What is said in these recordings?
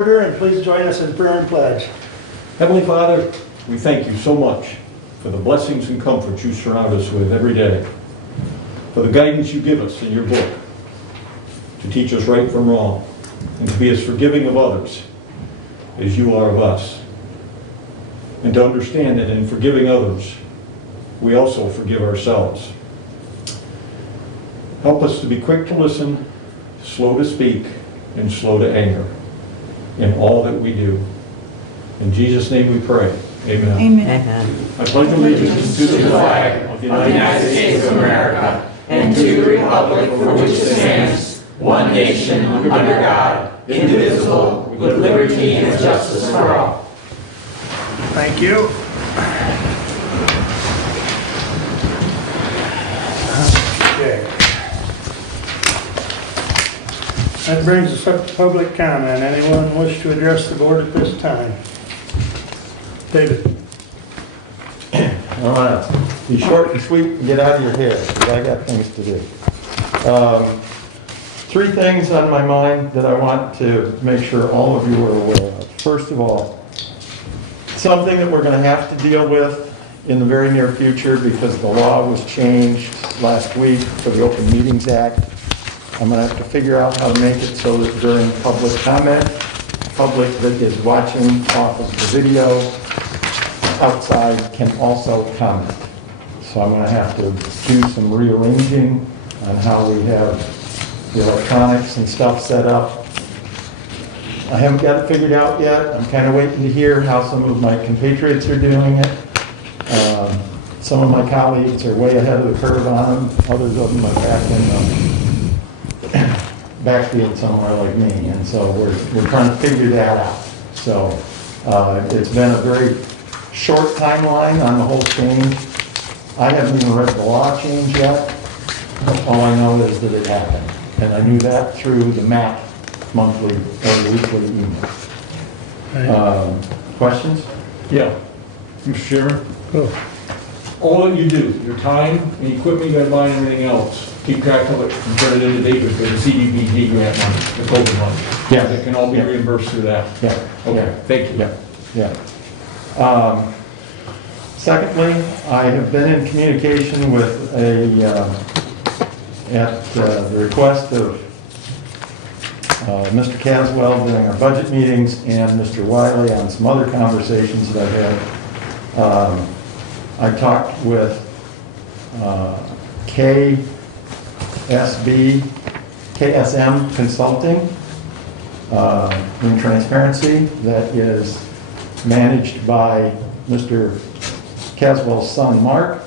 And please join us in prayer and pledge. Heavenly Father, we thank you so much for the blessings and comforts you surround us with every day, for the guidance you give us in your book, to teach us right from wrong, and to be as forgiving of others as you are of us, and to understand that in forgiving others, we also forgive ourselves. Help us to be quick to listen, slow to speak, and slow to anger in all that we do. In Jesus' name we pray. Amen. Amen. I pledge allegiance to the flag of the United States of America and to the republic for which it stands, one nation, under God, indivisible, with liberty and justice for all. Thank you. Okay. That brings us up to public comment. Anyone wish to address the board at this time? David. I want to be short and sweet and get out of your hair, because I got things to do. Three things on my mind that I want to make sure all of you are aware of. First of all, something that we're going to have to deal with in the very near future because the law was changed last week for the Open Meetings Act. I'm going to have to figure out how to make it so that during public comment, public that is watching off of the video outside can also comment. So I'm going to have to do some rearranging on how we have the electronics and stuff set up. I haven't got it figured out yet. I'm kind of waiting to hear how some of my compatriots are doing it. Some of my colleagues are way ahead of the curve on them. Others of them are back in the backfield somewhere like me. And so we're trying to figure that out. So it's been a very short timeline on the whole change. I haven't even read the law change yet. All I know is that it happened. And I knew that through the MAC monthly or weekly email. Questions? Yeah. Mr. Chairman, Go. all that you do, your time, the equipment you got to buy and everything else, keep track of it and turn it into David for the CDBG grant money, the COVID money. Yeah. It can all be Yeah. reimbursed through that. Yeah. Okay, Yeah. thank you. Yeah. Secondly, I have been in communication with at the request of Mr. Caswell during our budget meetings and Mr. Wiley on some other conversations that I've had. I talked with KSM Consulting in transparency that is managed by Mr. Caswell's son, Mark.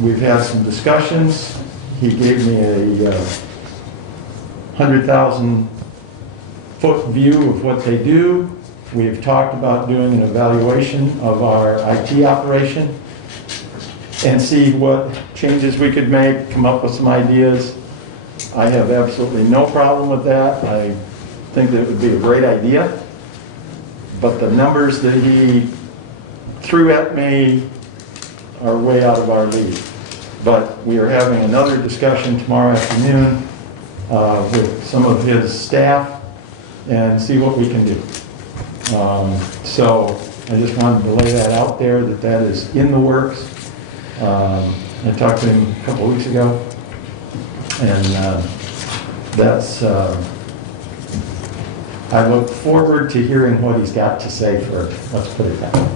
We've had some discussions. He gave me a 100,000 foot view of what they do. We've talked about doing an evaluation of our IT operation and see what changes we could make, come up with some ideas. I have absolutely no problem with that. I think that it would be a great idea. But the numbers that he threw at me are way out of our league. But we are having another discussion tomorrow afternoon with some of his staff and see what we can do. So I just wanted to lay that out there, that that is in the works. I talked to him a couple weeks ago, and that's, I look forward to hearing what he's got to say first. Let's put it that way.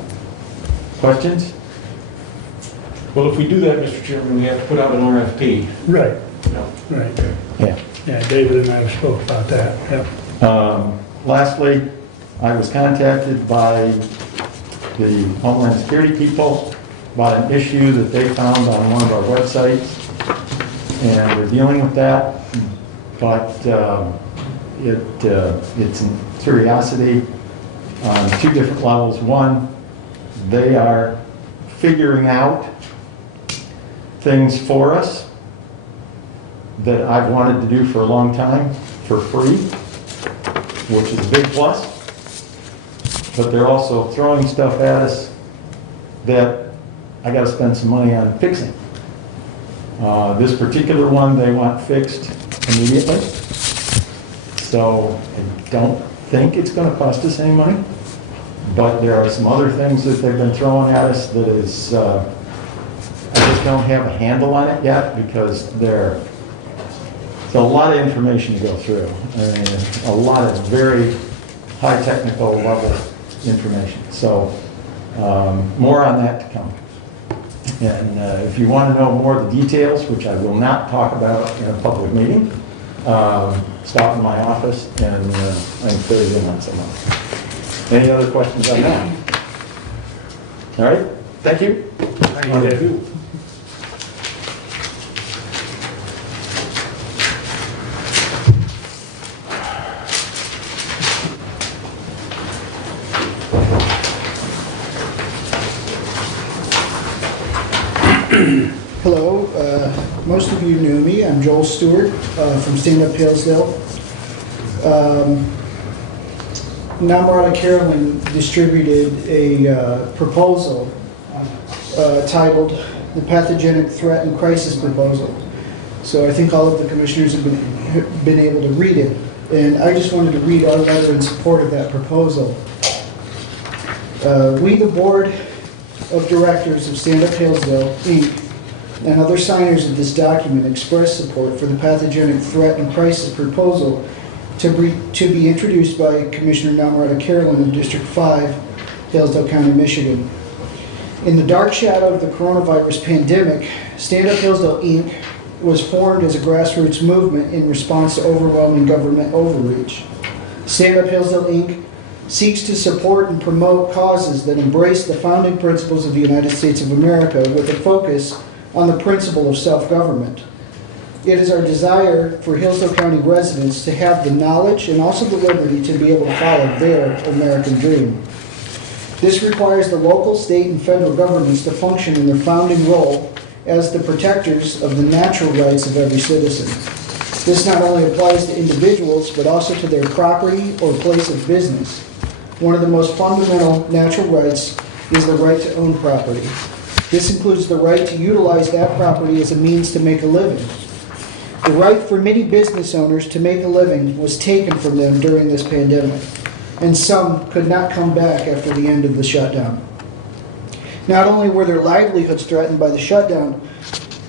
Questions? Well, if we do that, Mr. Chairman, we have to put out an RFP. Right, No. right. Yeah. Yeah, David and I spoke about that. Yep. Lastly, I was contacted by the Homeland Security people about an issue that they found on one of our websites, and we're dealing with that, but it's a curiosity on two different levels. One, they are figuring out things for us that I've wanted to do for a long time for free, which is a big plus. But they're also throwing stuff at us that I got to spend some money on fixing. This particular one they want fixed immediately. So I don't think it's going to cost us any money, but there are some other things that they've been throwing at us that is, I just don't have a handle on it yet because there's a lot of information to go through. I mean, a lot of very high technical level information. So more on that to come. And if you want to know more of the details, which I will not talk about in a public meeting, stop in my office and I can fill you in on some of them. Any other questions on that? All right, thank you. Thank you. Hello, most of you knew me. I'm Joel Stewart from Stand Up Hillsdale. Namrata Carolyn distributed a proposal titled the Pathogenic Threat and Crisis Proposal. So I think all of the commissioners have been able to read it. And I just wanted to read our letter in support of that proposal. We, the Board of Directors of Stand Up Hillsdale, Inc., and other signers of this document express support for the Pathogenic Threat and Crisis Proposal to be introduced by Commissioner Namrata Carolyn of District 5, Hillsdale County, Michigan. In the dark shadow of the coronavirus pandemic, Stand Up Hillsdale, Inc. was formed as a grassroots movement in response to overwhelming government overreach. Stand Up Hillsdale, Inc. seeks to support and promote causes that embrace the founding principles of the United States of America with a focus on the principle of self-government. It is our desire for Hillsdale County residents to have the knowledge and also the liberty to be able to follow their American dream. This requires the local, state, and federal governments to function in their founding role as the protectors of the natural rights of every citizen. This not only applies to individuals, but also to their property or place of business. One of the most fundamental natural rights is the right to own property. This includes the right to utilize that property as a means to make a living. The right for many business owners to make a living was taken from them during this pandemic, and some could not come back after the end of the shutdown. Not only were their livelihoods threatened by the shutdown,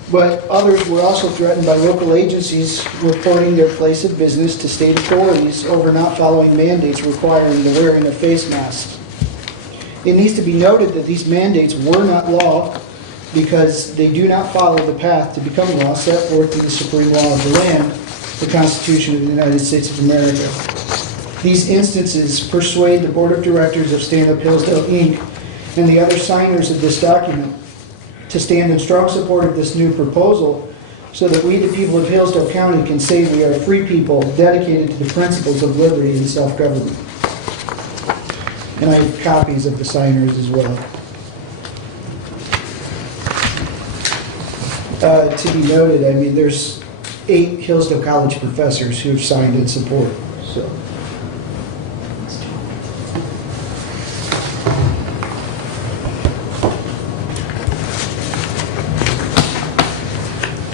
but others were also threatened by local agencies reporting their place of business to state authorities over not following mandates requiring the wearing of face masks. It needs to be noted that these mandates were not law because they do not follow the path to become law set forth in the supreme law of the land, the Constitution of the United States of America. These instances persuade the Board of Directors of Stand Up Hillsdale, Inc. and the other signers of this document to stand in strong support of this new proposal so that we, the people of Hillsdale County, can say we are a free people dedicated to the principles of liberty and self-government. And I have copies of the signers as well. To be noted, I mean, there's 8 Hillsdale College professors who have signed in support. So.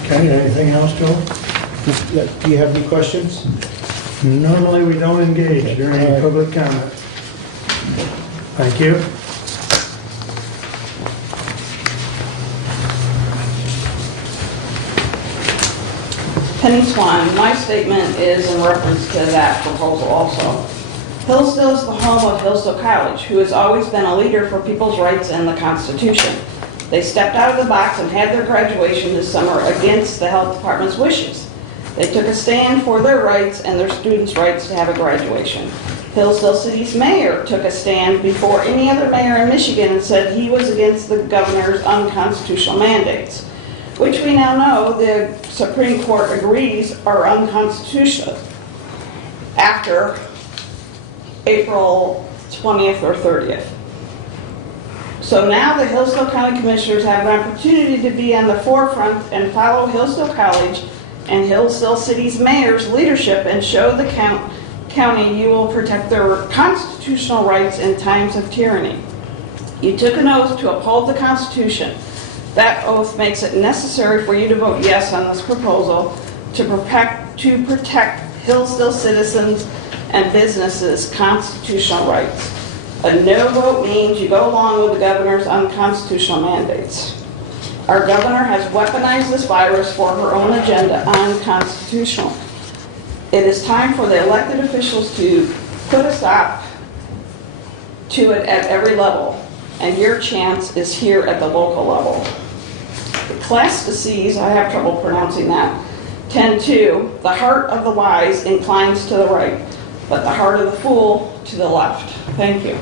Okay, anything else, Joel? Do you have any questions? Normally, we don't engage during any public comment. Thank you. Penny Swan, my statement is in reference to that proposal also. Hillsdale is the home of Hillsdale College, who has always been a leader for people's rights and the Constitution. They stepped out of the box and had their graduation this summer against the health department's wishes. They took a stand for their rights and their students' rights to have a graduation. Hillsdale City's mayor took a stand before any other mayor in Michigan and said he was against the governor's unconstitutional mandates, which we now know the Supreme Court agrees are unconstitutional after April 20th or 30th. So now the Hillsdale County Commissioners have an opportunity to be on the forefront and follow Hillsdale College and Hillsdale City's mayor's leadership and show the county you will protect their constitutional rights in times of tyranny. You took an oath to uphold the Constitution. That oath makes it necessary for you to vote yes on this proposal to protect Hillsdale citizens and businesses' constitutional rights. A no vote means you go along with the governor's unconstitutional mandates. Our governor has weaponized this virus for her own agenda, unconstitutional. It is time for the elected officials to put a stop to it at every level, and your chance is here at the local level. The class disease, I have trouble pronouncing that, 10-2, the heart of the wise inclines to the right, but the heart of the fool to the left. Thank you.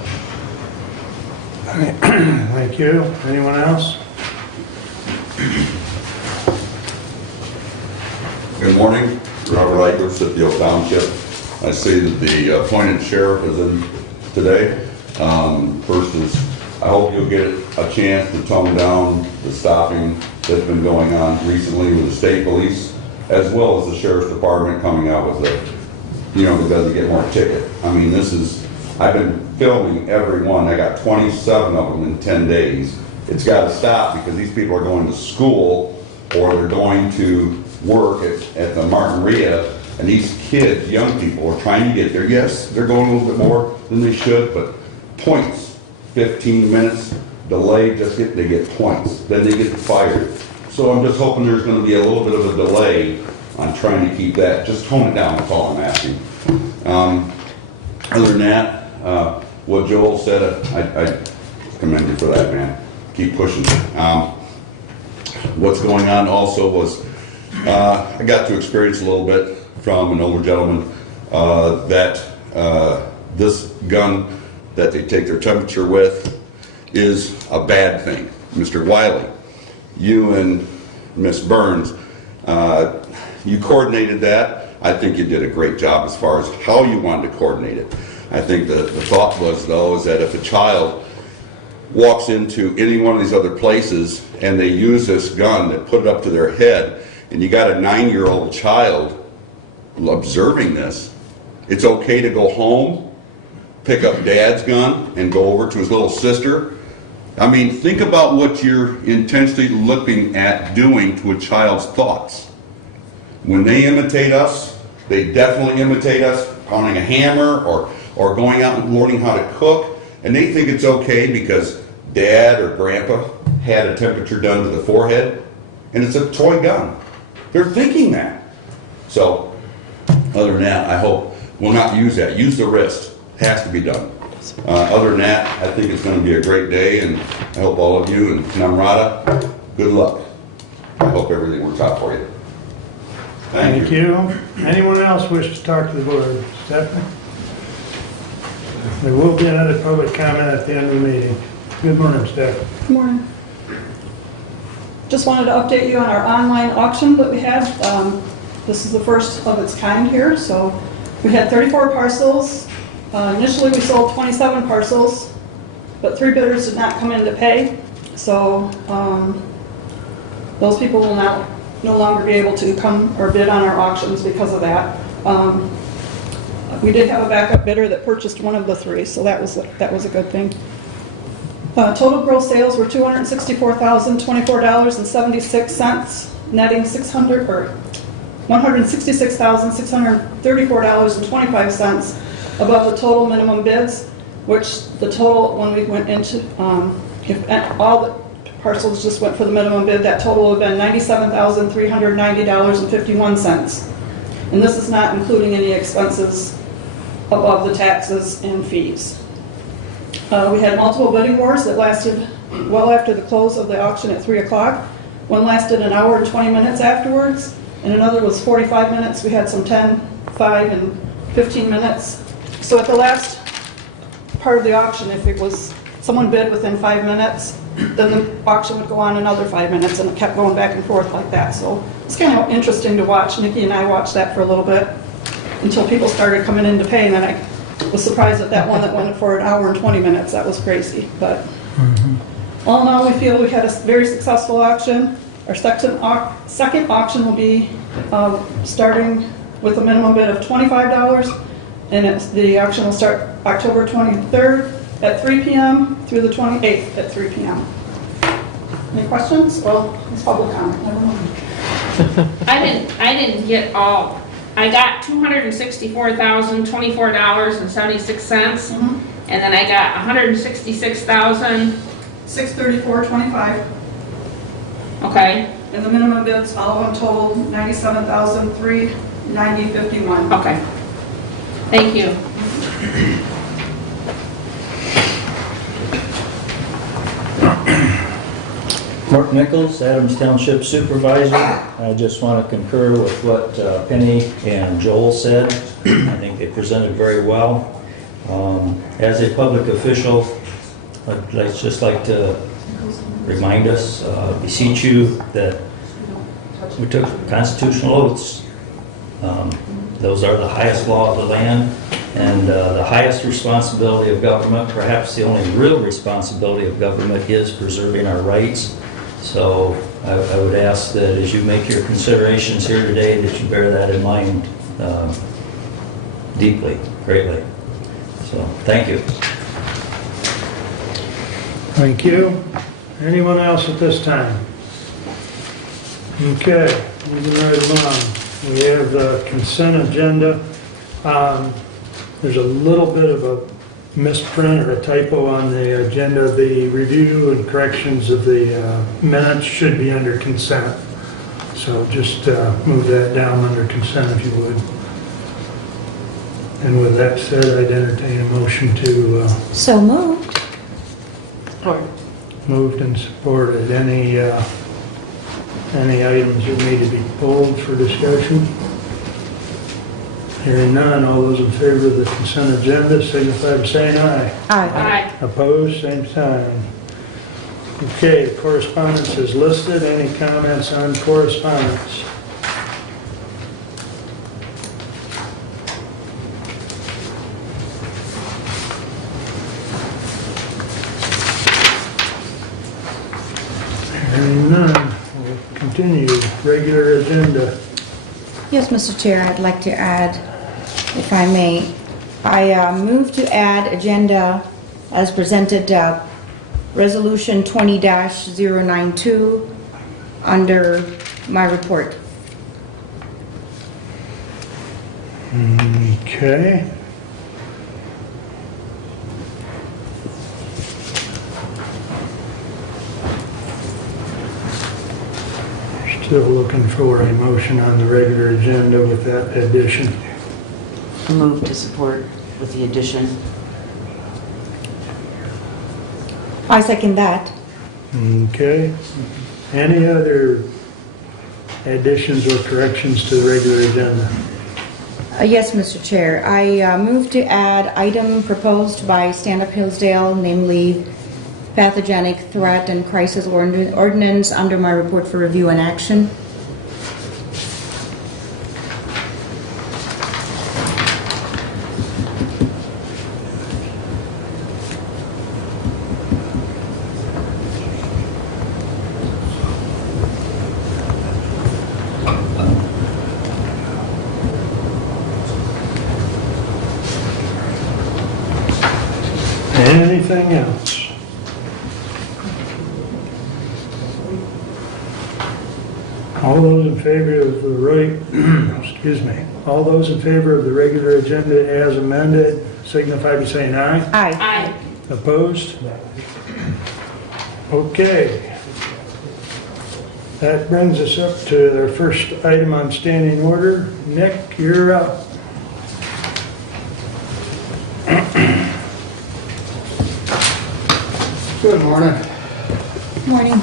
Thank you. Anyone else? Good morning, Robert Eichler, Scipio Township. I see that the appointed sheriff is in today. First is, I hope you'll get a chance to tone down the stopping that's been going on recently with the state police, as well as the sheriff's department coming out with because they get more ticket. I mean, I've been filming every one. I got 27 of them in 10 days. It's got to stop because these people are going to school or they're going to work at the Martinria, and these kids, young people, are trying to get there. Yes, they're going a little bit more than they should, but points, 15 minutes delay, they get points. Then they get fired. So I'm just hoping there's going to be a little bit of a delay on trying to keep that. Just tone it down, that's all I'm asking. Other than that, what Joel said, I commend you for that, man. Keep pushing. What's going on also was, I got to experience a little bit from an older gentleman that this gun that they take their temperature with is a bad thing. Mr. Wiley, you and Miss Burns, you coordinated that. I think you did a great job as far as how you wanted to coordinate it. I think the thought was, though, is that if a child walks into any one of these other places and they use this gun that put it up to their head, and you got a 9-year-old child observing this, it's okay to go home, pick up dad's gun, and go over to his little sister. I mean, think about what you're intentionally looking at doing to a child's thoughts. When they imitate us, they definitely imitate us, pounding a hammer or going out and learning how to cook, and they think it's okay because dad or grandpa had a temperature done to the forehead, and it's a toy gun. They're thinking that. So, other than that, I hope we'll not use that. Use the wrist. Has to be done. Other than that, I think it's going to be a great day, and I hope all of you and Namrata, good luck. I hope everything works out for you. Thank you. Anyone else wish to talk to the board? Stephanie? There will be another public comment at the end of the meeting. Good morning, Stephanie. Good morning. Just wanted to update you on our online auction that we had. This is the first of its kind here. So we had 34 parcels. Initially we sold 27 parcels, but 3 bidders did not come in to pay. So those people will now no longer be able to come or bid on our auctions because of that. We did have a backup bidder that purchased one of the 3, so that was a good thing. Total gross sales were $264,024.76, netting $166,634.25 above the total minimum bids, which the total, when we went into, if all the parcels just went for the minimum bid, that total would have been $97,390.51. And this is not including any expenses above the taxes and fees. We had multiple bidding wars that lasted well after the close of the auction at 3 o'clock. One lasted an hour and 20 minutes afterwards, and another was 45 minutes. We had some 10, 5, and 15 minutes. So at the last part of the auction, if it was someone bid within 5 minutes, then the auction would go on another 5 minutes, and it kept going back and forth like that. So it's kind of interesting to watch. Nikki and I watched that for a little bit until people started coming in to pay, and then I was surprised at that one that went for an hour and 20 minutes. That was crazy. But all in all, we feel we had a very successful auction. Our second auction will be starting with a minimum bid of $25, and the auction will start October 23rd at 3 p.m. through the 28th at 3 p.m. Any questions? Well, it's public comment. Never mind. I didn't get all I got $264,024.76, and then I got $166,000. $634.25. Okay, And the minimum bids, all of them total $97,390.51. okay. Thank you. Mark Nichols, Adams Township Supervisor. I just want to concur with what Penny and Joel said. I think they presented very well. As a public official, I'd just like to remind us, beseech you, that we took constitutional oaths. Those are the highest law of the land, and the highest responsibility of government, perhaps the only real responsibility of government, is preserving our rights. So I would ask that as you make your considerations here today, that you bear that in mind deeply, greatly. So, thank you. Thank you. Anyone else at this time? Okay, moving right along. We have the consent agenda. There's a little bit of a misprint or a typo on the agenda. The review and corrections of the minutes should be under consent. So just move that down under consent if you would. And with that said, I'd entertain a motion to So moved. moved and supported. Any items that need to be pulled for discussion? Hearing none, all those in favor of the consent agenda signify by saying aye. Aye. Aye. Opposed, same sign. Okay, correspondence is listed. Any comments on correspondence? Hearing none, we'll continue. Regular agenda. Yes, Mr. Chair, I'd like to add, if I may, I move to add agenda as presented, Resolution 20-092 under my report. Okay. Still looking for a motion on the regular agenda with that addition. Move to support with the addition. I second that. Okay. Any other additions or corrections to the regular agenda? Yes, Mr. Chair, I move to add item proposed by Stand Up Hillsdale, namely Pathogenic Threat and Crisis Ordinance under my report for review and action. Anything else? All those in favor of the all those in favor of the regular agenda as amended, signify by saying aye. Aye. Aye. Opposed? Okay. That brings us up to our first item on standing order. Nick, you're up. Good morning. Morning.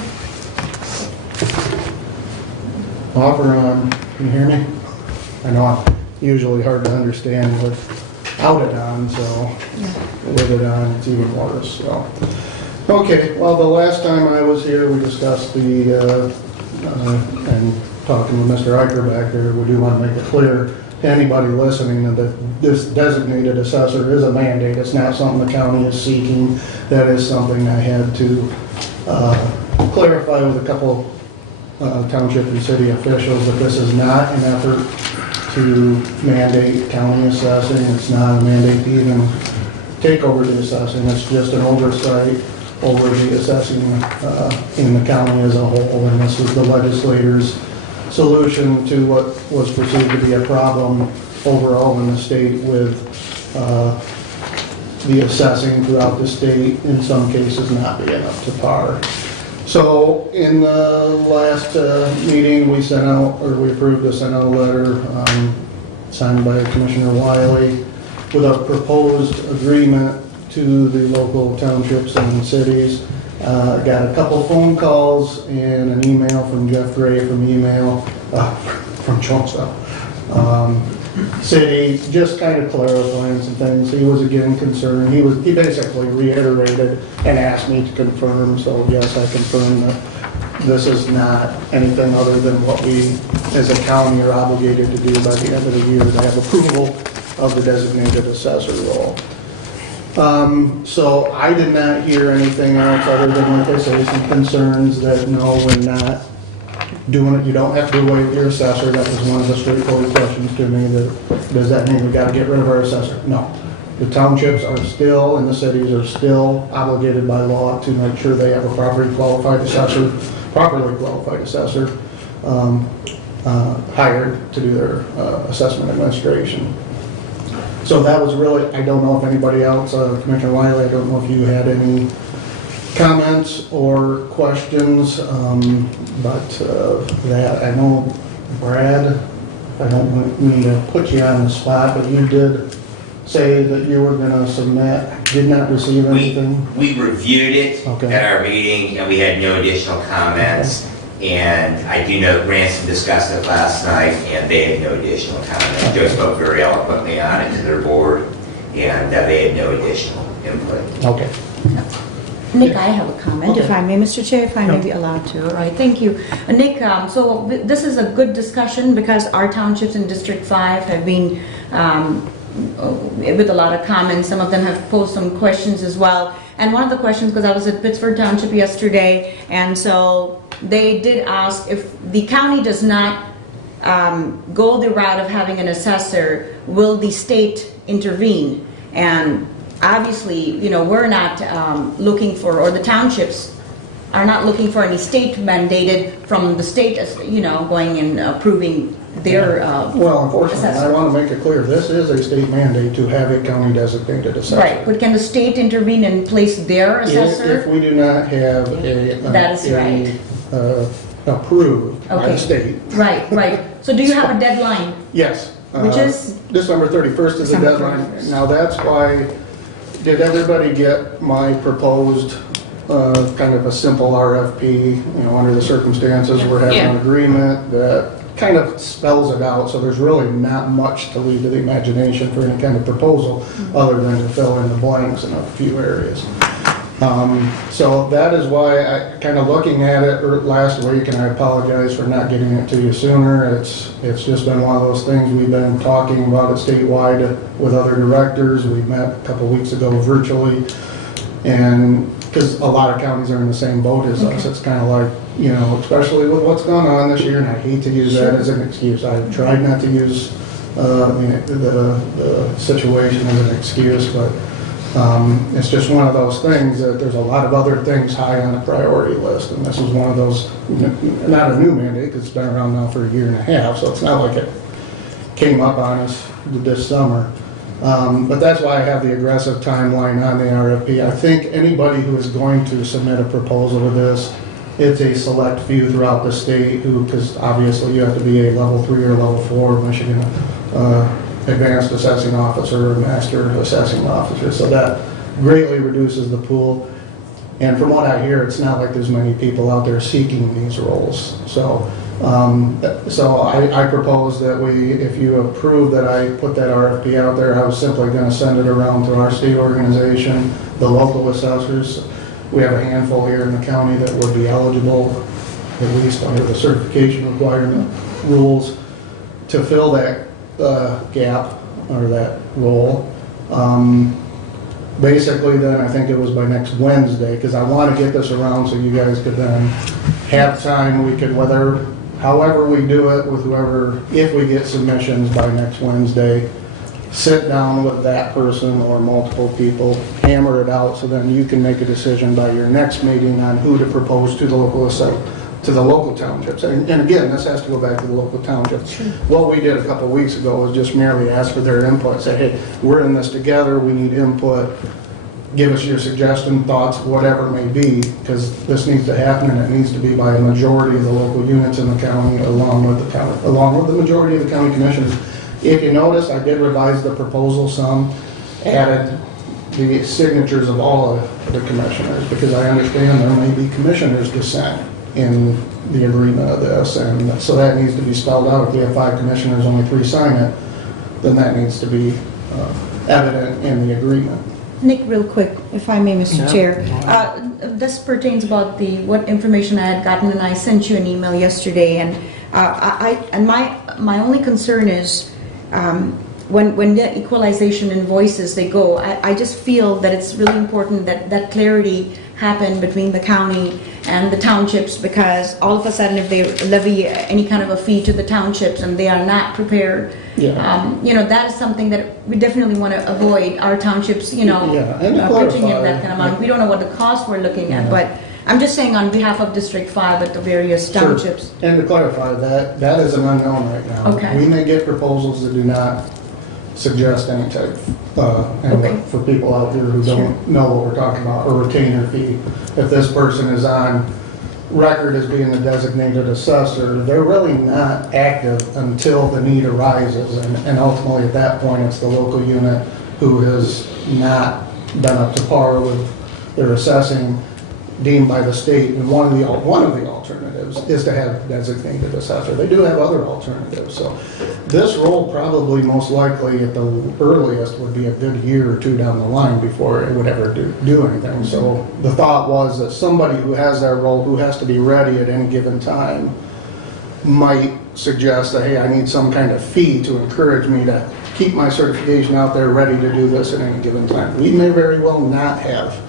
Offer on, can you hear me? I know I'm usually hard to understand without it on, so with it on, it's even worse, so. Okay, well, the last time I was here, we discussed the, and talking with Mr. Eicher back there, we do want to make it clear to anybody listening that this designated assessor is a mandate. It's not something the county is seeking. That is something I had to clarify with a couple township and city officials, that this is not an effort to mandate county assessing. It's not a mandate to even take over the assessing. It's just an oversight over the assessing in the county as a whole. And this was the legislators' solution to what was perceived to be a problem overall in the state with the assessing throughout the state, in some cases not being up to par. So in the last meeting, we approved to send out a letter signed by Commissioner Wiley with a proposed agreement to the local townships and cities. Got a couple phone calls and an email from Jeff Gray from Jonesville City, just kind of clarifying some things. He was again concerned. He basically reiterated and asked me to confirm. So yes, I confirm that this is not anything other than what we as a county are obligated to do by the end of the year to have approval of the designated assessor role. So I did not hear anything else other than, like I say, some concerns that no, we're not doing it. You don't have to do away with your assessor. That was one of the straightforward questions to me. Does that mean we got to get rid of our assessor? No. The townships are still, and the cities are still obligated by law to make sure they have a properly qualified assessor hired to do their assessment administration. So that was really, I don't know if anybody else, Commissioner Wiley, I don't know if you had any comments or questions, but that, I know Brad, I don't mean to put you on the spot, but you did say that you were going to submit, did not receive anything? We reviewed it Okay. at our meeting, and we had no additional comments. And I do know Ransom discussed it last night, and they had no additional comments. Joe spoke very eloquently on it to their board, and they had no additional input. Okay. Nick, I have a comment, if Okay. I may, Mr. Chair, if I may be allowed to. All right, thank you. Nick, so this is a good discussion because our townships in District 5 have been with a lot of comments. Some of them have posed some questions as well. And one of the questions, because I was at Pittsford Township yesterday, and so they did ask if the county does not go the route of having an assessor, will the state intervene? And obviously, you know, we're not looking for, or the townships are not looking for any state mandated from the state, you know, going and approving their Well, unfortunately, I assessor. want to make it clear, this is a state mandate to have a county designated assessor. Right, but can the state intervene and place their If assessor? we do not have That is right. approved by Okay. the state. Right. So do you have a deadline? Yes. Which is? December 31st is the December deadline. 31st. Now, that's why, did everybody get my proposed kind of a simple RFP, you know, under the circumstances, we're having an agreement that kind of spells it out, so there's really not much to leave to the imagination for any kind of proposal other than to fill in the blanks in a few areas. So that is why I kind of looking at it last week, and I apologize for not getting it to you sooner. It's just been one of those things we've been talking about it statewide with other directors. We met a couple weeks ago virtually, and because a lot of counties are in the same boat as us, it's kind of like, you know, especially with what's going on this year, and I hate to use that as an excuse. I've tried not to use the situation as an excuse, but it's just one of those things that there's a lot of other things high on the priority list, and this is one of those, not a new mandate, 'cause it's been around now for a year and a half, so it's not like it came up on us this summer. But that's why I have the aggressive timeline on the RFP. I think anybody who is going to submit a proposal to this, it's a select few throughout the state who, because obviously you have to be a level 3 or level 4 Michigan advanced assessing officer or master assessing officer. So that greatly reduces the pool. And from what I hear, it's not like there's many people out there seeking these roles. So I propose that if you approve that I put that RFP out there, I was simply going to send it around to our state organization, the local assessors. We have a handful here in the county that would be eligible, at least under the certification requirement rules, to fill that gap or that role. Basically then, I think it was by next Wednesday, because I want to get this around so you guys could then have time, we could, however we do it with whoever, if we get submissions by next Wednesday, sit down with that person or multiple people, hammer it out, so then you can make a decision by your next meeting on who to propose to the local to the local townships. And again, this has to go back to the local townships. What we did a couple of weeks ago was just merely ask for their input, say, hey, we're in this together, we need input, give us your suggestion, thoughts, whatever it may be, because this needs to happen, and it needs to be by a majority of the local units in the county, along with the majority of the county commissioners. If you notice, I did revise the proposal some, added the signatures of all of the commissioners, because I understand there may be commissioners' dissent in the agreement of this, and so that needs to be spelled out. If we have 5 commissioners, only 3 sign it, then that needs to be evident in the agreement. Nick, real quick, if I may, Mr. Chair. This pertains about what information I had gotten, and I sent you an email yesterday, and my only concern is when the equalization invoices they go, I just feel that it's really important that clarity happen between the county and the townships, because all of a sudden if they levy any kind of a fee to the townships and they are not prepared, that is something that we definitely want to avoid. Our townships, pitching in that kind of amount. We don't know what the cost we're looking at, but I'm just saying on behalf of District 5 at the various townships. Sure. And to clarify, that is an unknown right now. Okay. We may get proposals that do not suggest any type, for people out here who don't know what we're talking about, a retainer fee. If this person is on record as being the designated assessor, they're really not active until the need arises, and ultimately at that point it's the local unit who has not been up to par with their assessing deemed by the state, and one of the alternatives is to have designated assessor. They do have other alternatives, so this role probably most likely at the earliest would be a good year or 2 down the line before it would ever do anything. So the thought was that somebody who has that role, who has to be ready at any given time, might suggest that, hey, I need some kind of fee to encourage me to keep my certification out there ready to do this at any given time. We may very well not have,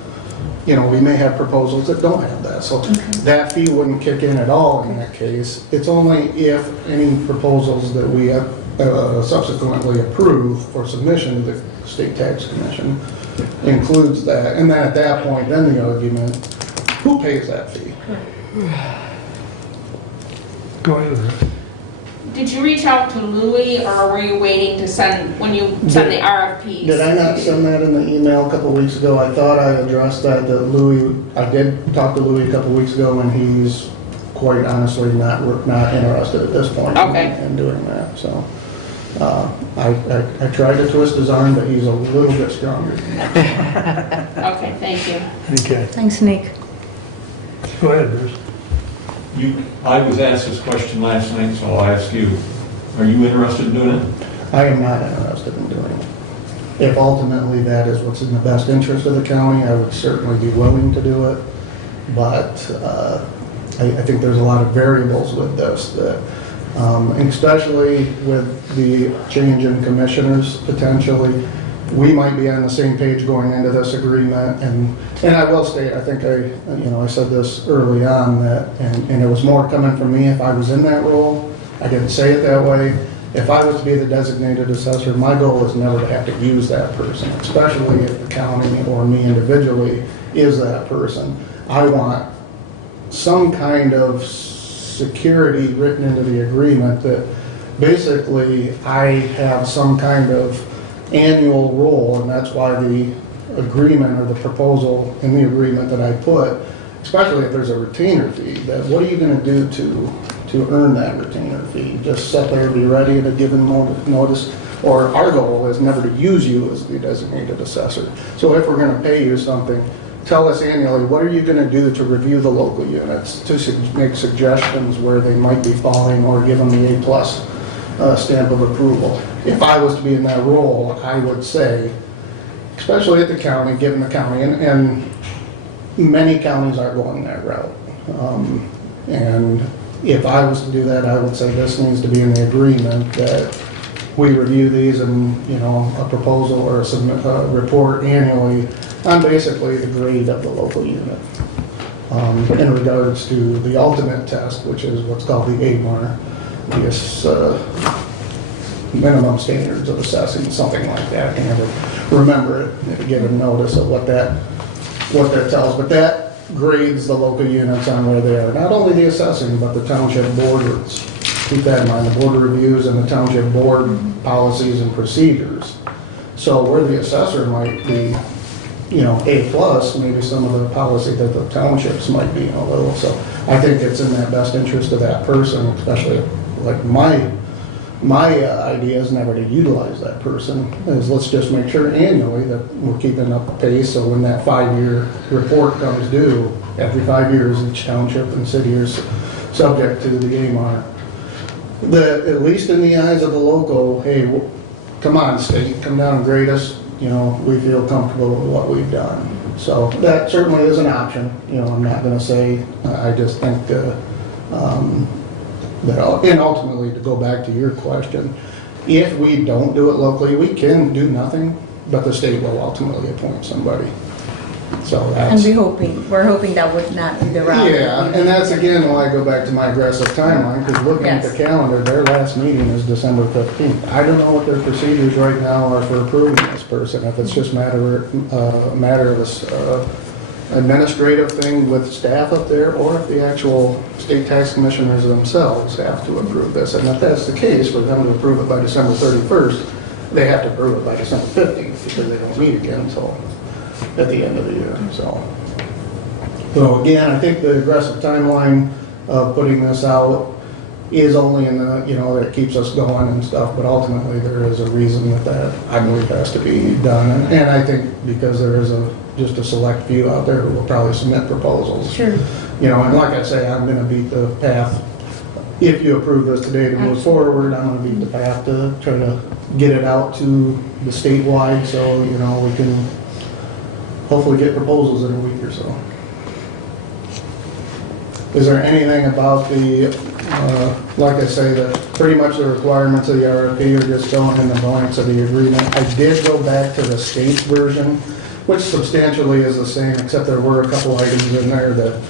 we may have proposals that don't have that. So that fee wouldn't kick in at all in that case. It's only if any proposals that we have subsequently approve for submission to the State Tax Commission includes that. And then at that point, then the argument, who pays that fee? Go ahead. Did you reach out to Louis, or were you waiting to send, when you send the RFPs? Did I not send that in the email a couple of weeks ago? I thought I addressed that Louis, I did talk to Louis a couple of weeks ago, and he's quite honestly not interested at this point in doing that. So I tried to twist his arm, but he's a little bit stronger. Okay, thank you. Okay. Thanks, Nick. Go ahead, Bruce. I was asked this question last night, so I'll ask you. Are you interested in doing it? I am not interested in doing it. If ultimately that is what's in the best interest of the county, I would certainly be willing to do it. But I think there's a lot of variables with this, that, especially with the change in commissioners potentially. We might be on the same page going into this agreement, and I will state, I think I said this early on, that, and it was more coming from me if I was in that role. I didn't say it that way. If I was to be the designated assessor, my goal is never to have to use that person, especially if the county or me individually is that person. I want some kind of security written into the agreement that basically I have some kind of annual role, and that's why the agreement or the proposal in the agreement that I put, especially if there's a retainer fee, that what are you going to do to earn that retainer fee? Just sit there and be ready at a given notice? Or our goal is never to use you as the designated assessor. So if we're going to pay you something, tell us annually, what are you going to do to review the local units, to make suggestions where they might be falling, or give them the A+ stamp of approval. If I was to be in that role, I would say, especially at the county, given the county, and many counties are going that route. And if I was to do that, I would say this needs to be in the agreement that we review these and, a proposal or a report annually on basically the grade of the local unit. In regards to the ultimate test, which is what's called the AMAR, this minimum standards of assessing, something like that. I can never remember it, give a notice of what that tells. But grades the local units on where they are. Not only the assessing, but the township boards. Keep that in mind, the board reviews and the township board policies and procedures. So where the assessor might be, A+, maybe some of the policy that the townships might be a little. So I think it's in that best interest of that person, especially like my idea is never to utilize that person, is let's just make sure annually that we're keeping up pace, so when that 5-year report comes due, every 5 years, each township and city is subject to the AMAR. That, at least in the eyes of the local, hey, come on, state, come down and grade us, we feel comfortable with what we've done. So that certainly is an option, I'm not gonna say, I just think, and ultimately, to go back to your question, if we don't do it locally, we can do nothing, but the state will ultimately appoint somebody. So that's... And we're hoping that would not be the route. Yeah, and that's again why I go back to my aggressive timeline, because looking at the calendar, their last meeting is December 15th. I don't know what their procedures right now are for approving this person, if it's just matter of this administrative thing with staff up there, or if the actual state tax commissioners themselves have to approve this. And if that's the case, for them to approve it by December 31st, they have to approve it by December 15th, because they don't meet again until at the end of the year. So again, I think the aggressive timeline of putting this out is only in the, that keeps us going and stuff, but ultimately there is a reason that I believe has to be done. And I think because there is just a select few out there who will probably submit proposals. Sure. And like I say, I'm gonna beat the path. If you approve this today to move forward, I'm gonna beat the path to try to get it out to the statewide, so, we can hopefully get proposals in a week or so. Is there anything about the, like I say, that pretty much the requirements of the RFP are just filling in the blanks of the agreement? I did go back to the state version, which substantially is the same, except there were a couple items in there that,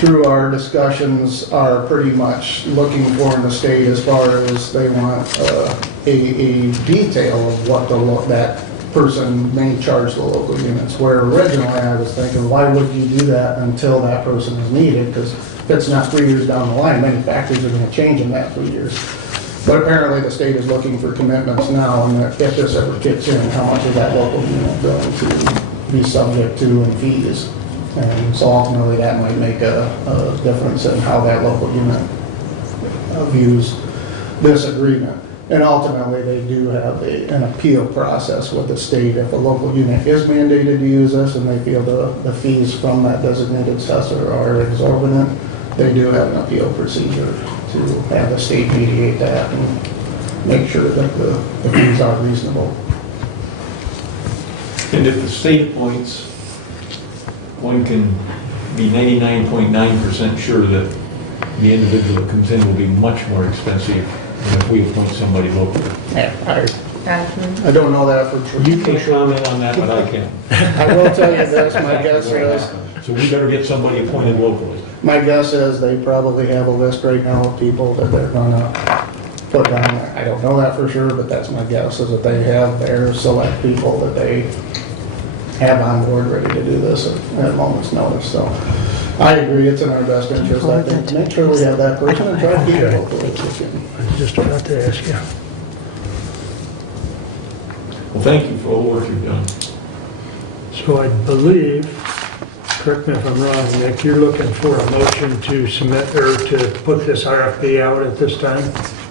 through our discussions, are pretty much looking for in the state as far as they want a detail of what that person may charge the local units. Where originally I was thinking, why would you do that until that person is needed? Because if it's not 3 years down the line, many factors are going to change in that 3 years. But apparently the state is looking for commitments now, and if this ever kicks in, how much is that local unit going to be subject to in fees? And so ultimately that might make a difference in how that local unit views this agreement. And ultimately they do have an appeal process with the state. If a local unit is mandated to use this and they feel the fees from that designated assessor are exorbitant, they do have an appeal procedure to have the state mediate that and make sure that the fees are reasonable. And if the state appoints, one can be 99.9% sure that the individual that comes in will be much more expensive than if we appoint somebody locally. I don't know that for sure. You can comment on that, but I can. I will tell you this, my guess is, So we better get somebody appointed locally. my guess is they probably have a list right now of people that they're gonna put down there. I don't know that for sure, but that's my guess, is that they have their select people that they have on board ready to do this at a moment's notice. So I agree, it's in our best interest, I think, to make sure we have that person and try to keep it local if we can. I was just about to ask you. Well, thank you for all the work you've done. So I believe, correct me if I'm wrong, Nick, you're looking for a motion to submit or to put this RFP out at this time?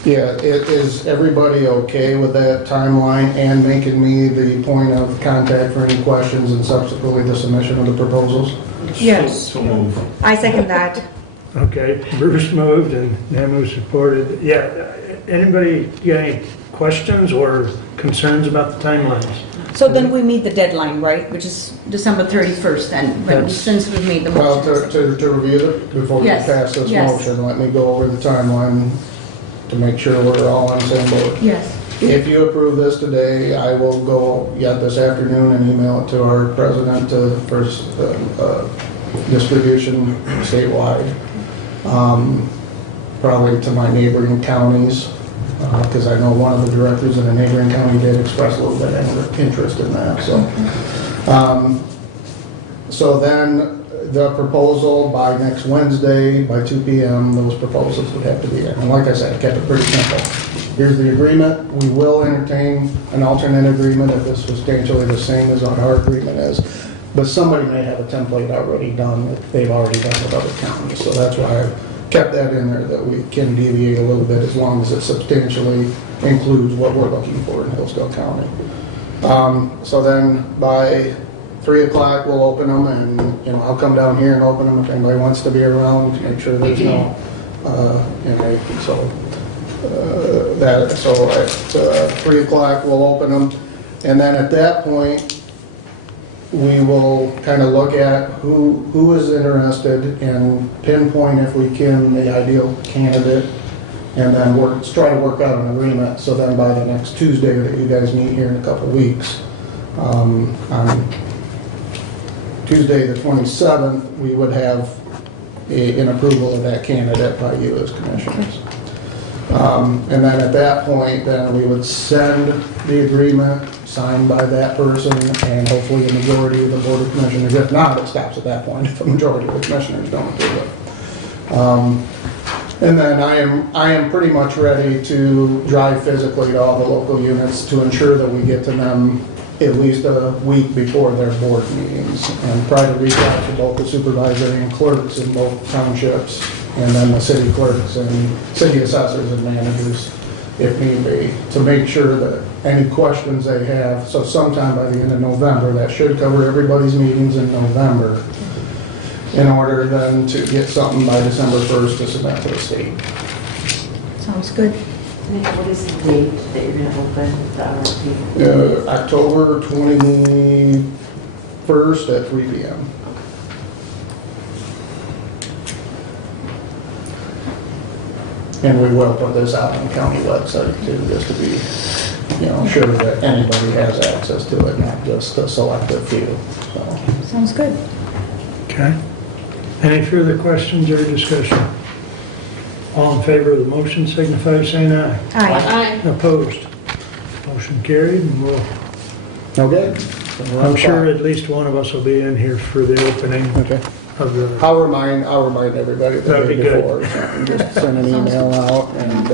Yeah, is everybody okay with that timeline and making me the point of contact for any questions and subsequently the submission of the proposals? Yes. So move. I second that. Okay, Bruce moved and Namu supported. Yeah, anybody got any questions or concerns about the timelines? So then we meet the deadline, right, which is December 31st, and since we've made the Well, motion. to review it before we Yes, pass this yes. motion, let me go over the timeline to make sure we're all on the same boat. Yes. If you approve this today, I will go yet this afternoon and email it to our president for distribution statewide. Probably to my neighboring counties, because I know one of the directors in a neighboring county did express a little bit of interest in that. So then the proposal by next Wednesday, by 2 PM, those proposals would have to be in. And like I said, I kept it pretty simple. Here's the agreement. We will entertain an alternate agreement if it's substantially the same as what our agreement is. But somebody may have a template already done that they've already done with other counties. So that's why I kept that in there, that we can deviate a little bit as long as it substantially includes what we're looking for in Hillsdale County. So then by 3 o'clock, we'll open them, and, you know, I'll come down here and open them if anybody wants to be around to make sure there's no, so at 3 o'clock, we'll open them. And then at that point, we will kind of look at who is interested and pinpoint, if we can, the ideal candidate, and then try to work out an agreement. So then by the next Tuesday that you guys meet here in a couple weeks, on Tuesday the 27th, we would have an approval of that candidate by you as commissioners. And then at that point, then we would send the agreement signed by that person and hopefully a majority of the Board of Commissioners. If not, it stops at that point if a majority of the commissioners don't approve it. And then I am pretty much ready to drive physically to all the local units to ensure that we get to them at least a week before their board meetings, and try to reach out to both the supervisor and clerks in both townships, and then the city clerks and city assessors and managers, if need be, to make sure that any questions they have, so sometime by the end of November, that should cover everybody's meetings in November, in order then to get something by December 1st to submit to the state. Sounds good. Nick, what is the date that you're gonna open the RFP? October 21st at 3 PM. And we will put this out on the county website too, just to be, sure that anybody has access to it, not just a selective few. So. Sounds good. Okay. Any further questions or discussion? All in favor of the motion signify by saying aye. Aye. Opposed? Motion carried, and Okay. I'm sure at least one of us will be in here for the opening Okay. of the, I'll remind everybody the That'd day be good. before. Just send an email out and,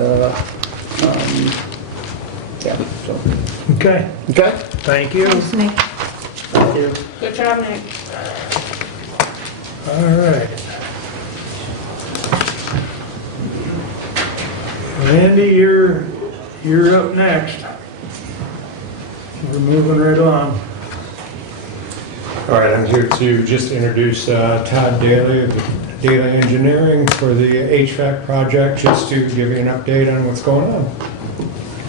yeah, so. okay, Okay. thank you. Thanks, Nick. Thank you. Good job, Nick. All right. Randy, you're up next. We're moving right on. All right, I'm here to just introduce Todd Daly of Daly Engineering for the HVAC project, just to give you an update on what's going on.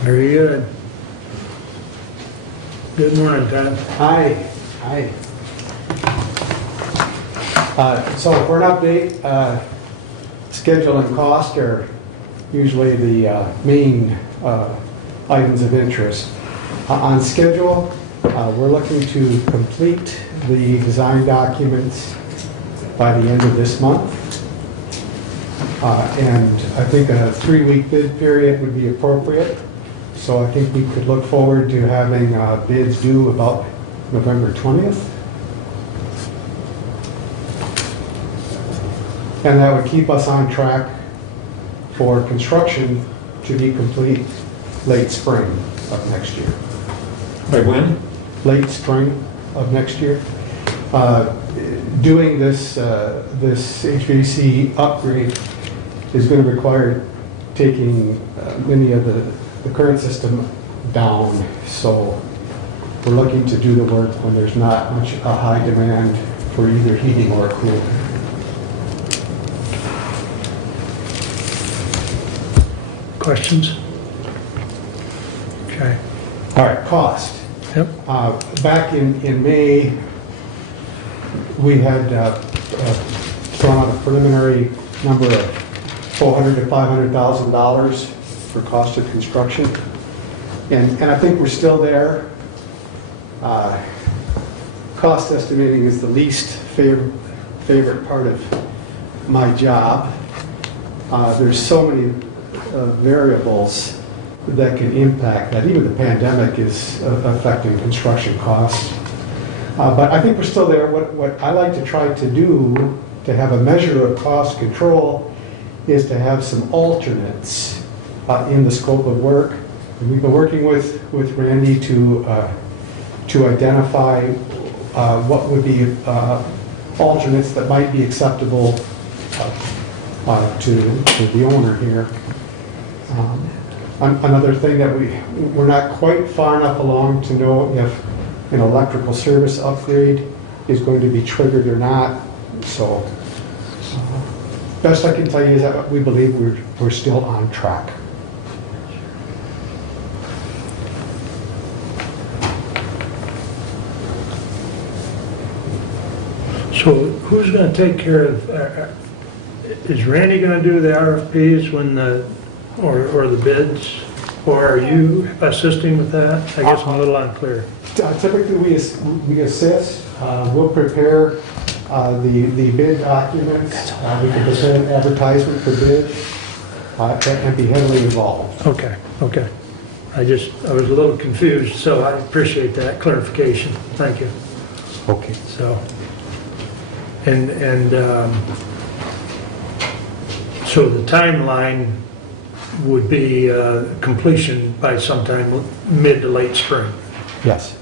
Very good. Good morning, Todd. Hi. So for an update, schedule and cost are usually the main items of interest. On schedule, we're looking to complete the design documents by the end of this month. And I think a 3-week bid period would be appropriate. So I think we could look forward to having bids due about November 20th. And that would keep us on track for construction to be complete late spring of next year. By when? Late spring of next year. Doing this HVAC upgrade is going to require taking many of the current system down. So we're looking to do the work when there's not much a high demand for either heating or cooling. Questions? Okay. All right, cost. Yep. Back in May, we had thrown out a preliminary number of $400,000 to $500,000 for cost of construction. And I think we're still there. Cost estimating is the least favorite part of my job. There's so many variables that can impact that. Even the pandemic is affecting construction costs. But I think we're still there. What I like to try to do, to have a measure of cost control, is to have some alternates in the scope of work. And we've been working with Randy to identify what would be alternates that might be acceptable to the owner here. Another thing that we're not quite far enough along to know if an electrical service upgrade is going to be triggered or not. So best I can tell you is that we believe we're still on track. So who's going to take care of, is Randy going to do the RFPs or the bids? Or are you assisting with that? I guess I'm a little unclear. Typically, we assist. We'll prepare the bid documents. We can prepare an advertisement for bid and be heavily involved. Okay. I was a little confused, so I appreciate that clarification. Thank you. Okay. So, and so the timeline would be completion by sometime mid to late spring. Yes.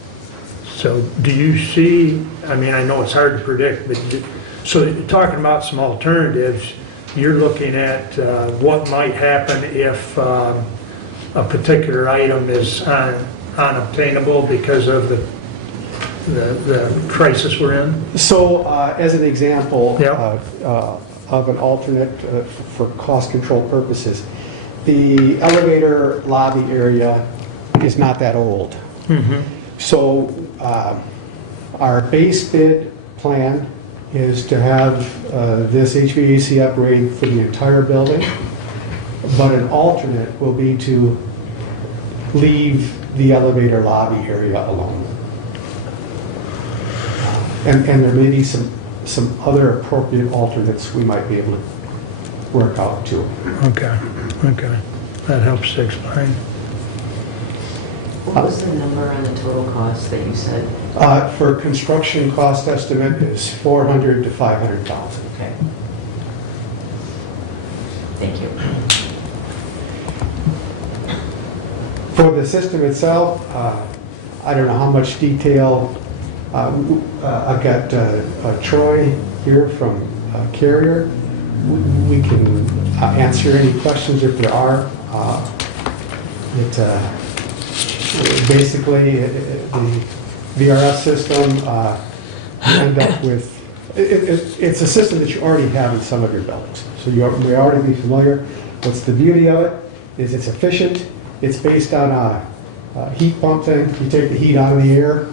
So do you see, I mean, I know it's hard to predict, but so you're talking about some alternatives. You're looking at what might happen if a particular item is unobtainable because of the crisis we're in? So as an example Yeah. of an alternate for cost control purposes, the elevator lobby area is not that old. Mm-hmm. So our base bid plan is to have this HVAC upgrade for the entire building, but an alternate will be to leave the elevator lobby area alone. And there may be some other appropriate alternates we might be able to work out too. Okay. That helps to explain. What was the number on the total cost that you said? For construction cost estimate is $400,000 to $500,000. Okay. Thank you. For the system itself, I don't know how much detail. I've got Troy here from Carrier. We can answer any questions if there are. Basically, the VRF system, you end up with, it's a system that you already have in some of your buildings. So you may already be familiar. What's the beauty of it is it's efficient. It's based on a heat pump thing. You take the heat out of the air.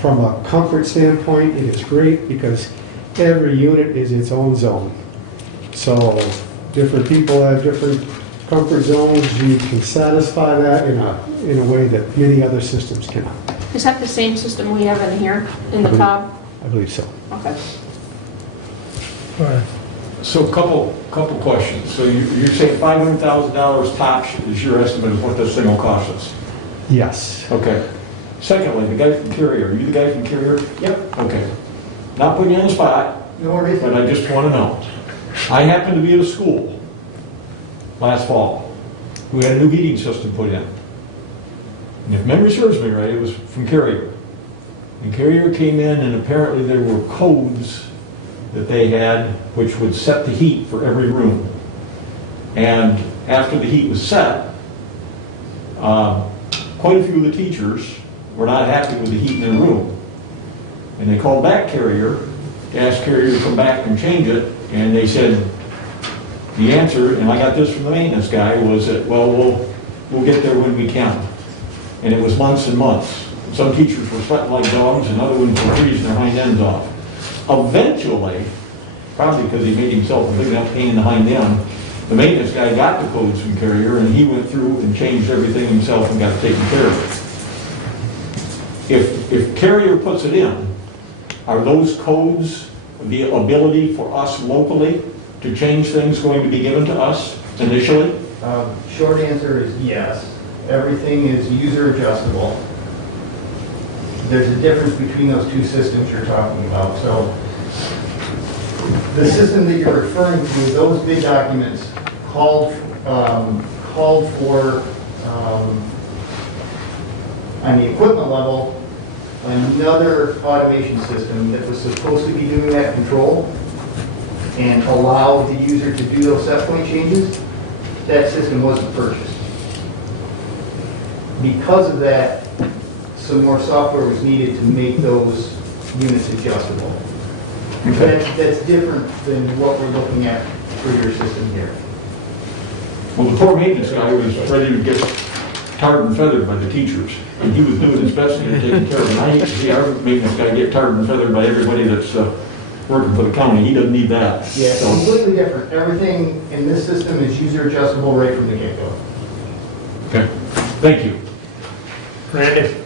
From a comfort standpoint, it is great because every unit is its own zone. So different people have different comfort zones. You can satisfy that in a way that many other systems cannot. Is that the same system we have in here, in the tub? I believe so. Okay. All right. So couple questions. So you're saying $500,000 tops is your estimate of what this thing will cost us? Yes. Okay. Secondly, the guy from Carrier, are you the guy from Carrier? Yep. Okay. Not putting you on the spot, No worries. but I just want to know. I happened to be at a school last fall who had a new heating system put in. And if memory serves me right, it was from Carrier. And Carrier came in and apparently there were codes that they had which would set the heat for every room. And after the heat was set, quite a few of the teachers were not happy with the heat in their room. And they called back Carrier, asked Carrier to come back and change it, and they said, the answer, and I got this from the maintenance guy, was that, well, we'll get there when we can. And it was months and months. Some teachers were sweating like dogs, and other ones were freezing their hind ends off. Eventually, probably because he made himself a big enough pain in the hind end, the maintenance guy got the codes from Carrier, and he went through and changed everything himself and got it taken care of. If Carrier puts it in, are those codes the ability for us locally to change things going to be given to us initially? Short answer is yes. Everything is user adjustable. there's a difference between those two systems you're talking about. So the system that you're referring to, those bid documents called for, on the equipment level, another automation system that was supposed to be doing that control and allow the user to do those set point changes. That system wasn't purchased. Because of that, some more software was needed to make those units adjustable. That's different than what we're looking at for your system here. Well, the poor maintenance guy was ready to get tarred and feathered by the teachers, and he was doing his best to take care of it. And I hate to see our maintenance guy get tarred and feathered by everybody that's working for the county. He doesn't need that. Yeah, it's completely different. Everything in this system is user adjustable right from the get-go. Okay, thank you. Randy?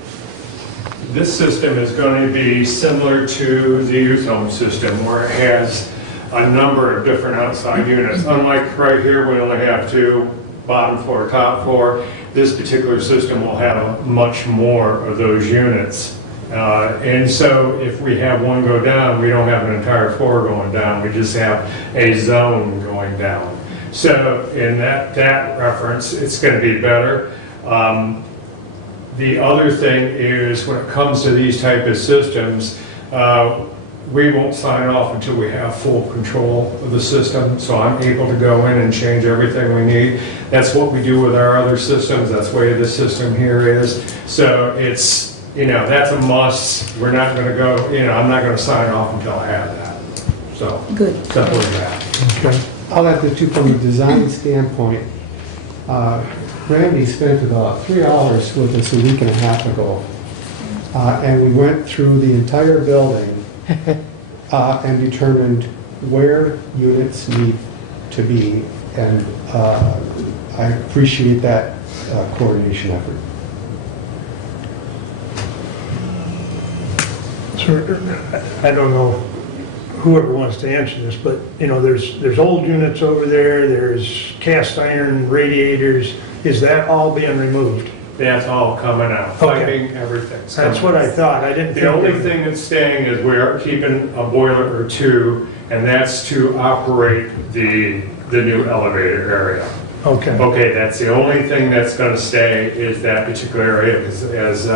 This system is going to be similar to the youth home system, where it has a number of different outside units. Unlike right here, we only have two, bottom floor, top floor. This particular system will have much more of those units. And so if we have one go down, we don't have an entire floor going down. We just have a zone going down. So in that reference, it's going to be better. The other thing is, when it comes to these type of systems, we won't sign off until we have full control of the system. So I'm able to go in and change everything we need. That's what we do with our other systems. That's the way the system here is. So it's, that's a must. We're not going to go, I'm not going to sign off until I have that. So, Good. simple as that. Okay. I'll have to, from a design standpoint, Randy spent about 3 hours with us a week and a half ago, and we went through the entire building and determined where units need to be, and I appreciate that coordination effort. So, I don't know whoever wants to answer this, but, there's old units over there, there's cast iron radiators. Is that all being removed? That's all coming out. Okay. Piping, everything's That's coming what out. I thought. I didn't think. The only thing that's staying is we are keeping a boiler or two, and that's to operate the new elevator area. Okay. Okay, that's the only thing that's going to stay, is that particular area, because as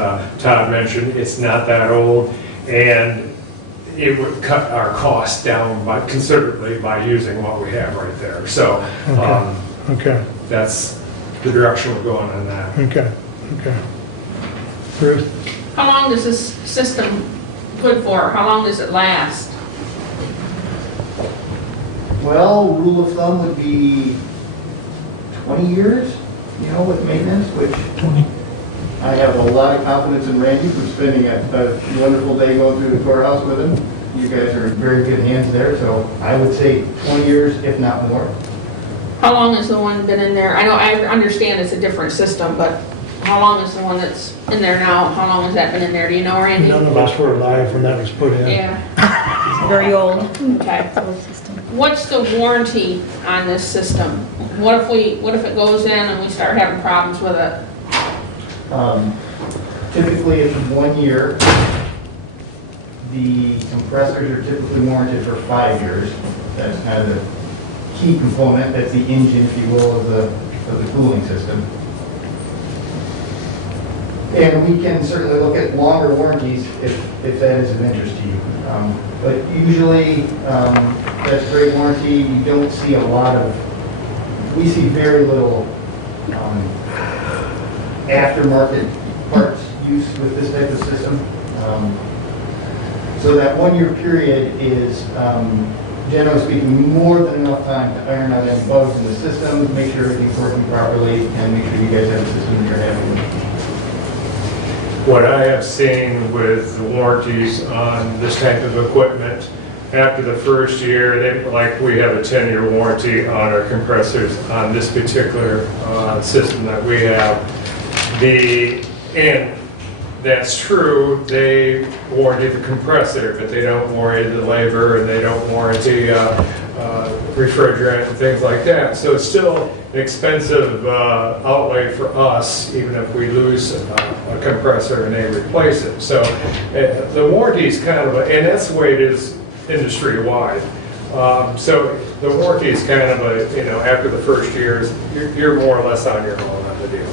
Todd mentioned, it's not that old, and it would cut our costs down considerably by using what we have right there. So Okay. that's the direction we're going on that. Okay. Bruce? How long does this system good for? How long does it last? Well, rule of thumb would be 20 years, with maintenance, which I have a lot of confidence in Randy for spending a wonderful day going through the courthouse with him. You guys are in very good hands there, so I would say 20 years, if not more. How long has the one been in there? I know, I understand it's a different system, but how long is the one that's in there now? How long has that been in there? Do you know, Randy? None of us were alive when that was put in. Yeah, It's very old. okay. Old system. What's the warranty on this system? What if it goes in and we start having problems with it? Typically, it's 1 year. The compressors are typically warranted for 5 years. That's kind of the key component. That's the engine, if you will, of the cooling system. And we can certainly look at longer warranties if that is of interest to you. But usually, that's great warranty. You don't see a lot of, we see very little aftermarket parts use with this type of system. So that 1 year period is, generally speaking, more than enough time to iron out any bugs in the system, make sure everything's working properly, and make sure you guys have a system that you're happy with. What I have seen with the warranties on this type of equipment, after the first year, we have a 10-year warranty on our compressors on this particular system that we have. And that's true, they warranty the compressor, but they don't warranty the labor, and they don't warranty refrigerant and things like that. So it's still an expensive outlay for us, even if we lose a compressor and they replace it. So the warranty is kind of, and that's the way it is industry-wide. So the warranty is kind of after the first years, you're more or less on your own on the deal.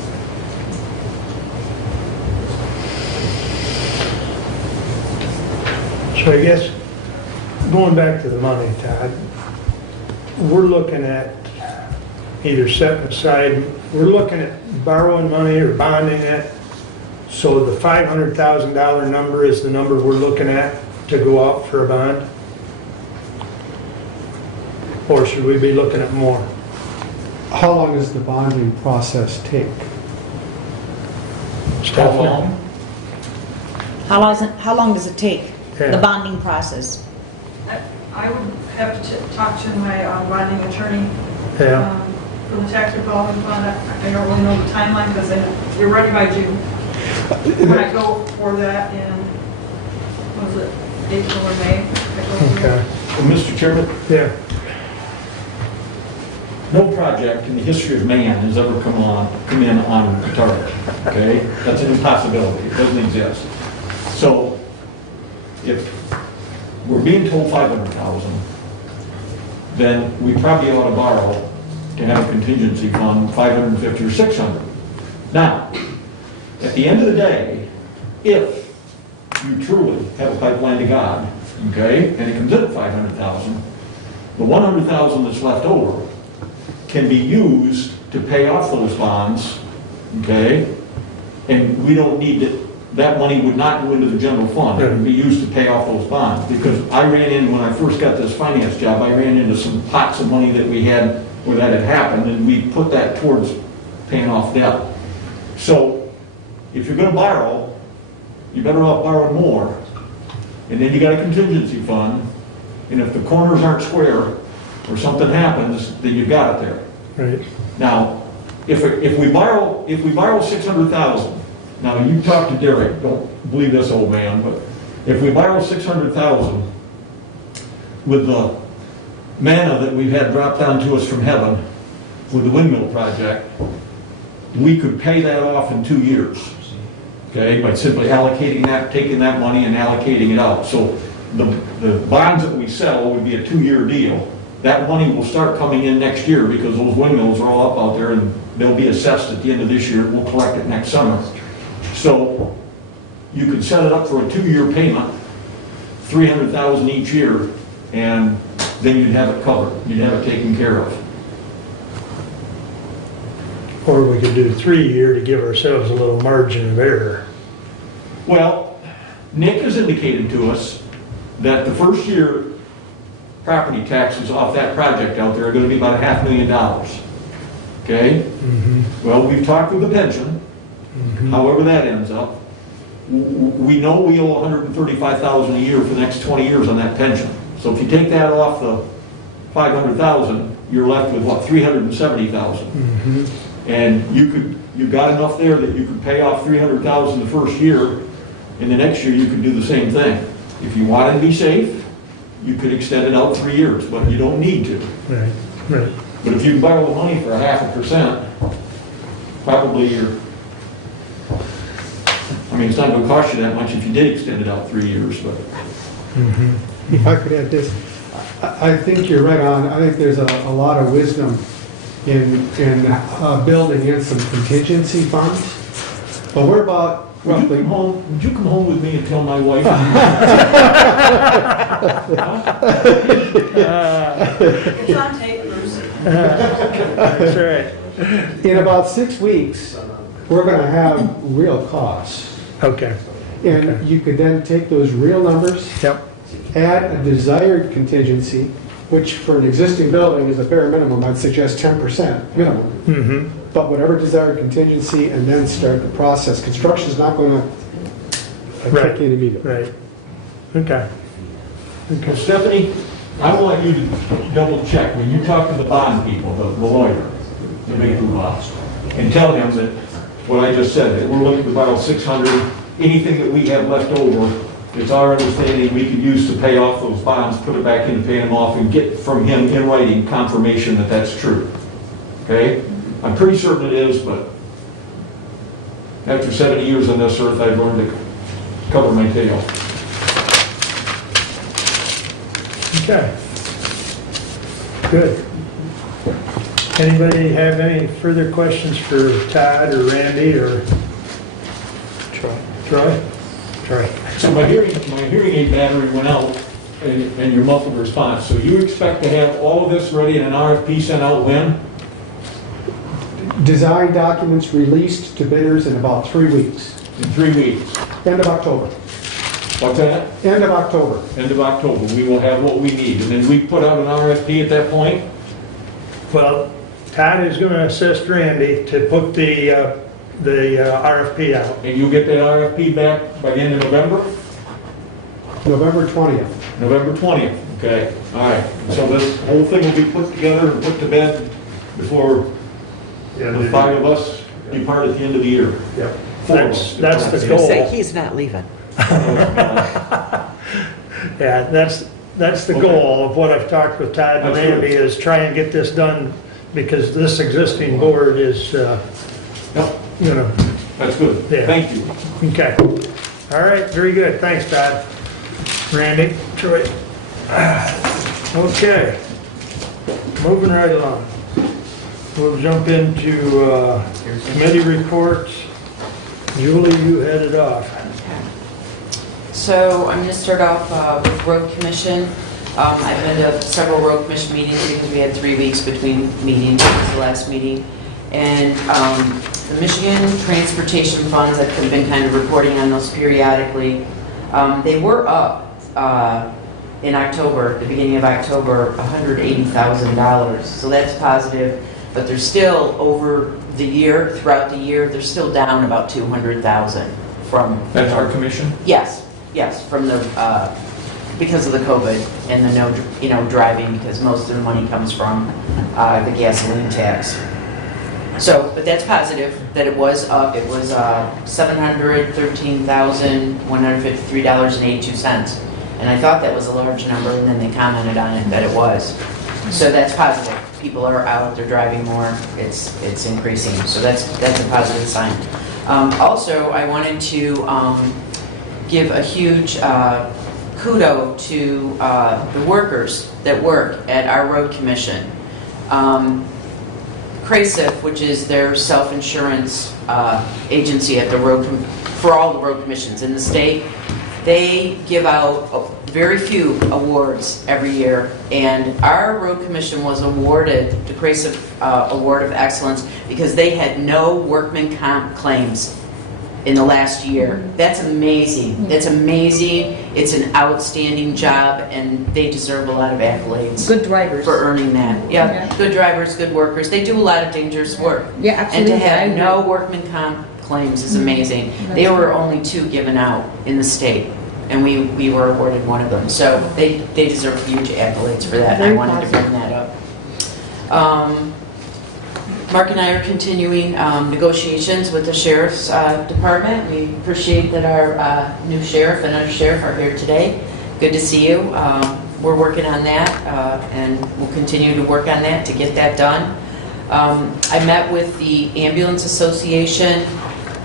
So I guess, going back to the money, Todd, we're looking at either setting aside, we're looking at borrowing money or bonding it, so the $500,000 number is the number we're looking at to go out for a bond? Or should we be looking at more? How long does the bonding process take? How long? How long does it take, Yeah. the bonding process? I would have to talk to my bonding attorney Yeah, for the tax revolving fund. I don't really know the timeline because you're ready by June. When I go for that in, was it April or May? I go for okay, Well, Mr. Chairman, yeah, no project in the history of man has ever come in on target, okay? That's an impossibility, it doesn't exist. So, if we're being told 500,000, then we probably ought to borrow to have a contingency fund, 550 or 600. Now, at the end of the day, if you truly have a pipeline to God, okay, and it comes in at 500,000, the 100,000 that's left over can be used to pay off those bonds, okay? And we don't need to, that money would not go into the general fund. It would be used to pay off those bonds. Because I ran in, when I first got this finance job, I ran into some pots of money that we had where that had happened, and we put that towards paying off debt. So, if you're gonna borrow, you're better off borrowing more. And then you got a contingency fund, and if the corners aren't square, or something happens, then you've got it there. right. Now, if we borrow 600,000, now you talk to Derek, don't believe this old man, but if we borrow 600,000 with the manna that we've had dropped down to us from heaven with the windmill project, we could pay that off in 2 years, okay, by simply allocating that, taking that money and allocating it out. So the bonds that we sell would be a 2-year deal. That money will start coming in next year because those windmills are all up out there and they'll be assessed at the end of this year. We'll collect it next summer. So you could set it up for a 2-year payment, 300,000 each year, and then you'd have it covered. You'd have it taken care of. Or we could do 3-year to give ourselves a little margin of error. Well, Nick has indicated to us that the first year property taxes off that project out there are going to be about $500,000. Okay? Well, we've talked with the pension, however that ends up. We know we owe $135,000 a year for the next 20 years on that pension. So if you take that off the $500,000, you're left with what, $370,000. And you've got enough there that you could pay off $300,000 the first year, and the next year you could do the same thing. If you want to be safe, you could extend it out 3 years, but you don't need to. Right, right. But if you can borrow the money for 0.5%, probably it's not going to cost you that much if you did extend it out 3 years, but. If I could add this, I think you're right on. I think there's a lot of wisdom in building in some contingency funds. But we're about roughly. Would you come home with me and tell my wife? It's on tape, Bruce. That's right. In about 6 weeks, we're going to have real costs. Okay. And you could then take those real numbers, Yep. add a desired contingency, which for an existing building is a bare minimum, I'd suggest 10% minimum. But whatever desired contingency, and then start the process. Construction's not going to kick in immediately. Right. Okay. Well, Stephanie, I want you to double check when you talk to the bond people, the lawyer, the big boss, and tell them that what I just said, that we're looking to borrow 600, anything that we have left over it's our understanding we could use to pay off those bonds, put it back into paying them off, and get from him in writing confirmation that that's true. Okay? I'm pretty certain it is, but after 70 years on this earth, I've learned to cover my tail. Okay. Good. Anybody have any further questions for Todd or Randy or Troy? Troy. So my hearing aid battery went out and your muffled response. So you expect to have all of this ready and an RFP sent out when? Design documents released to bidders in about 3 weeks. In 3 weeks. End of October. What's that? End of October. End of October. We will have what we need. And then we put out an RFP at that point? Well, Todd is going to assist Randy to put the RFP out. And you'll get that RFP back by the end of November? November 20th. November 20th, okay. All right. So this whole thing will be put together and put to bed before the 5 of us depart at the end of the year. Yep. 4 of us. That's the goal. Say he's not leaving. Yeah, that's the goal of what I've talked with Todd and That's Randy good. is try and get this done because this existing board is, Yep, you know, that's good. Yeah. Thank you. okay. All right, very good. Thanks, Todd. Randy, Troy. Okay. Moving right along. We'll jump into committee reports. Julie, you head it off. So I'm going to start off with Road Commission. I've been to several Road Commission meetings because we had 3 weeks between meetings, this was the last meeting. And the Michigan Transportation Funds, I've been kind of reporting on those periodically. They were up in October, the beginning of October, $180,000. So that's positive, but they're still over the year, throughout the year, they're still down about 200,000 from. That's our commission? Yes, from the, because of the COVID and the no, driving, because most of the money comes from the gasoline tax. So, but that's positive, that it was up. It was $713,153.82. And I thought that was a large number, and then they commented on it that it was. So that's positive. People are out, they're driving more, it's increasing. So that's a positive sign. Also, I wanted to give a huge kudo to the workers that work at our road commission. CRASIF, which is their self-insurance agency at the for all the road commissions in the state, they give out very few awards every year, and our road commission was awarded the CRASIF Award of Excellence because they had no workman comp claims in the last year. That's amazing. That's amazing. It's an outstanding job, and they deserve a lot of accolades. Good drivers. For earning that. Yeah, good drivers, good workers. They do a lot of dangerous work. Yeah, absolutely. And to I have agree. no workman comp claims is amazing. There were only 2 given out in the state, and we were awarded one of them. So they deserve huge accolades for that. Very I wanted to bring that up. Mark and I are continuing negotiations with the Sheriff's Department. We appreciate that our new sheriff and undersheriff are here today. Good to see you. We're working on that, and we'll continue to work on that to get that done. I met with the Ambulance Association.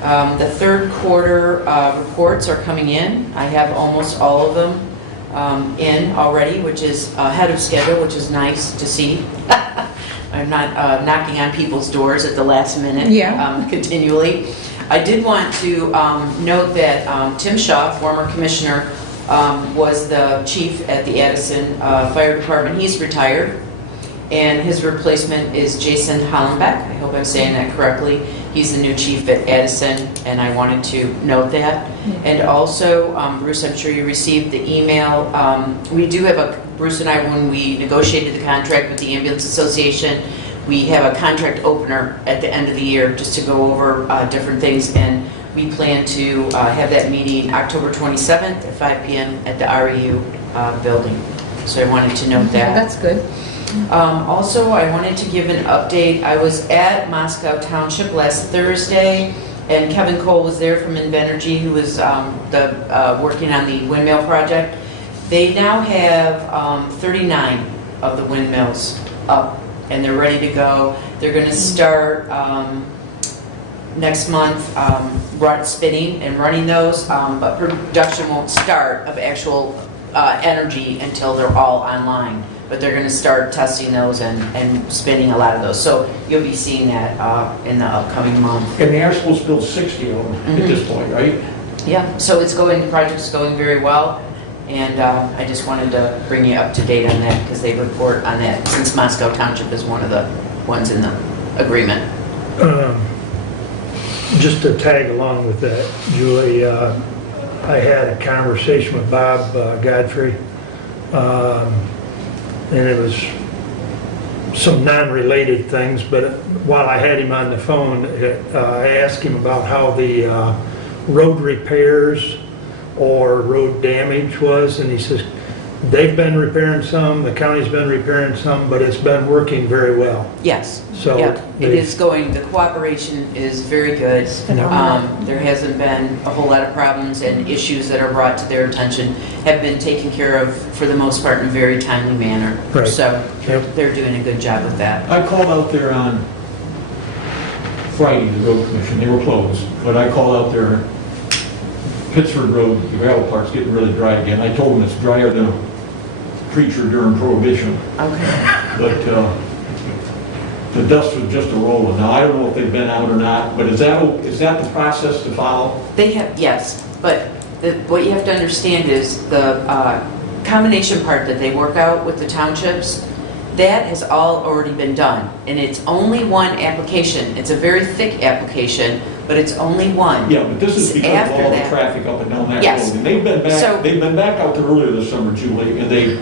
The third quarter reports are coming in. I have almost all of them in already, which is ahead of schedule, which is nice to see. I'm not knocking on people's doors at the last minute continually. I did want to note that Tim Shaw, former commissioner, was the chief at the Addison Fire Department. He's retired, and his replacement is Jason Hollenbeck. I hope I'm saying that correctly. He's the new chief at Addison, and I wanted to note that. And also, Bruce, I'm sure you received the email. We do have Bruce and I, when we negotiated the contract with the Ambulance Association, we have a contract opener at the end of the year just to go over different things, and we plan to have that meeting October 27th at 5 p.m. at the REU building. So I wanted to note that. That's good. Also, I wanted to give an update. I was at Moscow Township last Thursday. And Kevin Cole was there from Invenergy, who was working on the windmill project. They now have 39 of the windmills up, and they're ready to go. They're going to start next month spinning and running those, but production won't start of actual energy until they're all online. But they're going to start testing those and spinning a lot of those. So you'll be seeing that in the upcoming month. And they are supposed to build 60 of them at this point, right? Yeah, so the project's going very well. And I just wanted to bring you up to date on that because they report on that since Moscow Township is one of the ones in the agreement. Just to tag along with that, Julie, I had a conversation with Bob Godfrey, and it was some non-related things, but while I had him on the phone, I asked him about how the road repairs or road damage was, and he says, they've been repairing some, the county's been repairing some, but it's been working very well. Yes. So yeah, it is going, the cooperation is very good. There hasn't been a whole lot of problems, and issues that are brought to their attention have been taken care of for the most part in a very timely manner. Right. So they're doing a good job with that. I called out there on Friday, the road commission, they were closed, but I called out there, Pittsford Road, the gravel part's getting really dry again. I told them it's drier than a preacher during Prohibition. Okay. But the dust was just a rolling. Now, I don't know if they've been out or not, but is that the process to follow? They have, yes, but what you have to understand is the combination part that they work out with the townships, that has all already been done, and it's only one application. It's a very thick application, but it's only one. Yeah, but this is because of all the traffic up and down that road. And they've been back out there earlier this summer, Julie, and they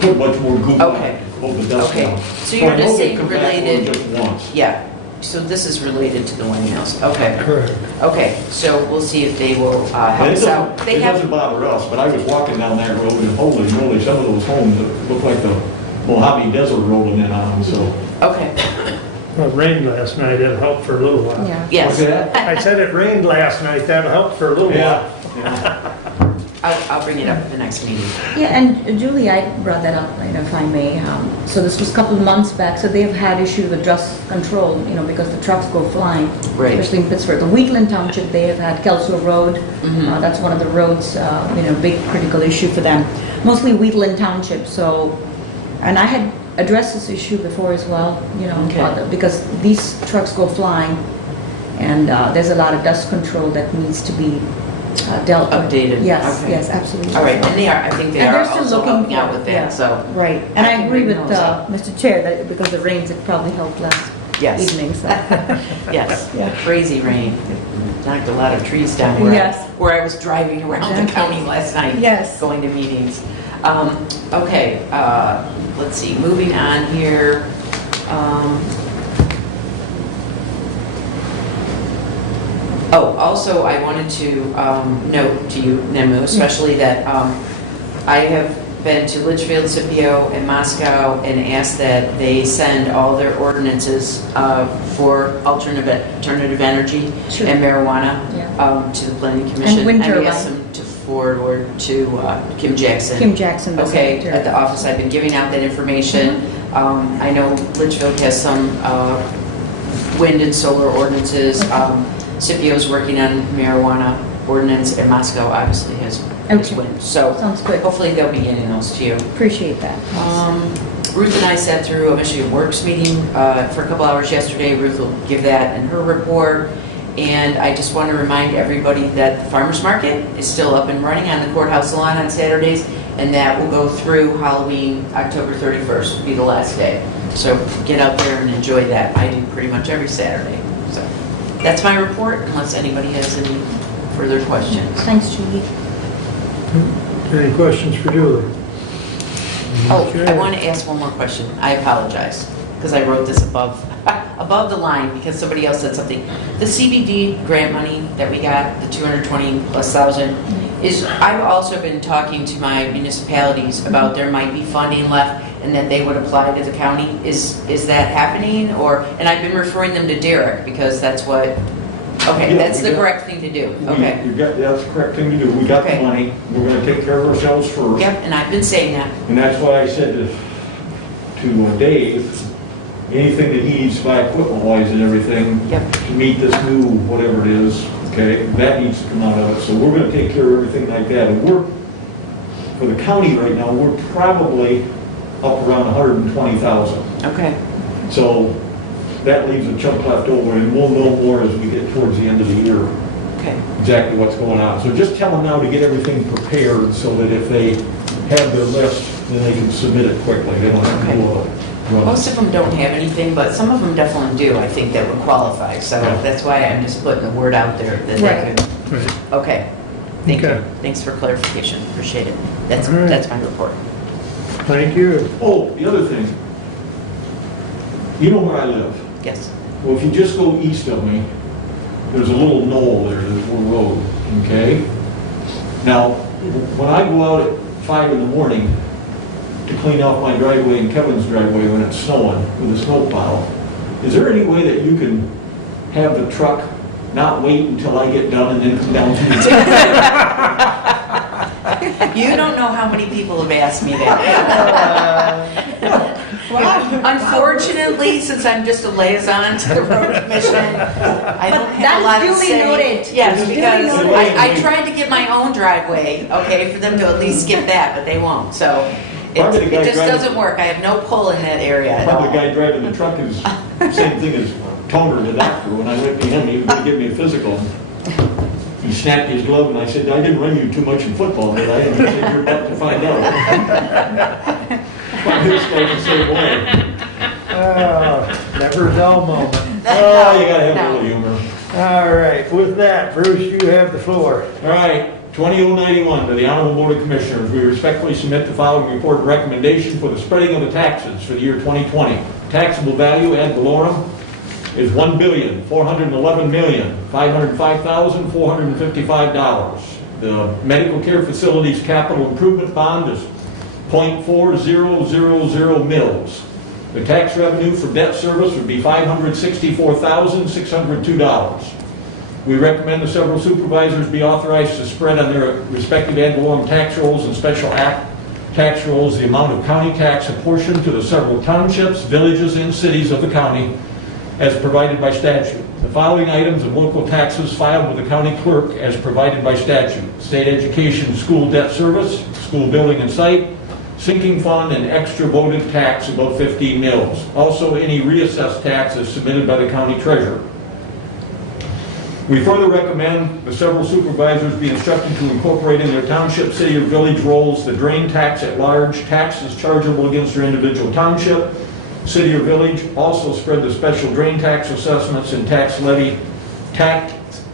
put much more goop on it, hold the dust down. So you're just saying I know they've come back related. just once. Yeah, so this is related to the windmills. Okay. Correct. Okay, so we'll see if they will help us out. It doesn't bother us, but I was walking down that road and holy moly, some of those homes look like the Mojave Desert rolling in on them, so. Okay. Well, it rained last night, that'll help for a little while. Yeah. Yes. What's that? I said it rained last night, that'll help for a little while. Yeah. I'll bring it up at the next meeting. Yeah, and Julie, I brought that up, if I may. So this was a couple of months back, so they've had issues with dust control, because the trucks go flying, Right. especially in Pittsburgh. The Wheatland Township, they have had Kelso Road. That's one of the roads, big critical issue for them. Mostly Wheatland Township, so, and I had addressed this issue before as well, Okay. because these trucks go flying, and there's a lot of dust control that needs to be dealt with. Updated. Yes, Okay. yes, absolutely. All right, and I think they And are they're still also looking helping out for- with that, yeah. so. Right, and I I can agree bring with those up. Mr. Chair, that because the rains, it probably helped last Yes. evening, so. Yes, Yeah. crazy rain. It knocked a lot of trees down where I was driving around the county last night. Yes. Going to meetings. Okay, let's see, moving on here. Also, I wanted to note to you, Nemu, especially that I have been to Litchfield, Scipio, and Moscow and asked that they send all their ordinances for alternative energy Sure. and marijuana Yeah. to the planning commission. And wind I asked turbine. them to forward to Kim Jackson. Kim Jackson, the Okay, secretary. at the office, I've been giving out that information. I know Litchfield has some wind and solar ordinances. Scipio's working on marijuana ordinance, and Moscow obviously has wind. So Sounds good. hopefully they'll be getting those to you. Appreciate that. Ruth and I sat through a Michigan Works meeting for a couple hours yesterday. Ruth will give that in her report. And I just want to remind everybody that the farmer's market is still up and running on the courthouse lawn on Saturdays, and that will go through Halloween, October 31st will be the last day. So get out there and enjoy that. I do pretty much every Saturday. So that's my report, unless anybody has any further questions. Thanks, Julie. Any questions for Julie? Oh, Okay. I want to ask one more question. I apologize, because I wrote this above the line, because somebody else said something. The CBD grant money that we got, the 220,000+, I've also been talking to my municipalities about there might be funding left and that they would apply to the county. Is that happening? And I've been referring them to Derek, because that's what Okay, Yeah, that's we the got- correct thing to do, okay. That's the correct thing to do. We got the Okay. money, we're gonna take care of ourselves first. Yep, and I've been saying that. And that's why I said to Dave, anything that he needs to buy equipment-wise and everything Yep. to meet this new, whatever it is, okay, that needs to come out of it. So we're gonna take care of everything like that. And we're, for the county right now, we're probably up around 120,000. Okay, So that leaves a chunk left over, and we'll know more as we get towards the end of the year, okay. exactly what's going on. So just tell them now to get everything prepared so that if they have their list, then they can submit it quickly. They don't have to do a run. Most of them don't have anything, but some of them definitely do, I think, that would qualify. So Yeah. that's why I'm just putting the word out there that they Right. could. Right. Okay, thank you. Okay. Thanks for clarification, appreciate it. That's All right. my report. Thank you. Oh, the other thing, you know where I live? Yes. Well, if you just go east of me, there's a little knoll there, there's a little road, okay? Now, when I go out at 5 in the morning to clean off my driveway and Kevin's driveway when it's snowing with a snowplow, is there any way that you can have the truck not wait until I get done and then come down to me? You don't know how many people have asked me that. Unfortunately, since I'm just a liaison to the road commission, I don't have a lot to That's duly say. noted. Yes, Duly because noted. I tried to get my own driveway, okay, for them to at least skip that, but they won't, so Probably the it guy just driving- doesn't work. I have no pull in that area at Probably all. the guy driving the truck is same thing as Toner, the doctor. When I went to him, he was going to give me a physical. He snapped his glove and I said, I didn't run you too much in football, did I? And he said, you're about to find out. Well, this guy's the same way. Never a dull moment. Oh, you gotta have a No. little humor. All right, with that, Bruce, you have the floor. All right, 20091 to the Honorable Board of Commissioners, we respectfully submit the following report and recommendation for the spreading of the taxes for the year 2020. Taxable value ad valorem is $1,411,505,455. The medical care facilities capital improvement bond is .4000 mils. The tax revenue for debt service would be $564,602. We recommend the several supervisors be authorized to spread on their respective ad valorem tax rolls and special act tax rolls the amount of county tax apportioned to the several townships, villages, and cities of the county as provided by statute. The following items of local taxes filed with the county clerk as provided by statute: state education, school debt service, school building and site, sinking fund, and extra voted tax above 15 mils. Also, any reassessed tax is submitted by the county treasurer. We further recommend the several supervisors be instructed to incorporate in their township, city, or village rolls the drain tax at large, taxes chargeable against their individual township, city, or village. Also spread the special drain tax assessments and tax levy,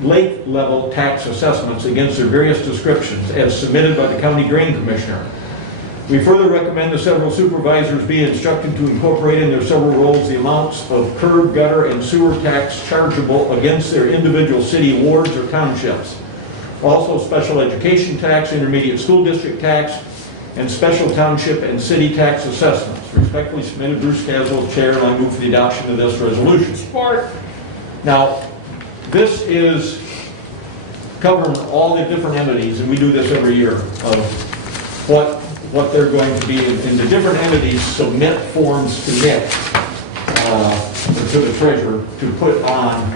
lake level tax assessments against their various descriptions as submitted by the county drain commissioner. We further recommend the several supervisors be instructed to incorporate in their several rolls the amounts of curb, gutter, and sewer tax chargeable against their individual city wards or townships. Also, special education tax, intermediate school district tax, and special township and city tax assessments. Respectfully submitted, Bruce Caswell, Chair, and I move for the adoption of this resolution. Support. Now, this is covering all the different entities, and we do this every year, of what they're going to be, and the different entities submit forms to Nick, to the treasurer, to put on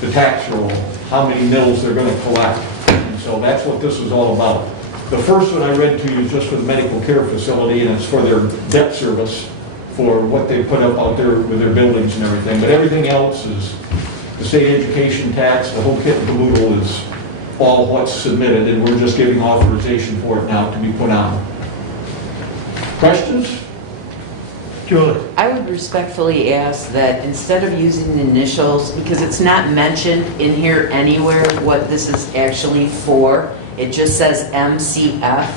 the tax roll, how many mills they're going to collect. And so that's what this is all about. The first one I read to you is just for the medical care facility, and it's for their debt service, for what they put up out there with their buildings and everything. But everything else is the state education tax, the whole kit and caboodle is all what's submitted, and we're just giving authorization for it now to be put on. Questions? Julie? I would respectfully ask that instead of using the initials, because it's not mentioned in here anywhere what this is actually for, it just says MCF.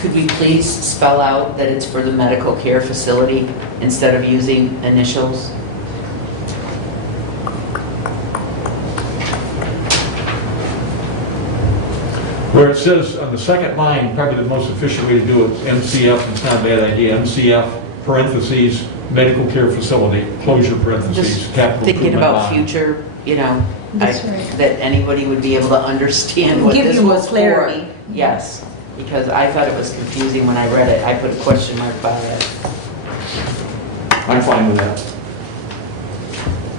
Could we please spell out that it's for the medical care facility instead of using initials? Where it says on the second line, probably the most efficient way to do it, MCF, it's not a bad idea, MCF, parentheses, medical care facility, closure parentheses, Just capital thinking improvement about bond. future, That's right. that anybody would be able to understand what Give this you more was for. clarity. Yes, because I thought it was confusing when I read it. I put a question mark by it. I'm fine with that.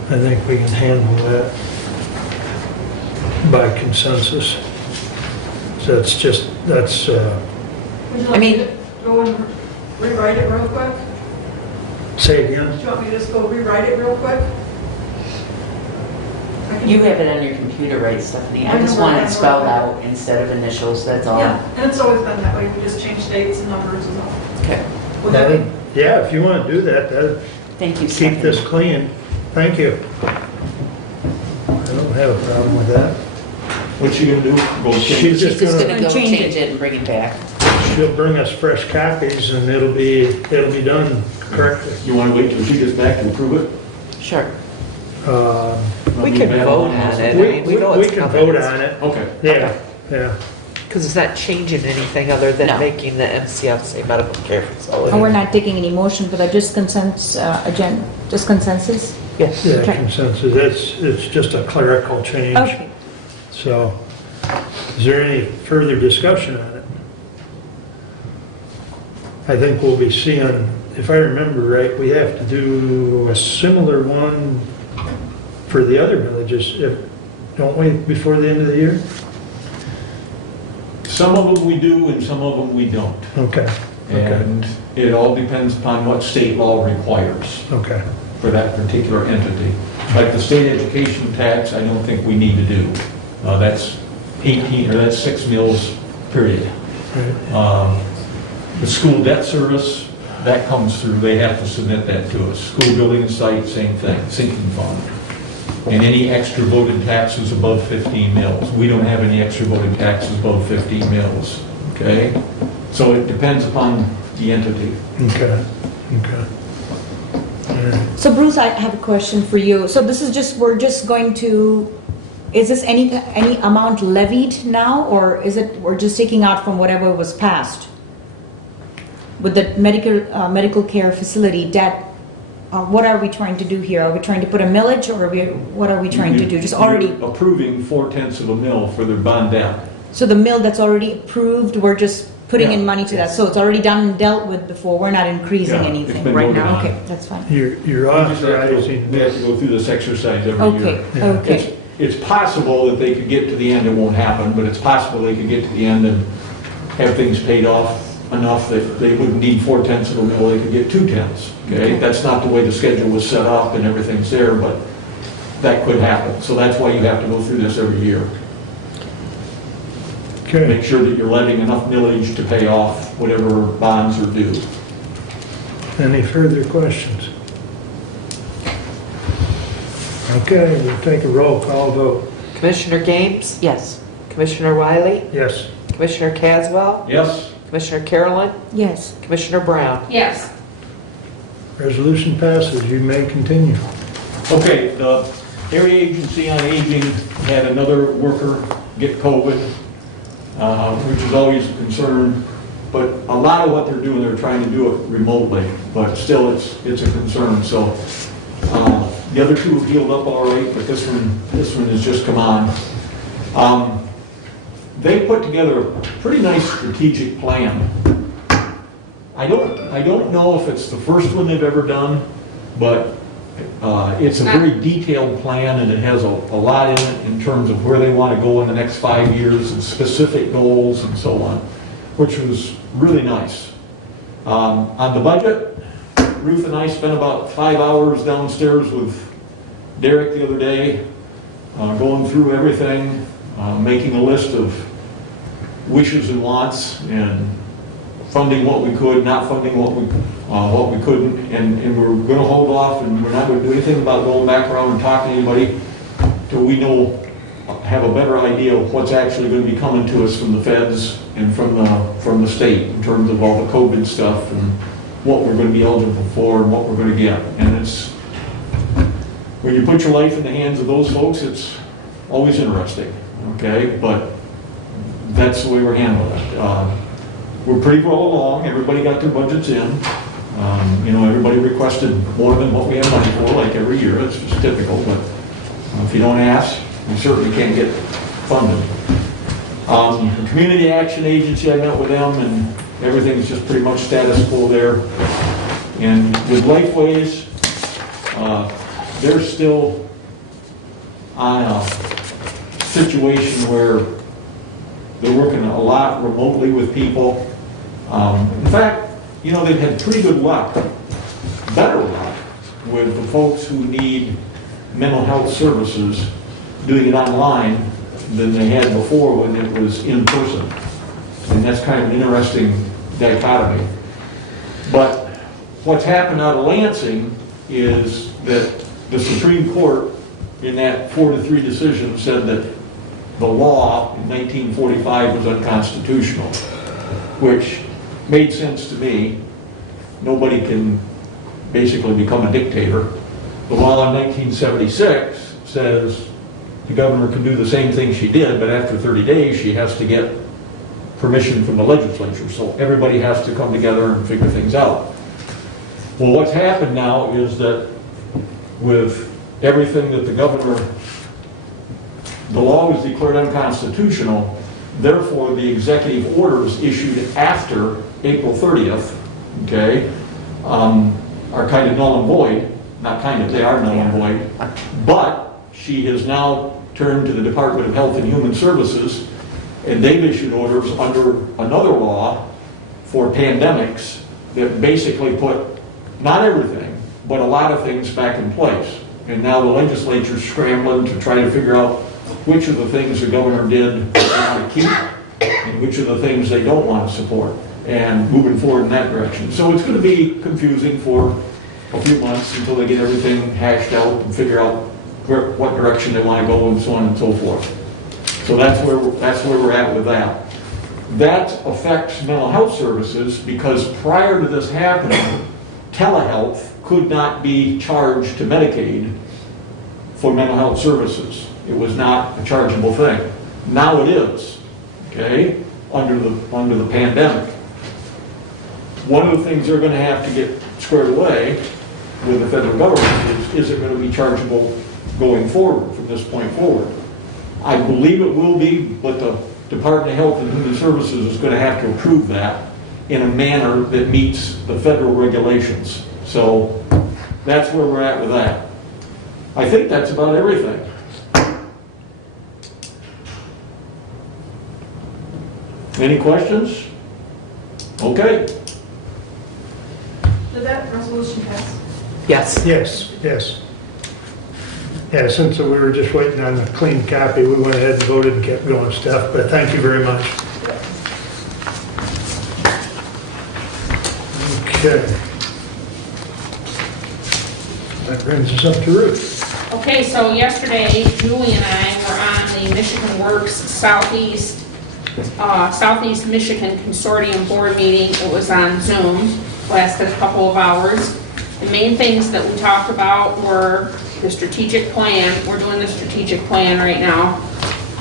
I think we can handle that by consensus. So that's, Would you I like me mean- to go and rewrite it real quick? say again? Do you want me to just go rewrite it real quick? I can You do have that. it on your computer, right, Stephanie? I I just know want where it I spelled wrote it. out instead of initials, that's all. Yeah, and it's always been that way, we just change dates and numbers and all. Okay, Would that be? Yeah, if you want to do that, that'd thank you, keep Stephanie. this clean. Thank you. I don't have a problem with that. What's she gonna do? Go She's change She's just just gonna, gonna go Change change it and bring it back. she'll bring us fresh copies and it'll be done correctly. You wanna wait till she gets back to approve it? Sure. We can vote on it. I mean, we know We it's can coming. vote on it. Okay. Yeah, yeah. Because it's not changing anything other than No. making the MCFC medical care facility. And we're not taking any motion for that, just consensus? Yes. Yeah, Okay. consensus. It's just a clerical change. Okay. So, is there any further discussion on it? I think we'll be seeing, if I remember right, we have to do a similar one for the other villages, don't we, before the end of the year? Some of them we do and some of them we don't. Okay, And it all depends upon what state law requires okay. for that particular entity. Like the state education tax, I don't think we need to do. That's 18, or that's 6 meals, period. Right. The school debt service, that comes through, they have to submit that to us. School building and site, same thing, sinking fund. And any extra voted taxes above 15 mils. We don't have any extra voted taxes above 15 mils, okay? So it depends upon the entity. Okay, okay. All right. So Bruce, I have a question for you. So this is just, we're just going to, is this any amount levied now, or is it, we're just taking out from whatever was passed? With the medical care facility debt, what are we trying to do here? Are we trying to put a millage, or what are we trying to do? Just already, You're approving 4/10 of a mil for their bond debt. so the mill that's already approved, we're just putting in Yeah. money to that. So it's already done and dealt with before, we're not increasing Yeah, it's anything been right voted now? on. Okay, that's fine. You're We just have to go- authorizing, We have to go through this exercise every Okay, year. Yeah. okay. It's possible that they could get to the end, it won't happen, but it's possible they could get to the end and have things paid off enough that they wouldn't need 4/10 of a mil, they could get 2/10, okay? That's not the way the schedule was set up and everything's there, but that could happen. So that's why you have to go through this every year. okay. Make sure that you're letting enough millage to pay off whatever bonds are due. Any further questions? Okay, we'll take a roll call vote. Commissioner Games, Yes. Commissioner Wiley, Yes. Commissioner Caswell, Yes? Commissioner Carolyn, Yes. Commissioner Brown. Yes. Resolution passes, you may continue. Okay, the Area Agency on Aging had another worker get COVID, which is always a concern, but a lot of what they're doing, they're trying to do it remotely, but still, it's a concern, so. The other two have healed up all right, but this one has just come on. They put together a pretty nice strategic plan. I don't know if it's the first one they've ever done, but it's a very detailed plan, and it has a lot in it in terms of where they want to go in the next 5 years and specific goals and so on, which was really nice. On the budget, Ruth and I spent about 5 hours downstairs with Derek the other day, going through everything, making a list of wishes and wants, and funding what we could, not funding what we couldn't, and we're going to hold off, and we're not going to do anything about going back around and talking to anybody till we have a better idea of what's actually going to be coming to us from the feds and from the state in terms of all the COVID stuff and what we're going to be eligible for and what we're going to get. And it's, when you put your life in the hands of those folks, it's always interesting, okay? But that's the way we're handling it. We're pretty well along. Everybody got their budgets in. Everybody requested more than what we have money for, like every year. It's just typical, but if you don't ask, you certainly can't get funded. The Community Action Agency, I met with them, and everything's just pretty much status quo there. And with Lifeways, they're still on a situation where they're working a lot remotely with people. In fact, they've had pretty good luck, better luck, with the folks who need mental health services doing it online than they had before when it was in person. And that's kind of an interesting dichotomy. But what's happened out of Lansing is that the Supreme Court, in that 4-3 decision, said that the law in 1945 was unconstitutional, which made sense to me. Nobody can basically become a dictator. The law in 1976 says the governor can do the same thing she did, but after 30 days she has to get permission from the legislature. So everybody has to come together and figure things out. Well, what's happened now is that with everything that the law was declared unconstitutional, therefore the executive orders issued after April 30th, okay, are kind of null and void. Not kind of, they are null and void. But she has now turned to the Department of Health and Human Services, and they've issued orders under another law for pandemics that basically put, not everything, but a lot of things back in place. And now the legislature's scrambling to try to figure out which of the things the governor did they want to keep and which of the things they don't want to support, and moving forward in that direction. So it's going to be confusing for a few months until they get everything hashed out and figure out what direction they want to go and so on and so forth. So that's where we're at with that. That affects mental health services because prior to this happening, telehealth could not be charged to Medicaid for mental health services. It was not a chargeable thing. Now it is, okay, under the pandemic. One of the things they're going to have to get squared away with the federal government is it going to be chargeable going forward from this point forward? I believe it will be, but the Department of Health and Human Services is going to have to approve that in a manner that meets the federal regulations. So that's where we're at with that. I think that's about everything. Any questions? Okay. Did that resolution pass? Yes. Yes. Yeah, since we were just waiting on a clean copy, we went ahead and voted and kept going stuff, but thank you very much. Okay. That brings us up to Ruth. Okay, so yesterday, Julie and I were on the Michigan Works Southeast Michigan Consortium Board meeting. It was on Zoom, lasted a couple of hours. The main things that we talked about were the strategic plan. We're doing the strategic plan right now.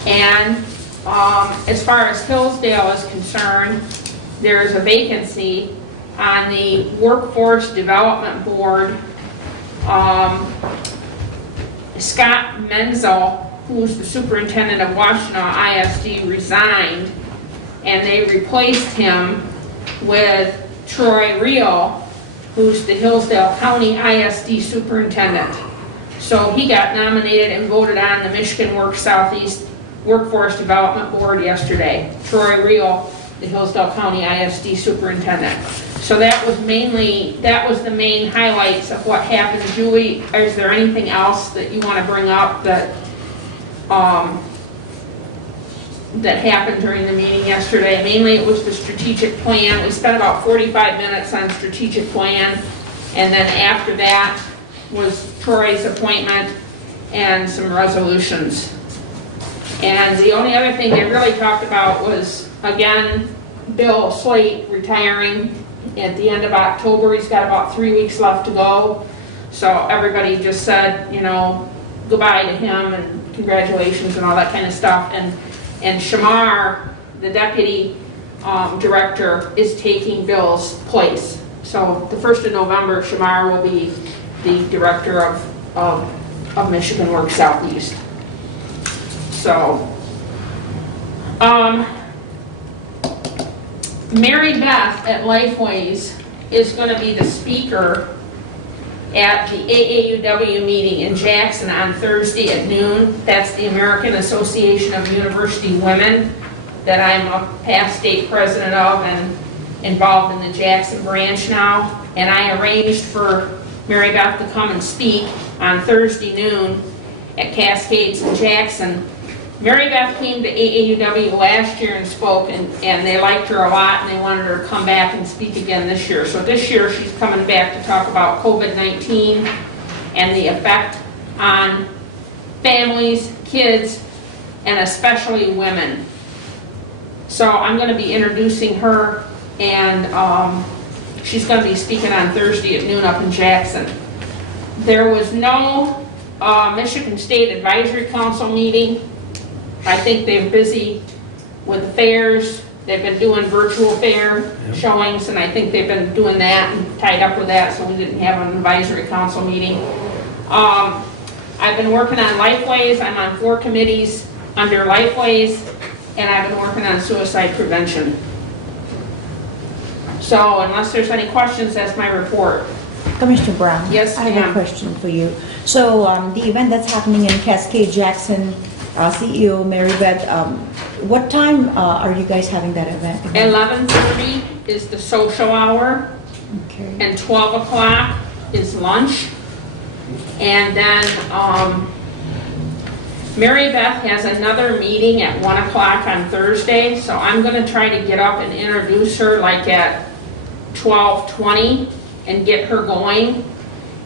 And as far as Hillsdale is concerned, there's a vacancy on the Workforce Development Board. Scott Menzel, who's the superintendent of Washtenaw ISD, resigned, and they replaced him with Troy Reel, who's the Hillsdale County ISD superintendent. So he got nominated and voted on the Michigan Works Southeast Workforce Development Board yesterday. Troy Reel, the Hillsdale County ISD superintendent. So that was the main highlights of what happened. Julie, is there anything else that you want to bring up that that happened during the meeting yesterday? Mainly it was the strategic plan. We spent about 45 minutes on strategic plan, and then after that was Troy's appointment and some resolutions. And the only other thing they really talked about was, again, Bill Slate retiring at the end of October. He's got about 3 weeks left to go. So everybody just said, goodbye to him and congratulations and all that kind of stuff. And Shamar, the deputy director, is taking Bill's place. So the 1st of November, Shamar will be the director of Michigan Works Southeast. So, Mary Beth at Lifeways is going to be the speaker at the AAUW meeting in Jackson on Thursday at noon. That's the American Association of University Women that I'm a past state president of and involved in the Jackson branch now. And I arranged for Mary Beth to come and speak on Thursday noon at Cascades in Jackson. Mary Beth came to AAUW last year and spoke, and they liked her a lot, and they wanted her to come back and speak again this year. So this year she's coming back to talk about COVID-19 and the effect on families, kids, and especially women. So I'm going to be introducing her, and she's going to be speaking on Thursday at noon up in Jackson. There was no Michigan State Advisory Council meeting. I think they're busy with the fairs. They've been doing virtual fair showings, and I think they've been doing that and tied up with that, so we didn't have an advisory council meeting. I've been working on Lifeways. I'm on 4 committees under Lifeways, and I've been working on suicide prevention. So unless there's any questions, that's my report. Commissioner Brown? Yes, I have ma'am. a question for you. So the event that's happening in Cascade Jackson, CEO Mary Beth, what time are you guys having that event? 11:30 is the social hour, Okay. and 12 o'clock is lunch. And then Mary Beth has another meeting at 1 o'clock on Thursday, so I'm going to try to get up and introduce her like at 12:20 and get her going.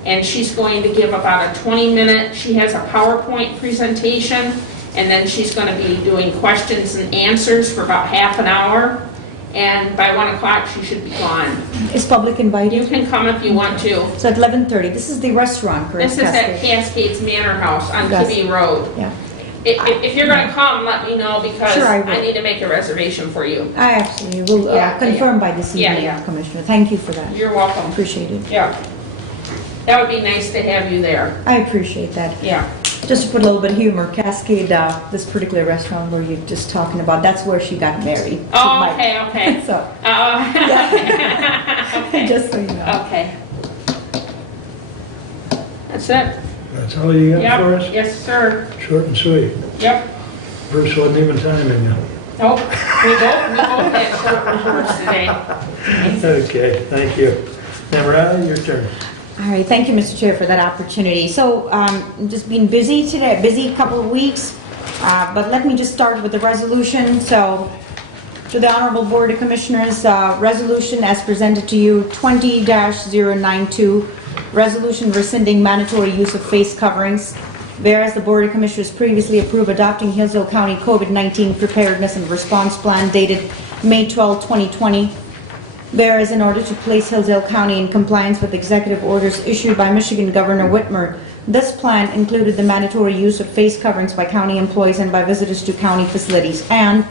And she's going to give about a 20-minute, she has a PowerPoint presentation, and then she's going to be doing questions and answers for about half an hour. And by 1 o'clock, she should be gone. Is public invited? You can come if you want to. So at 11:30, this is the restaurant, correct? This is at Cascades Manor House on Yes. Kibbe Road. Yeah. If you're going to come, let me know, because Sure, I will. I need to make a reservation for you. I absolutely will Yeah, confirm by this Yeah, evening, yeah. Commissioner. Thank you for that. You're welcome. Appreciate it. Yeah. That would be nice to have you there. I appreciate that. Yeah. Just to put a little bit of humor, Cascade, this particular restaurant where you're just talking about, that's where she got married. to Oh, Mike. okay. So, Okay. just so you know. Okay. That's it. That's all you got for Yep. us? Yes, sir. Short and sweet. Yep. Bruce wasn't even timing you. Nope. We both had short reports today. Okay, thank you. Now, Mariah, your turn. All right, thank you, Mr. Chair, for that opportunity. So, just been busy today, busy couple of weeks, but let me just start with the resolution. So, to the Honorable Board of Commissioners, resolution as presented to you, 20-092, resolution rescinding mandatory use of face coverings. Whereas the Board of Commissioners previously approved adopting Hillsdale County COVID-19 Preparedness and Response Plan dated May 12, 2020. Whereas in order to place Hillsdale County in compliance with executive orders issued by Michigan Governor Whitmer, this plan included the mandatory use of face coverings by county employees and by visitors to county facilities. And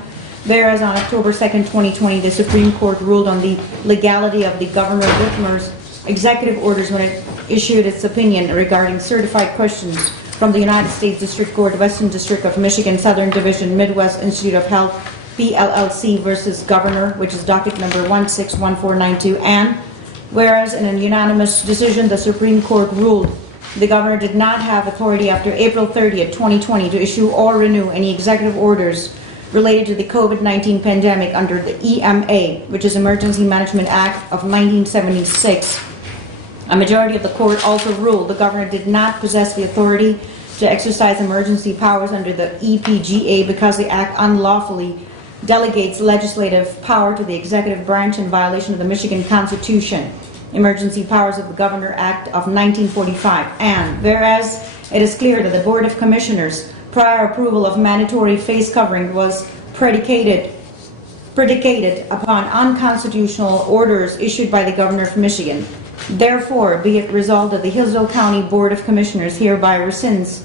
whereas on October 2nd, 2020, the Supreme Court ruled on the legality of the Governor Whitmer's executive orders when it issued its opinion regarding certified questions from the United States District Court, Western District of Michigan, Southern Division, Midwest Institute of Health, PLLC versus Governor, which is docket number 161492, and whereas in a unanimous decision, the Supreme Court ruled the Governor did not have authority after April 30th, 2020 to issue or renew any executive orders related to the COVID-19 pandemic under the EMA, which is Emergency Management Act of 1976. A majority of the court also ruled the Governor did not possess the authority to exercise emergency powers under the EPGA because the Act unlawfully delegates legislative power to the executive branch in violation of the Michigan Constitution, Emergency Powers of the Governor Act of 1945. And whereas it is clear that the Board of Commissioners' prior approval of mandatory face covering was predicated upon unconstitutional orders issued by the Governor of Michigan. Therefore, be it resolved that the Hillsdale County Board of Commissioners hereby rescinds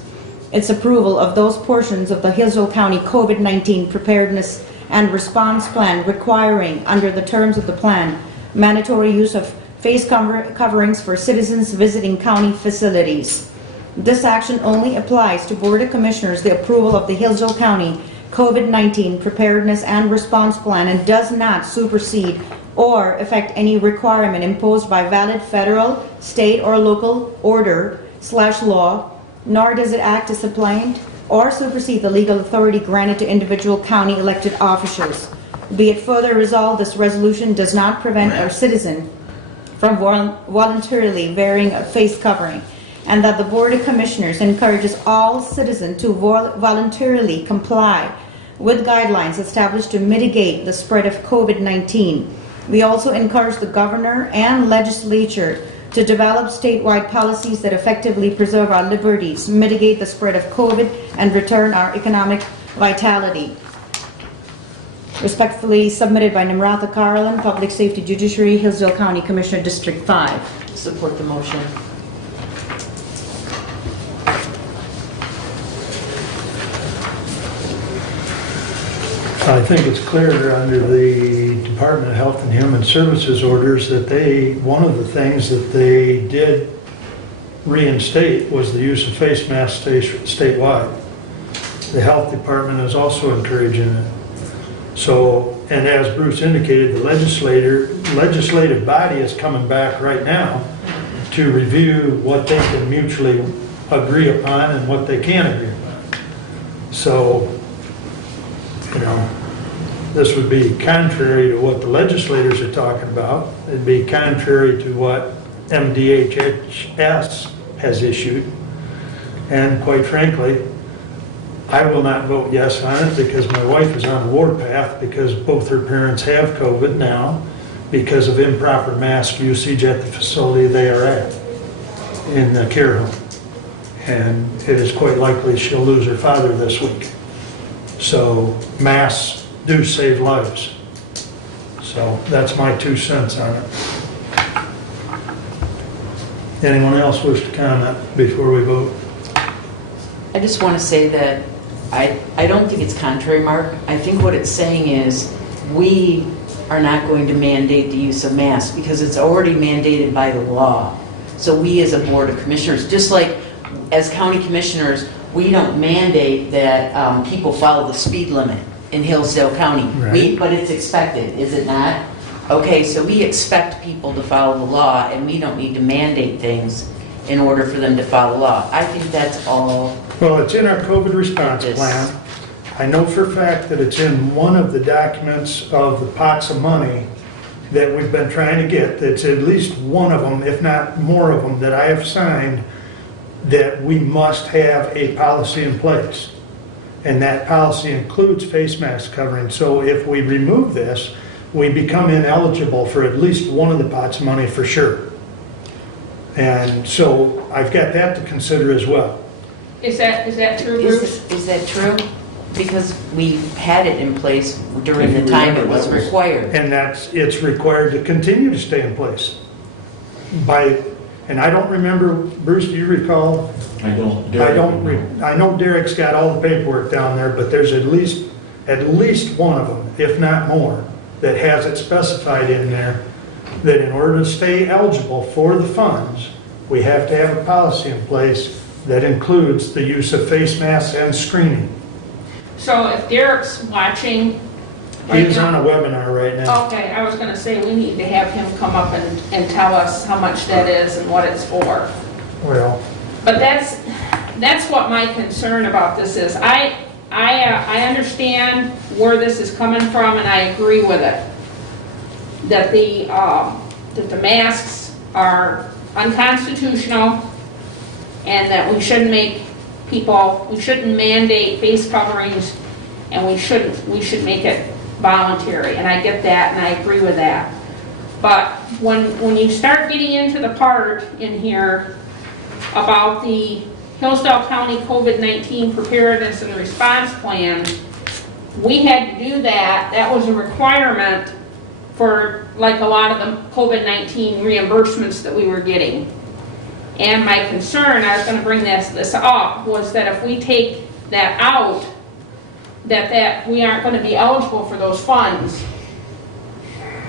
its approval of those portions of the Hillsdale County COVID-19 Preparedness and Response Plan requiring, under the terms of the plan, mandatory use of face coverings for citizens visiting county facilities. This action only applies to Board of Commissioners the approval of the Hillsdale County COVID-19 Preparedness and Response Plan and does not supersede or affect any requirement imposed by valid federal, state, or local order/law, nor does it act as supplant or supersede the legal authority granted to individual county elected officials. Be it further resolved, this resolution does not prevent our citizen from voluntarily wearing a face covering, and that the Board of Commissioners encourages all citizens to voluntarily comply with guidelines established to mitigate the spread of COVID-19. We also encourage the governor and legislature to develop statewide policies that effectively preserve our liberties, mitigate the spread of COVID, and return our economic vitality. Respectfully submitted by Nimratha Carlin, Public Safety Judiciary, Hillsdale County Commissioner, District 5. Support the motion. I think it's clear under the Department of Health and Human Services orders that one of the things that they did reinstate was the use of face masks statewide. The Health Department is also encouraging it. So, and as Bruce indicated, the legislative body is coming back right now to review what they can mutually agree upon and what they can't agree upon. So, this would be contrary to what the legislators are talking about. It'd be contrary to what MDHHS has issued. And quite frankly, I will not vote yes on it because my wife is on the warpath because both her parents have COVID now because of improper mask usage at the facility they are at in the care home. And it is quite likely she'll lose her father this week. So masks do save lives. So that's my 2 cents on it. Anyone else wish to comment before we vote? I just want to say that I don't think it's contrary, Mark. I think what it's saying is we are not going to mandate the use of masks because it's already mandated by the law. So we as a Board of Commissioners, just like as county commissioners, we don't mandate that people follow the speed limit in Hillsdale County. Right. But it's expected, is it not? Okay, so we expect people to follow the law and we don't need to mandate things in order for them to follow the law. I think that's all. Well, it's in our COVID response plan. I know for a fact that it's in one of the documents of the pots of money that we've been trying to get. That's at least one of them, if not more of them, that I have signed that we must have a policy in place. And that policy includes face mask covering. So if we remove this, we become ineligible for at least one of the pots of money for sure. And so I've got that to consider as well. Is that true, Bruce? Is that true? Because we had it in place during the time it was required. And it's required to continue to stay in place. And I don't remember, Bruce, do you recall? I don't. I know Derek's got all the paperwork down there, but there's at least one of them, if not more, that has it specified in there that in order to stay eligible for the funds, we have to have a policy in place that includes the use of face masks and screening. So if Derek's watching. He's on a webinar right now. Okay, I was going to say we need to have him come up and tell us how much that is and what it's for. Well. But that's what my concern about this is. I understand where this is coming from and I agree with it. That the masks are unconstitutional and that we shouldn't mandate face coverings and we should make it voluntary, and I get that and I agree with that. But when you start getting into the part in here about the Hillsdale County COVID-19 Preparedness and Response Plan, we had to do that. That was a requirement for like a lot of the COVID-19 reimbursements that we were getting. And my concern, I was going to bring this up, was that if we take that out, that we aren't going to be eligible for those funds.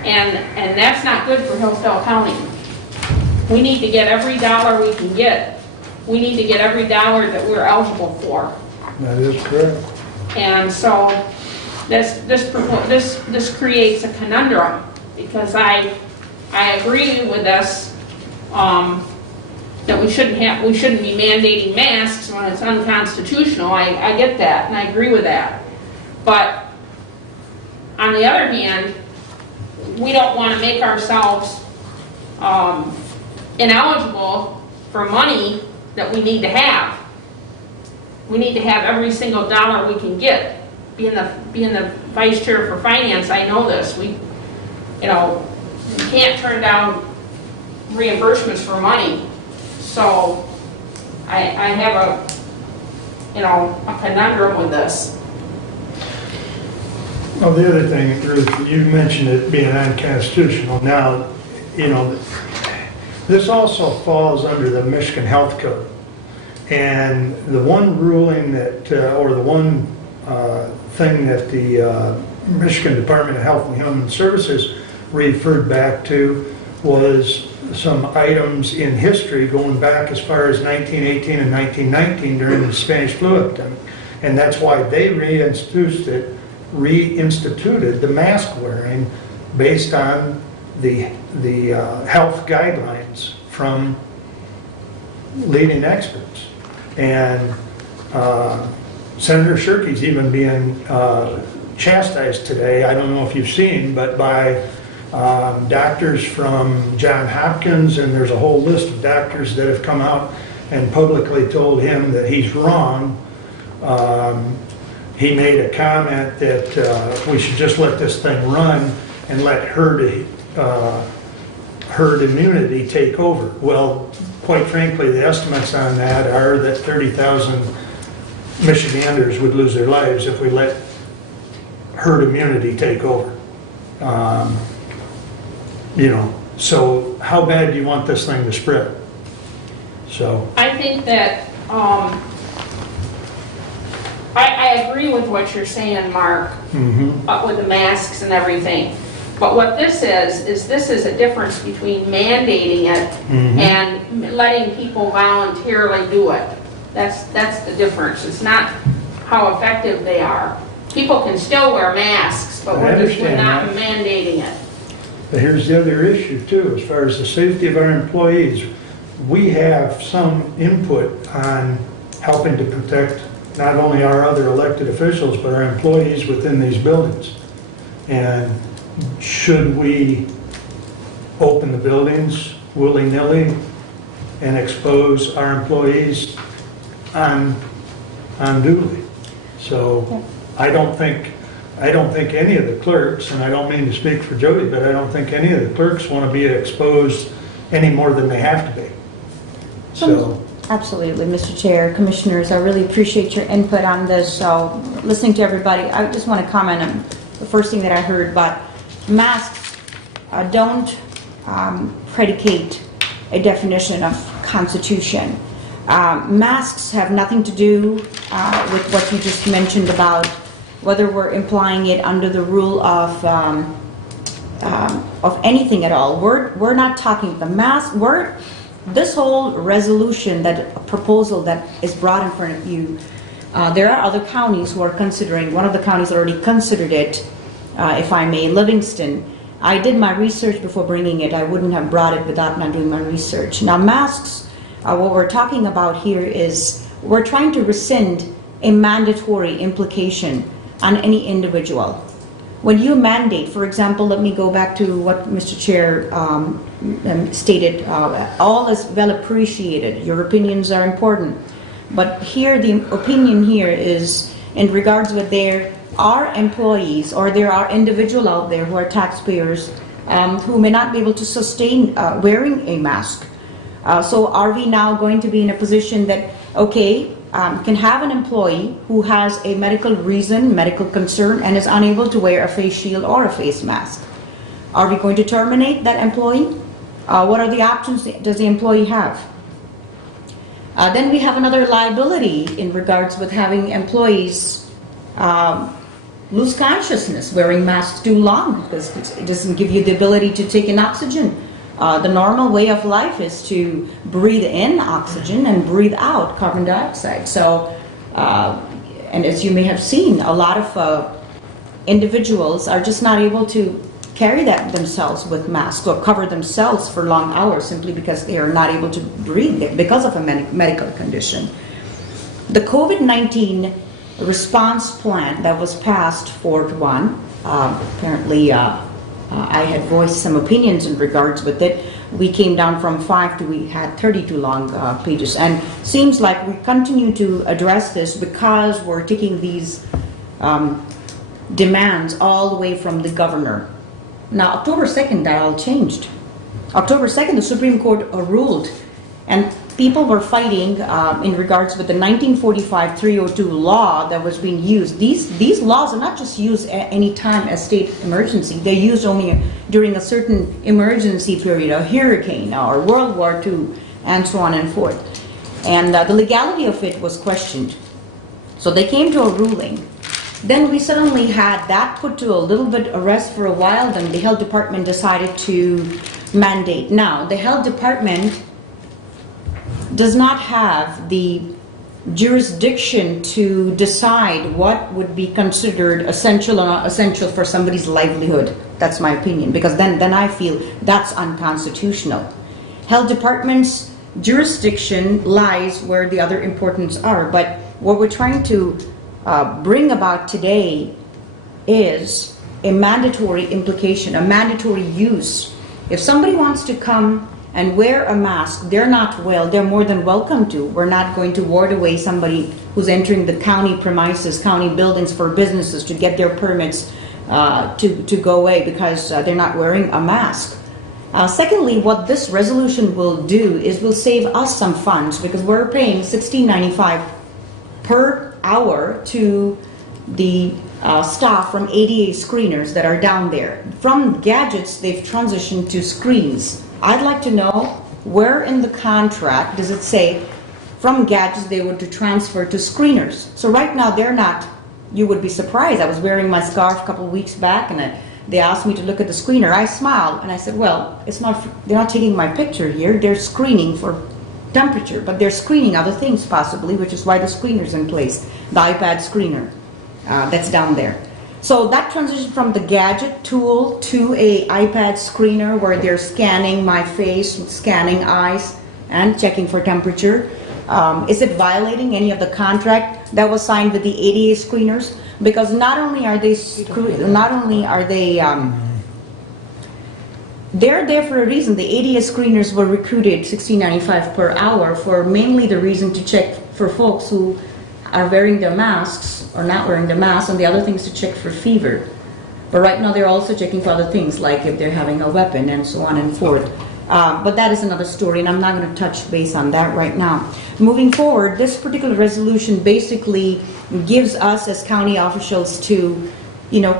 And that's not good for Hillsdale County. We need to get every dollar we can get. We need to get every dollar that we're eligible for. That is correct. And so this creates a conundrum, because I agree with this, that we shouldn't be mandating masks when it's unconstitutional. I get that, and I agree with that. But on the other hand, we don't want to make ourselves ineligible for money that we need to have. We need to have every single dollar we can get. Being the vice chair for finance, I know this. We can't turn down reimbursements for money. So I have a conundrum with this. Well, the other thing, Ruth, you mentioned it being unconstitutional. Now, this also falls under the Michigan Health Code. And the one ruling that, or the one thing that the Michigan Department of Health and Human Services referred back to was some items in history going back as far as 1918 and 1919 during the Spanish flu epidemic. And that's why they reinstituted the mask wearing based on the health guidelines from leading experts. And Senator Shirkey's even being chastised today, I don't know if you've seen, but by doctors from Johns Hopkins, and there's a whole list of doctors that have come out and publicly told him that he's wrong. He made a comment that we should just let this thing run and let herd immunity take over. Well, quite frankly, the estimates on that are that 30,000 Michiganders would lose their lives if we let herd immunity take over. So how bad do you want this thing to spread? So I think that I agree with what you're saying, Mark, with the masks and everything. But what this is a difference between mandating it and letting people voluntarily do it. That's the difference. It's not how effective they are. People can still wear masks, but we're not mandating it. But here's the other issue too, as far as the safety of our employees. We have some input on helping to protect not only our other elected officials, but our employees within these buildings. And should we open the buildings willy-nilly and expose our employees unduly? So I don't think any of the clerks, and I don't mean to speak for Jody, but I don't think any of the clerks want to be exposed any more than they have to be. So. Absolutely, Mr. Chair, Commissioners, I really appreciate your input on this. So listening to everybody, I just want to comment on the first thing that I heard, but masks don't predicate a definition of Constitution. Masks have nothing to do with what you just mentioned about whether we're implying it under the rule of anything at all. We're not talking the mask. This whole resolution, that proposal that is brought in front of you, there are other counties who are considering. One of the counties already considered it, if I may, Livingston. I did my research before bringing it. I wouldn't have brought it without not doing my research. Now, masks, what we're talking about here is we're trying to rescind a mandatory implication on any individual. When you mandate, for example, let me go back to what Mr. Chair stated, all is well appreciated. Your opinions are important. But here, the opinion here is in regards with there are employees or there are individuals out there who are taxpayers who may not be able to sustain wearing a mask. So are we now going to be in a position that, okay, can have an employee who has a medical reason, medical concern, and is unable to wear a face shield or a face mask? Are we going to terminate that employee? What are the options does the employee have? Then we have another liability in regards with having employees lose consciousness wearing masks too long because it doesn't give you the ability to take in oxygen The normal way of life is to breathe in oxygen and breathe out carbon dioxide. So, and as you may have seen, a lot of individuals are just not able to carry that themselves with masks or cover themselves for long hours simply because they are not able to breathe because of a medical condition. The COVID-19 response plan that was passed for one, apparently I had voiced some opinions in regards with it. We came down from 5 to we had 32 long pages, and seems like we continue to address this because we're taking these demands all the way from the governor. Now, October 2nd, that all changed. October 2nd, the Supreme Court ruled, and people were fighting in regards with the 1945-302 law that was being used. These laws are not just used at any time as state emergency. They're used only during a certain emergency period, a hurricane or World War II, and so on and forth. And the legality of it was questioned. So they came to a ruling. Then we suddenly had that put to a little bit of rest for a while. Then the health department decided to mandate. Now, the health department does not have the jurisdiction to decide what would be considered essential or not essential for somebody's livelihood. That's my opinion, because then I feel that's unconstitutional. Health department's jurisdiction lies where the other importance are, but what we're trying to bring about today is a mandatory implication, a mandatory use. If somebody wants to come and wear a mask, they're not well, they're more than welcome to. We're not going to ward away somebody who's entering the county premises, county buildings for businesses to get their permits to go away because they're not wearing a mask. Secondly, what this resolution will do is will save us some funds because we're paying $16.95 per hour to the staff from ADA screeners that are down there. From gadgets, they've transitioned to screens. I'd like to know where in the contract does it say from gadgets they were to transfer to screeners. So right now they're not, you would be surprised. I was wearing my scarf a couple of weeks back and they asked me to look at the screener. I smiled and I said, well, it's not, they're not taking my picture here. They're screening for temperature, but they're screening other things possibly, which is why the screener's in place, the iPad screener that's down there. So that transition from the gadget tool to a iPad screener where they're scanning my face, scanning eyes, and checking for temperature. Is it violating any of the contract that was signed with the ADA screeners? Because not only are they they're there for a reason. The ADA screeners were recruited $16.95 per hour for mainly the reason to check for folks who are wearing their masks or not wearing their masks, and the other thing is to check for fever. But right now they're also checking for other things like if they're having a weapon and so on and forth. But that is another story, and I'm not going to touch base on that right now. Moving forward, this particular resolution basically gives us as county officials to,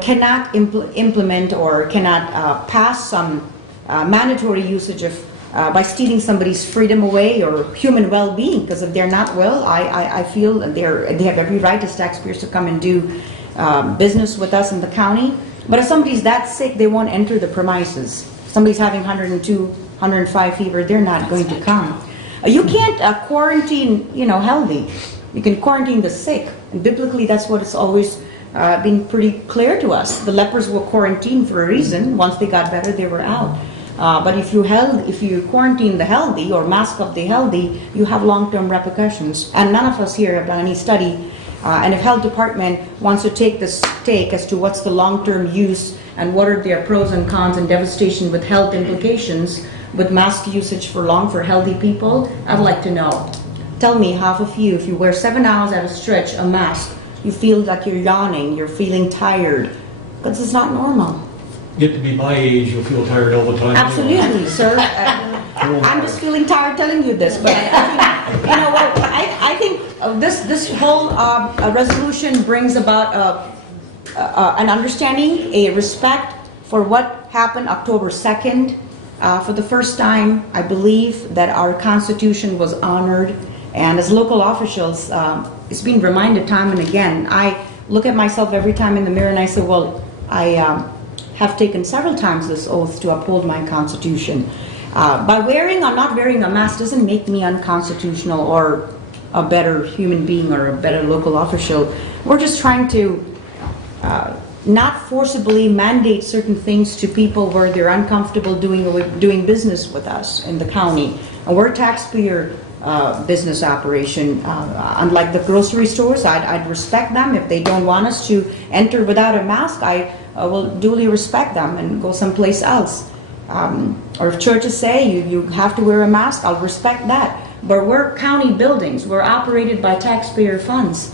cannot implement or cannot pass some mandatory usage of by stealing somebody's freedom away or human well-being, because if they're not well, I feel they have every right as taxpayers to come and do business with us in the county. But if somebody's that sick, they won't enter the premises. Somebody's having 102, 105 fever, they're not going to come. You can't quarantine, healthy. You can quarantine the sick. And biblically, that's what it's always been pretty clear to us. The lepers were quarantined for a reason. Once they got better, they were out. But if you quarantine the healthy or mask up the healthy, you have long-term repercussions. And none of us here have done any study. And if health department wants to take this take as to what's the long-term use and what are their pros and cons and devastation with health implications with mask usage for healthy people, I'd like to know. Tell me, half of you, if you wear 7 hours at a stretch a mask, you feel like you're yawning, you're feeling tired, because it's not normal. Get to be my age, you'll feel tired all the time. Absolutely, sir. I'm just feeling tired telling you this, but I think this whole resolution brings about an understanding, a respect for what happened October 2nd. For the first time, I believe that our Constitution was honored, and as local officials, it's been reminded time and again. I look at myself every time in the mirror and I say, well, I have taken several times this oath to uphold my Constitution. By wearing or not wearing a mask doesn't make me unconstitutional or a better human being or a better local official. We're just trying to not forcibly mandate certain things to people where they're uncomfortable doing business with us in the county. And we're a taxpayer business operation. Unlike the grocery stores, I'd respect them. If they don't want us to enter without a mask, I will duly respect them and go someplace else. Or if churches say you have to wear a mask, I'll respect that. But we're county buildings. We're operated by taxpayer funds.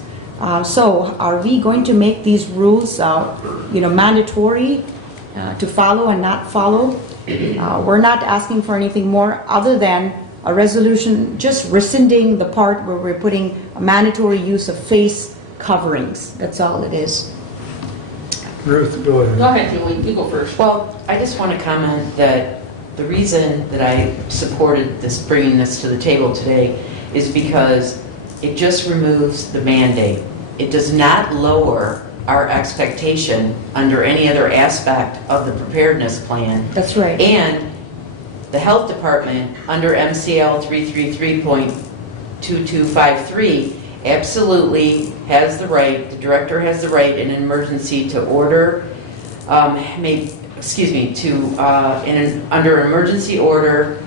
So are we going to make these rules, mandatory to follow and not follow? We're not asking for anything more other than a resolution just rescinding the part where we're putting a mandatory use of face coverings. That's all it is. Ruth, go ahead. Go ahead, Julie, you go first. Well, I just want to comment that the reason that I supported bringing this to the table today is because it just removes the mandate. It does not lower our expectation under any other aspect of the preparedness plan. That's right. And the health department under MCL 333.2253 absolutely has the right, the director has the right in an emergency to order, under an emergency order,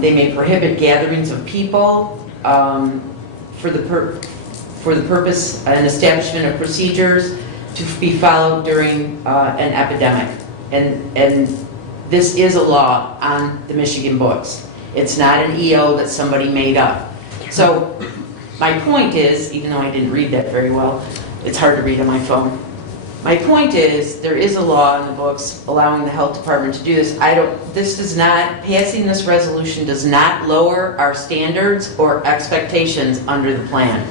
they may prohibit gatherings of people for the purpose and establishment of procedures to be followed during an epidemic. And this is a law on the Michigan books. It's not an EO that somebody made up. So my point is, even though I didn't read that very well, it's hard to read on my phone. My point is, there is a law in the books allowing the health department to do this. Passing this resolution does not lower our standards or expectations under the plan.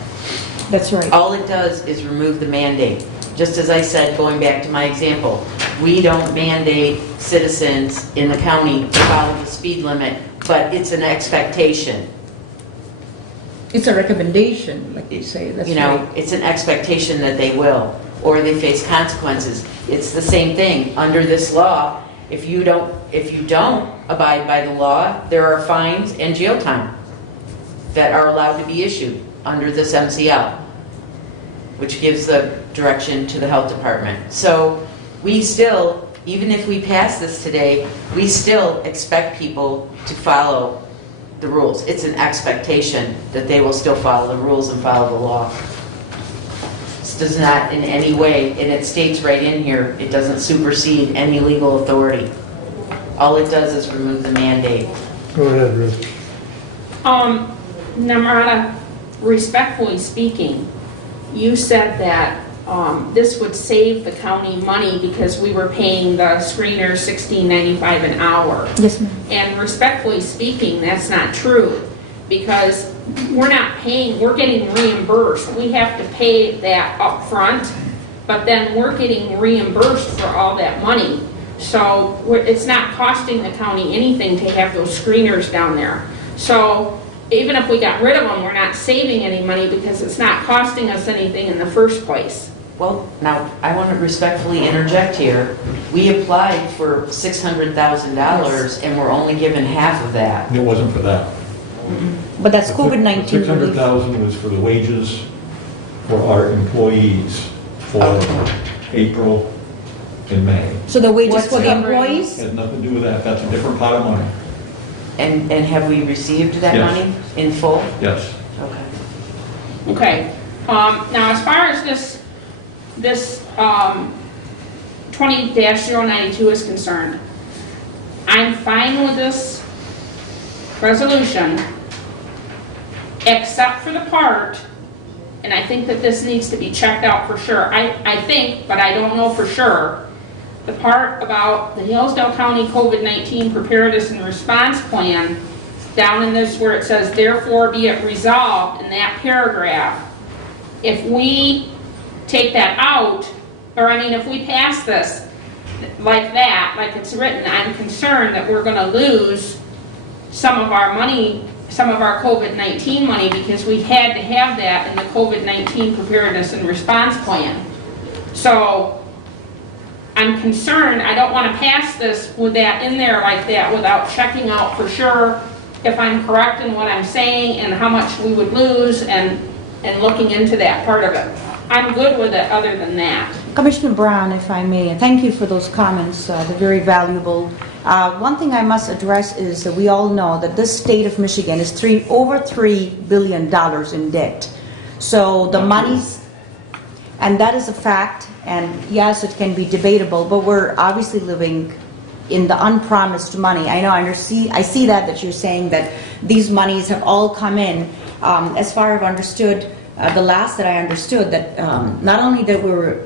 That's right. All it does is remove the mandate. Just as I said, going back to my example, we don't mandate citizens in the county to follow the speed limit, but it's an expectation. It's a recommendation, like you say. That's right. It's an expectation that they will, or they face consequences. It's the same thing under this law. If you don't abide by the law, there are fines and jail time that are allowed to be issued under this MCL, which gives the direction to the health department. So we still, even if we pass this today, we still expect people to follow the rules. It's an expectation that they will still follow the rules and follow the law. This does not in any way, and it states right in here, it doesn't supersede any legal authority. All it does is remove the mandate. Go ahead, Ruth. Namrata, respectfully speaking, you said that this would save the county money because we were paying the screener $16.95 an hour. Yes, ma'am. And respectfully speaking, that's not true, because we're not paying, we're getting reimbursed. We have to pay that up front, but then we're getting reimbursed for all that money. So it's not costing the county anything to have those screeners down there. So even if we got rid of them, we're not saving any money because it's not costing us anything in the first place. Well, now, I want to respectfully interject here. We applied for $600,000 and we're only given half of that. It wasn't for that. But that's COVID-19 relief. $600,000 was for the wages for our employees for April and May. So the wages What's for the covering- employees? Has nothing to do with that. That's a different pot of money. And have we received that Yes. money in full? Yes. Okay. Okay. Now, as far as this 20-092 is concerned, I'm fine with this resolution, except for the part, and I think that this needs to be checked out for sure. I think, but I don't know for sure, the part about the Hillsdale County COVID-19 Preparedness and Response Plan, down in this where it says, therefore be it resolved, in that paragraph, if we take that out, or if we pass this like that, like it's written, I'm concerned that we're going to lose some of our money, some of our COVID-19 money, because we had to have that in the COVID-19 Preparedness and Response Plan. So I'm concerned, I don't want to pass this with that in there like that without checking out for sure if I'm correct in what I'm saying and how much we would lose and looking into that part of it. I'm good with it other than that. Commissioner Brown, if I may, and thank you for those comments, they're very valuable. One thing I must address is that we all know that this state of Michigan is over $3 billion in debt. So the monies, and that is a fact, and yes, it can be debatable, but we're obviously living in the unpromised money. I know, I see that you're saying that these monies have all come in. As far as I've understood, the last that I understood, that not only that we're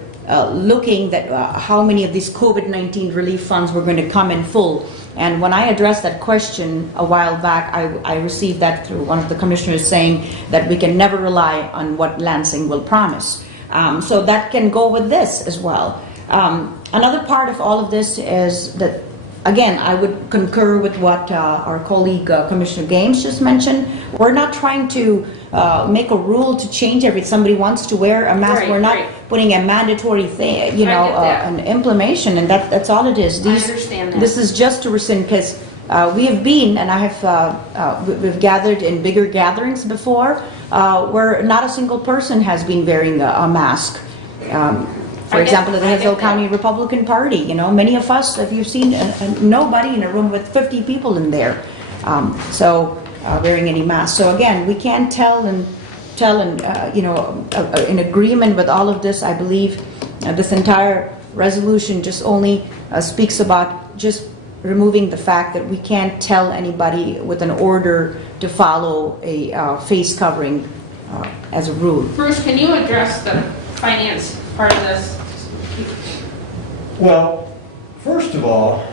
looking at how many of these COVID-19 relief funds were going to come in full. And when I addressed that question a while back, I received that through one of the commissioners saying that we can never rely on what Lansing will promise. So that can go with this as well. Another part of all of this is that, again, I would concur with what our colleague Commissioner Gaines just mentioned. We're not trying to make a rule to change everything. Somebody wants to wear a mask. Right, we're not right. putting a mandatory thing, an implementation, and that's all it is. I understand that. This is just to rescind, because we have been, and I have, we've gathered in bigger gatherings before, where not a single person has been wearing a mask. For example, at the Hillsdale County Republican Party, many of us, if you've seen, nobody in a room with 50 people in there, wearing any mask. So again, we can't tell in agreement with all of this. I believe this entire resolution just only speaks about just removing the fact that we can't tell anybody with an order to follow a face covering as a rule. Bruce, can you address the finance part of this? Well, first of all,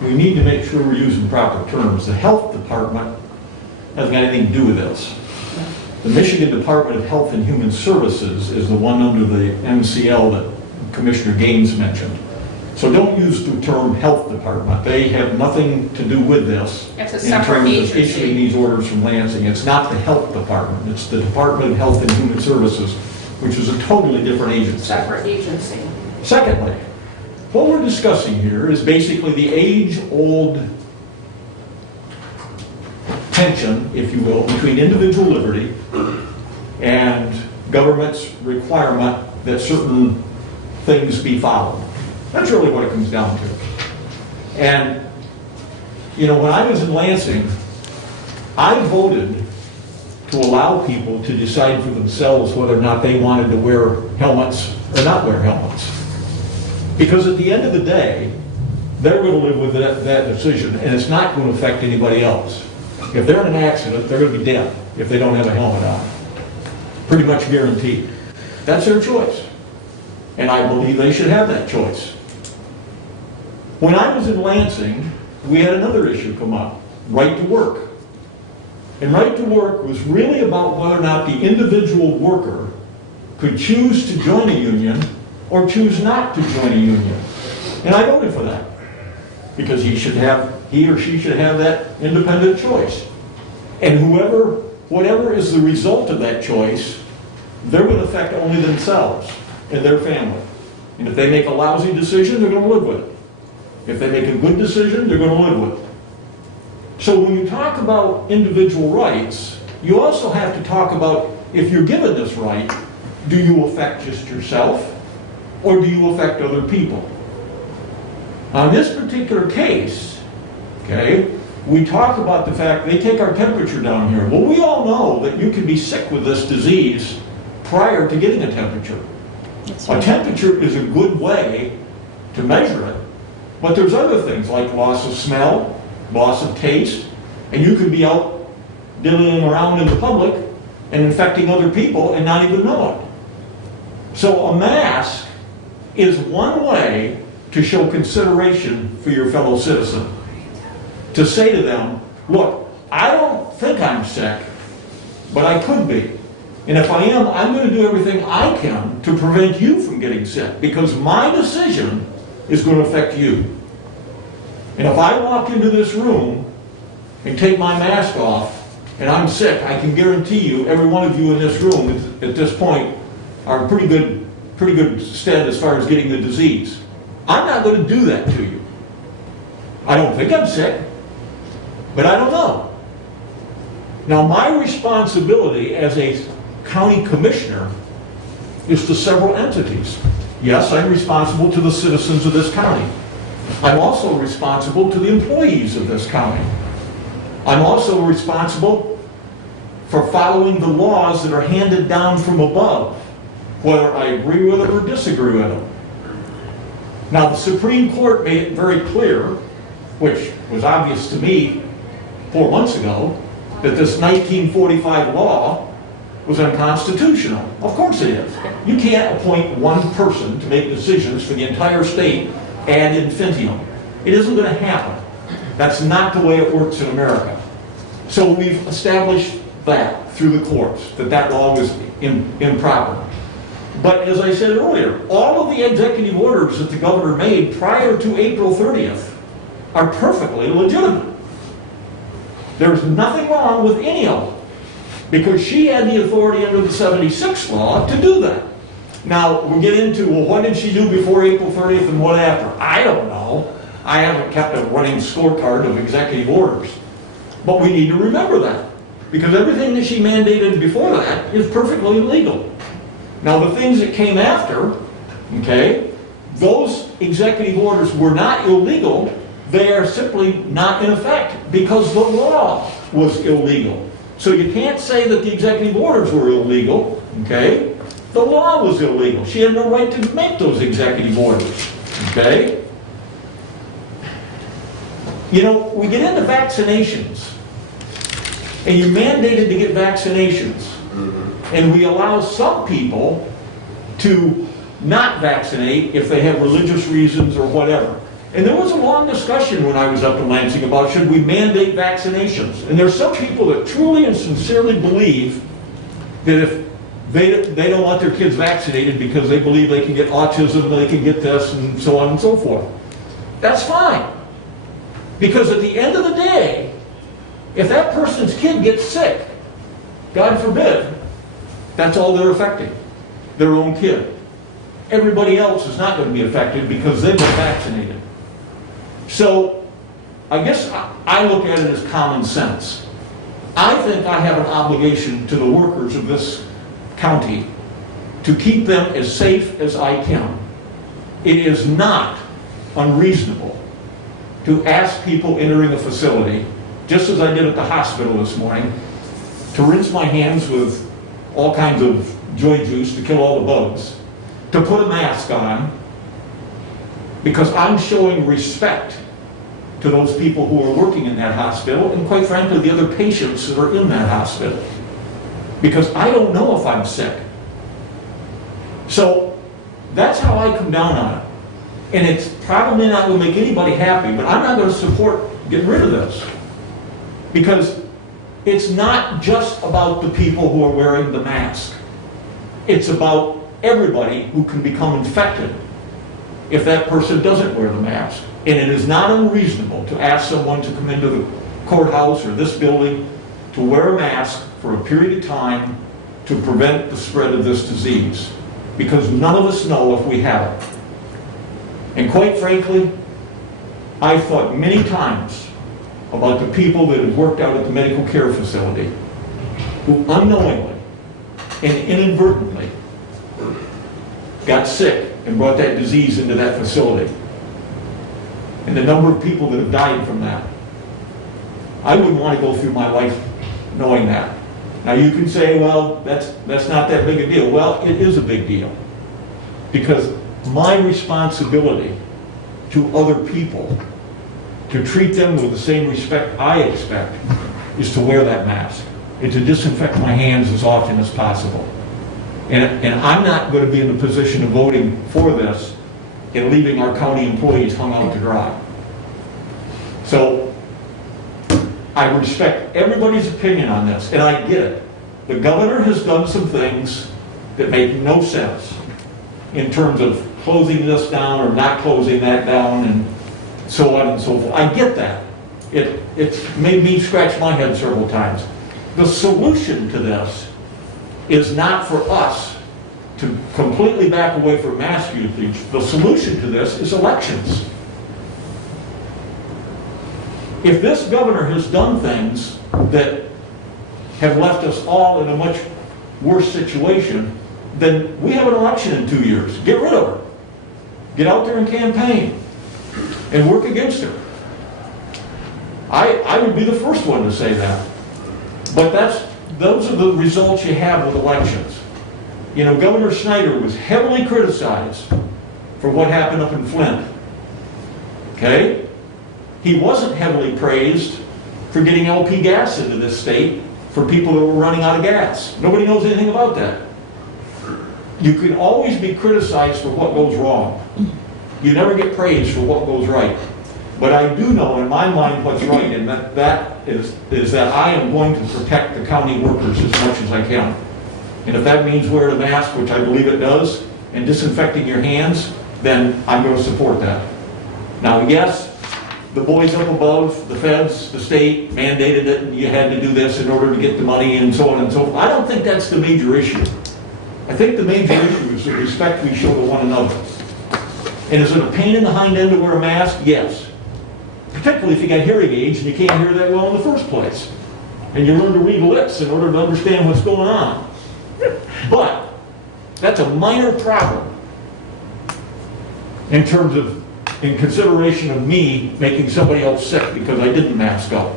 we need to make sure we're using proper terms. The health department hasn't got anything to do with this. The Michigan Department of Health and Human Services is the one under the MCL that Commissioner Gaines mentioned. So don't use the term health department. They have nothing to do with this. It's a separate in terms agency. of issuing these orders from Lansing. It's not the health department. It's the Department of Health and Human Services, which is a totally different agency. Separate agency. Secondly, what we're discussing here is basically the age-old tension, if you will, between individual liberty and government's requirement that certain things be followed. That's really what it comes down to. And, when I was in Lansing, I voted to allow people to decide for themselves whether or not they wanted to wear helmets or not wear helmets. Because at the end of the day, they're going to live with that decision, and it's not going to affect anybody else. If they're in an accident, they're going to be dead if they don't have a helmet on. Pretty much guaranteed. That's their choice. And I believe they should have that choice. When I was in Lansing, we had another issue come up, right to work. And right to work was really about whether or not the individual worker could choose to join a union or choose not to join a union. And I voted for that, because he or she should have that independent choice. And whatever is the result of that choice, they're going to affect only themselves and their family. And if they make a lousy decision, they're going to live with it. If they make a good decision, they're going to live with it. So when you talk about individual rights, you also have to talk about, if you're given this right, do you affect just yourself, or do you affect other people? On this particular case, we talk about the fact they take our temperature down here. Well, we all know that you can be sick with this disease prior to getting a temperature. A temperature is a good way to measure it, but there's other things like loss of smell, loss of taste, and you could be out diddling around in the public and infecting other people and not even know it. So a mask is one way to show consideration for your fellow citizen. To say to them, look, I don't think I'm sick, but I could be. And if I am, I'm going to do everything I can to prevent you from getting sick, because my decision is going to affect you. And if I walk into this room and take my mask off and I'm sick, I can guarantee you, every one of you in this room at this point are pretty good pretty good stead as far as getting the disease. I'm not going to do that to you. I don't think I'm sick, but I don't know. Now, my responsibility as a county commissioner is to several entities. Yes, I'm responsible to the citizens of this county. I'm also responsible to the employees of this county. I'm also responsible for following the laws that are handed down from above, whether I agree with it or disagree with them. Now, the Supreme Court made it very clear, which was obvious to me 4 months ago, that this 1945 law was unconstitutional. Of course it is. You can't appoint one person to make decisions for the entire state ad infinitum. It isn't going to happen. That's not the way it works in America. So we've established that through the courts, that law was improper. But as I said earlier, all of the executive orders that the governor made prior to April 30th are perfectly legitimate. There's nothing wrong with any of them, because she had the authority under the 76 law to do that. Now, we'll get into, well, what did she do before April 30th and what after? I don't know. I haven't kept a running scorecard of executive orders. But we need to remember that, because everything that she mandated before that is perfectly legal. Now, the things that came after, okay, those executive orders were not illegal. They are simply not in effect because the law was illegal. So you can't say that the executive orders were illegal, okay? The law was illegal. She had no right to make those executive orders, okay? You know, we get into vaccinations, and you're mandated to get vaccinations, and we allow some people to not vaccinate if they have religious reasons or whatever. And there was a long discussion when I was up in Lansing about should we mandate vaccinations. And there's some people that truly and sincerely believe that if they don't want their kids vaccinated because they believe they can get autism, they can get this, and so on and so forth. That's fine. Because at the end of the day, if that person's kid gets sick, God forbid, that's all they're affecting, their own kid. Everybody else is not going to be affected because they've been vaccinated. So, I guess I look at it as common sense. I think I have an obligation to the workers of this county to keep them as safe as I can. It is not unreasonable to ask people entering a facility, just as I did at the hospital this morning, to rinse my hands with all kinds of joy juice to kill all the bugs, to put a mask on, because I'm showing respect to those people who are working in that hospital, and quite frankly, the other patients that are in that hospital. Because I don't know if I'm sick. So that's how I come down on it. And it's probably not going to make anybody happy, but I'm not going to support getting rid of this. Because it's not just about the people who are wearing the mask. It's about everybody who can become infected if that person doesn't wear the mask. And it is not unreasonable to ask someone to come into the courthouse or this building to wear a mask for a period of time to prevent the spread of this disease. Because none of us know if we have it. And quite frankly, I've thought many times about the people that have worked out at the medical care facility who unknowingly and inadvertently got sick and brought that disease into that facility. And the number of people that have died from that. I wouldn't want to go through my life knowing that. Now you can say, well, that's not that big a deal. Well, it is a big deal. Because my responsibility to other people, to treat them with the same respect I expect, is to wear that mask and to disinfect my hands as often as possible. And I'm not going to be in the position of voting for this and leaving our county employees hung out to dry. So I respect everybody's opinion on this, and I get it. The governor has done some things that make no sense in terms of closing this down or not closing that down and so on and so forth. I get that. It's made me scratch my head several times. The solution to this is not for us to completely back away from mask usage, the solution to this is elections. If this governor has done things that have left us all in a much worse situation, then we have an election in 2 years. Get rid of her. Get out there and campaign and work against her. I would be the first one to say that. But those are the results you have with elections. You know, Governor Snyder was heavily criticized for what happened up in Flint. Okay? He wasn't heavily praised for getting LP gas into this state for people that were running out of gas. Nobody knows anything about that. You can always be criticized for what goes wrong. You never get praised for what goes right. But I do know in my mind what's right, and that is that I am going to protect the county workers as much as I can. And if that means wearing a mask, which I believe it does, and disinfecting your hands, then I'm going to support that. Now, yes, the boys up above, the feds, the state mandated it, and you had to do this in order to get the money and so on and so forth. I don't think that's the major issue. I think the major issue is the respect we show to one another. And is it a pain in the hind end to wear a mask? Yes. Particularly if you got hearing aids and you can't hear that well in the first place. And you learn to read lips in order to understand what's going on. But that's a minor problem in terms of, in consideration of me making somebody else sick because I didn't mask up.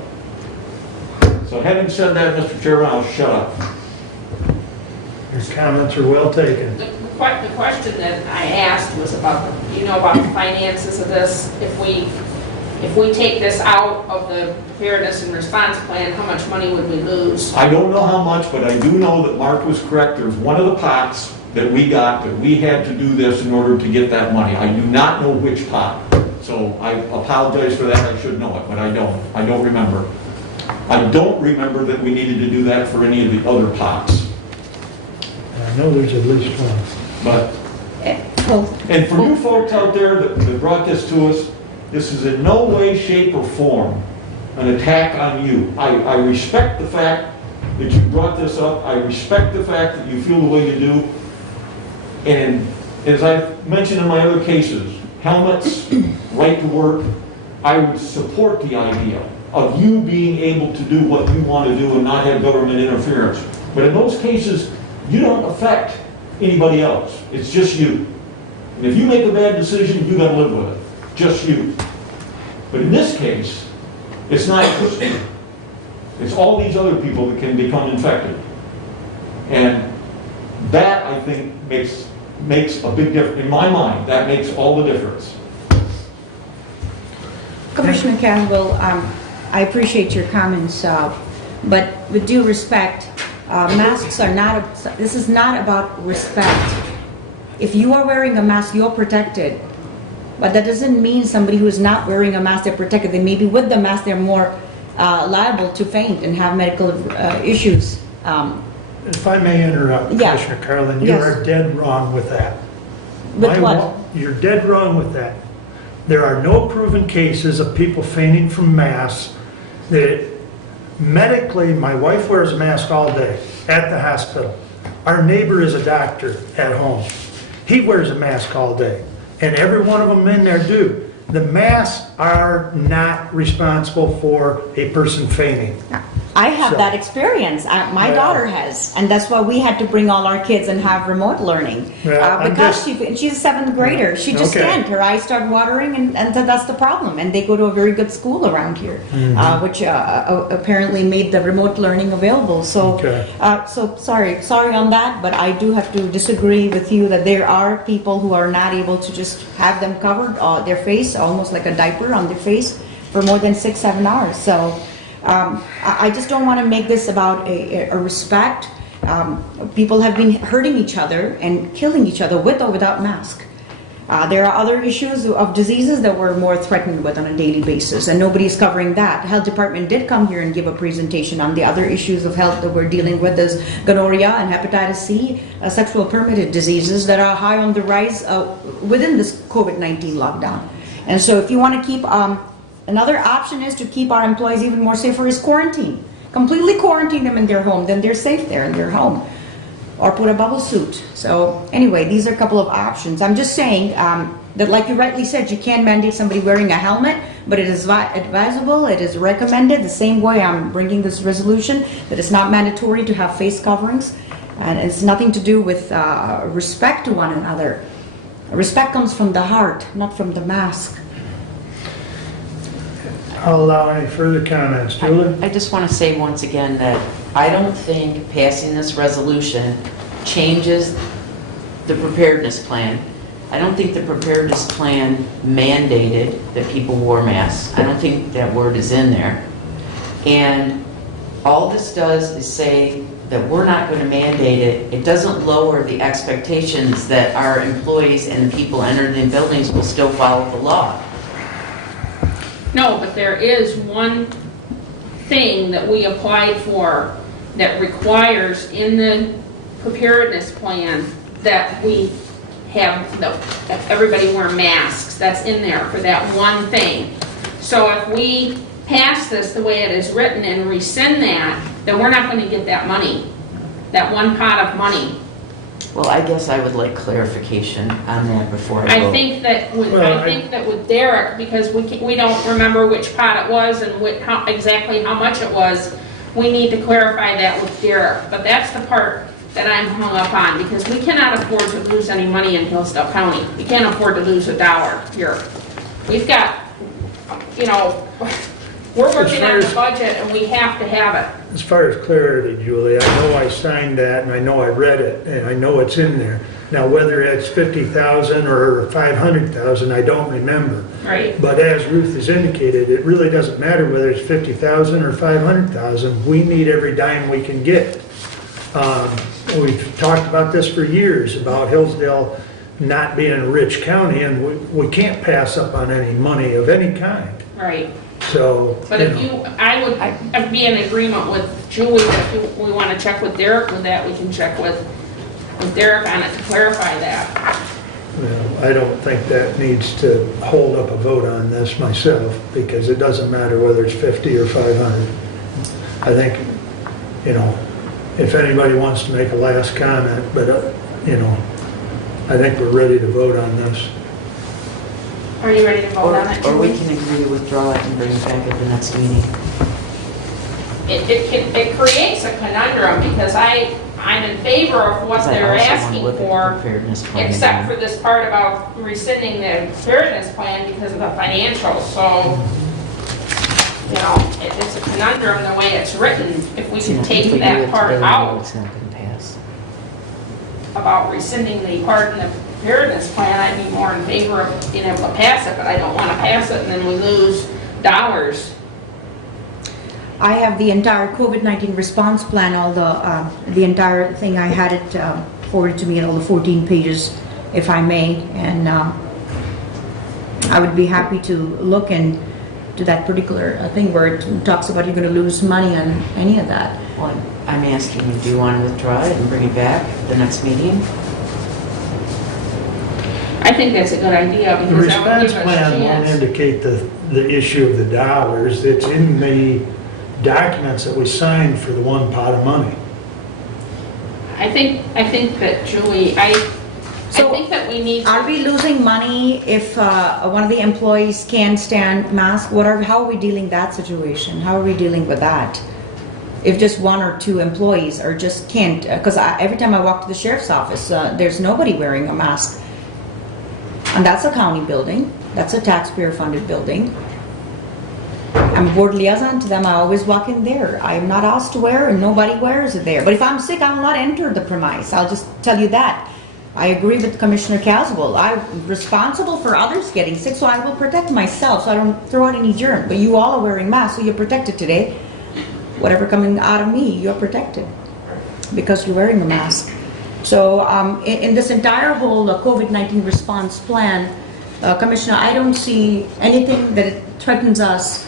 So having said that, Mr. Chairman, I'll shut up. Your comments are well taken. The question that I asked was about, about the finances of this. If we take this out of the preparedness and response plan, how much money would we lose? I don't know how much, but I do know that Mark was correct. There's one of the pots that we got that we had to do this in order to get that money. I do not know which pot. So I apologize for that. I should know it, but I don't. I don't remember. I don't remember that we needed to do that for any of the other pots. I know there's at least one. But, and for you folks out there that brought this to us, this is in no way, shape, or form an attack on you. I respect the fact that you brought this up. I respect the fact that you feel the way you do. And as I've mentioned in my other cases, helmets, right to work, I would support the idea of you being able to do what you want to do and not have government interference. But in those cases, you don't affect anybody else. It's just you. And if you make a bad decision, you got to live with it. Just you. But in this case, it's not just you. It's all these other people that can become infected. And that, I think, makes a big difference. In my mind, that makes all the difference. Commissioner Campbell, I appreciate your comments, but with due respect, masks are not, this is not about respect. If you are wearing a mask, you're protected. But that doesn't mean somebody who is not wearing a mask, they're protected. They may be with the mask, they're more liable to faint and have medical issues. If I may interrupt, Yeah. Commissioner Carlin, you Yes. are dead wrong with that. With what? You're dead wrong with that. There are no proven cases of people fainting from masks. That medically, my wife wears a mask all day at the hospital. Our neighbor is a doctor at home. He wears a mask all day. And every one of them in there do. The masks are not responsible for a person fainting. I have So- that experience. My Yeah. daughter has, and that's why we had to bring all our kids and have remote learning. Yeah, I'm Because just- she's a seventh grader. She just Okay. can't. Her eyes start watering, and that's the problem. And they go to a very good school around here, which apparently made the remote learning available. So, Okay. so sorry on that, but I do have to disagree with you that there are people who are not able to just have them covered, their face, almost like a diaper on their face, for more than 6-7 hours. So. I just don't want to make this about a respect. People have been hurting each other and killing each other with or without mask. There are other issues of diseases that we're more threatened with on a daily basis, and nobody's covering that. The health department did come here and give a presentation on the other issues of health that we're dealing with, as gonorrhea and hepatitis C, sexual permitted diseases that are high on the rise within this COVID-19 lockdown. And so if you want to keep... Another option is to keep our employees even more safer is quarantine. Completely quarantine them in their home, then they're safe there in their home. or put a bubble suit. So anyway, these are a couple of options. I'm just saying that, like you rightly said, you can't mandate somebody wearing a helmet, but it is advisable, it is recommended, the same way I'm bringing this resolution, that it's not mandatory to have face coverings, and it's nothing to do with respect to one another. Respect comes from the heart, not from the mask. I'll allow any further comments. Julie? I just want to say once again that I don't think passing this resolution changes the preparedness plan. I don't think the preparedness plan mandated that people wore masks. I don't think that word is in there. And all this does is say that we're not going to mandate it. It doesn't lower the expectations that our employees and the people entering the buildings will still follow the law. No, but there is one thing that we applied for that requires in the preparedness plan that we have that everybody wear masks. That's in there for that one thing. So if we pass this the way it is written and rescind that, then we're not going to get that money, that one pot of money. Well, I guess I would like clarification on that before I vote. I think that with Derek, because we don't remember which pot it was and exactly how much it was, we need to clarify that with Derek. But that's the part that I'm hung up on, because we cannot afford to lose any money in Hillsdale County. We can't afford to lose $1 here. We've got, we're working on the budget and we have to have it. As far as clarity, Julie, I know I signed that and I know I read it and I know it's in there. Now, whether it's 50,000 or 500,000, I don't remember. Right. But as Ruth has indicated, it really doesn't matter whether it's 50,000 or 500,000. We need every dime we can get. We've talked about this for years, about Hillsdale not being a rich county, and we can't pass up on any money of any kind. Right. So, But I would be in agreement with Julie that if we want to check with Derek with that, we can check with Derek on it to clarify that. I don't think that needs to hold up a vote on this myself, because it doesn't matter whether it's 50 or 500. I think, if anybody wants to make a last comment, but, I think we're ready to vote on this. Are you ready to vote on it, Or we Julie? can agree to withdraw it and bring it back at the next meeting. It creates a conundrum, because I'm in favor of what Because I they're also wanna asking look at the for, preparedness plan except again. for this part about rescinding the preparedness plan because of the financials. So, it's a conundrum the way it's written. If we can take that part out It's not going to pass. about rescinding the part in the preparedness plan, I'd be more in favor of being able to pass it, but I don't want to pass it and then we lose dollars. I have the entire COVID-19 response plan, all the entire thing. I had it forwarded to me in all the 14 pages, if I may, and I would be happy to look into that particular thing where it talks about you're going to lose money on any of that. Well, I'm asking you, do you want to withdraw it and bring it back at the next meeting? I think that's a good idea, The because that would response give us a plan won't chance. indicate the issue of the dollars. It's in the documents that we signed for the one pot of money. I think that, Julie, I think that we need. Are we losing money if one of the employees can't stand mask? How are we dealing that situation? How are we dealing with that? If just one or two employees or just can't, because every time I walk to the sheriff's office, there's nobody wearing a mask. And that's a county building. That's a taxpayer-funded building. I'm a board liaison to them. I always walk in there. I'm not asked to wear, and nobody wears it there. But if I'm sick, I will not enter the premise. I'll just tell you that. I agree with Commissioner Caswell. I'm responsible for others getting sick, so I will protect myself so I don't throw out any germ. But you all are wearing masks, so you're protected today. Whatever coming out of me, you're protected because you're wearing a mask. So in this entire whole COVID-19 response plan, Commissioner, I don't see anything that it threatens us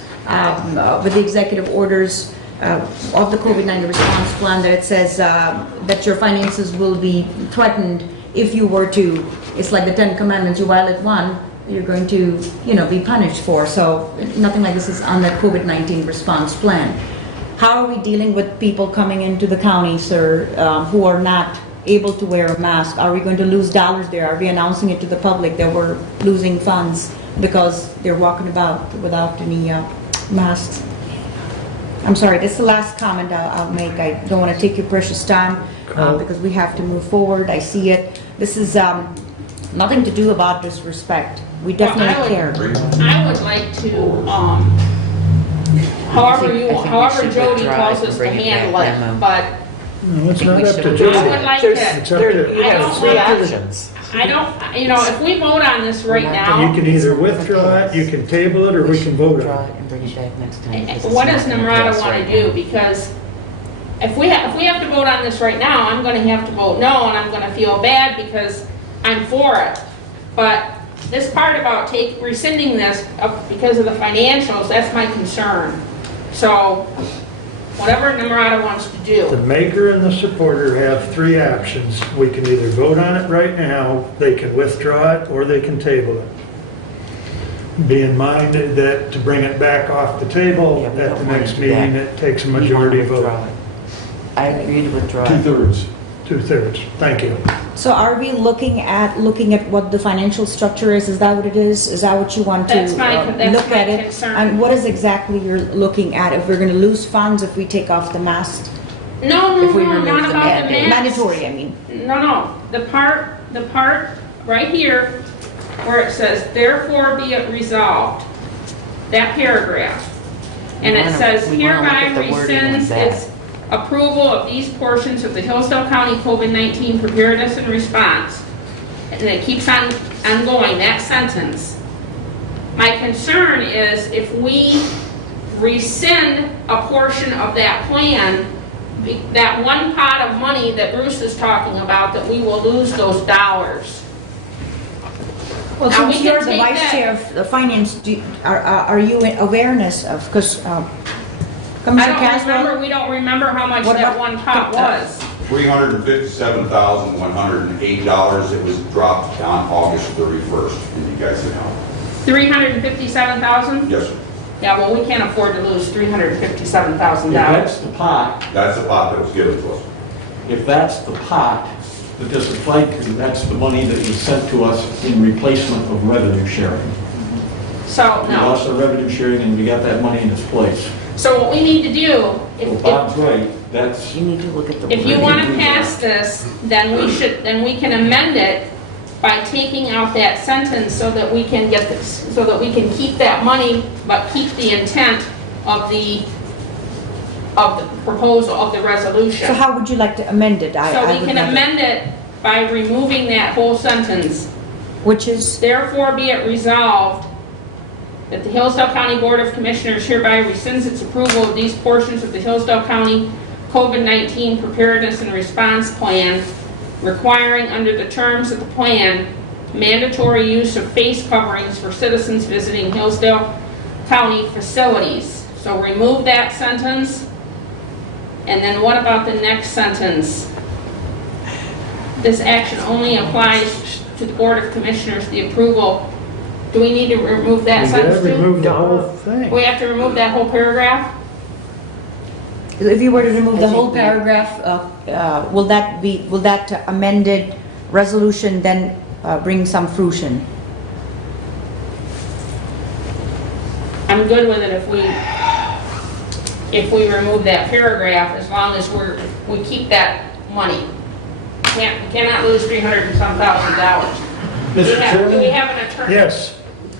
with the executive orders of the COVID-19 response plan, that it says that your finances will be threatened if you were to, it's like the 10 Commandments, you violate one, you're going to, be punished for. So nothing like this is on the COVID-19 response plan. How are we dealing with people coming into the county, sir, who are not able to wear a mask? Are we going to lose dollars there? Are we announcing it to the public that we're losing funds because they're walking about without any masks? I'm sorry, this is the last comment I'll make. I don't want to take your precious time because we have to move forward. I see it. This is nothing to do about disrespect. We definitely care. I would like to, however Jody tells us to handle it, but No, it's not up to I Jody. would like to, It's up to- I don't three want to, options. I don't, if we vote on this right now, You can either withdraw it, you can table it, or we can vote Draw on it and bring it back next time. 'cause it's what not does gonna Namrata pass want right to do? now. Because if we have to vote on this right now, I'm going to have to vote no, and I'm going to feel bad because I'm for it. But this part about rescinding this because of the financials, that's my concern. So whatever Namrata wants to The do. maker and the supporter have three options. We can either vote on it right now, they can withdraw it, or they can table it. Be in mind that to bring it back off the table Yeah, we at don't the want next to do that. meeting, it takes a We wanna majority vote. withdraw it. I agree to withdraw it. 2/3. 2/3. Thank you. So are we looking at what the financial structure is? Is that what it is? Is that what you want to That's my look at it? concern. And what is exactly you're looking at? If we're going to lose funds if we take off the mask? No, If we remove not the about the mandate. mask. Mandatory, I mean. No, the part right here where it says, therefore be it resolved, that paragraph. And it says We wanna look hereby at the wording of rescinds that. its approval of these portions of the Hillsdale County COVID-19 preparedness and response. And it keeps on going, that sentence. My concern is if we rescind a portion of that plan, that one pot of money that Bruce is talking about, that we will lose those dollars. Well, Now, we since can you're the take vice that- chair of the finance, are you in awareness of, because I Commissioner don't remember, Caswell? we don't remember how much What that about- one pot was. $357,108. It was dropped on August 31st, and you guys know. 357,000? Yes, sir. Yeah, well, we can't afford to lose If $357,000. that's the pot, That's the pot that was given to us. if that's the pot that this applied to, that's the money that was sent to us in replacement of revenue sharing. So, We no. lost our revenue sharing and we got that money in its place. So what we need to do, Well, if Bob's right, that's, You need to look at the. you wording. want to pass this, then we can amend it by taking out that sentence so that we can get this, so that we can keep that money, but keep the intent of the proposal, of the resolution. So how would you like to amend it? So I we would can like to- amend it by removing that whole sentence. Which is, Therefore be it resolved that the Hillsdale County Board of Commissioners hereby rescinds its approval of these portions of the Hillsdale County COVID-19 Preparedness and Response Plan, requiring under the terms of the plan mandatory use of face coverings for citizens visiting Hillsdale County facilities. So remove that sentence. And then what about the next sentence? This action only applies to the Board of Commissioners, the approval. Do we need to remove that You sentence gotta too? remove the whole thing. We have to remove that whole paragraph? if you were to remove the I think whole we- paragraph, will that amended resolution then bring some fruition? I'm good with it if we remove that paragraph, as long as we keep that money. We cannot lose $300 and some thousand. Mr. Do we Chairman, have an attorney? Yes.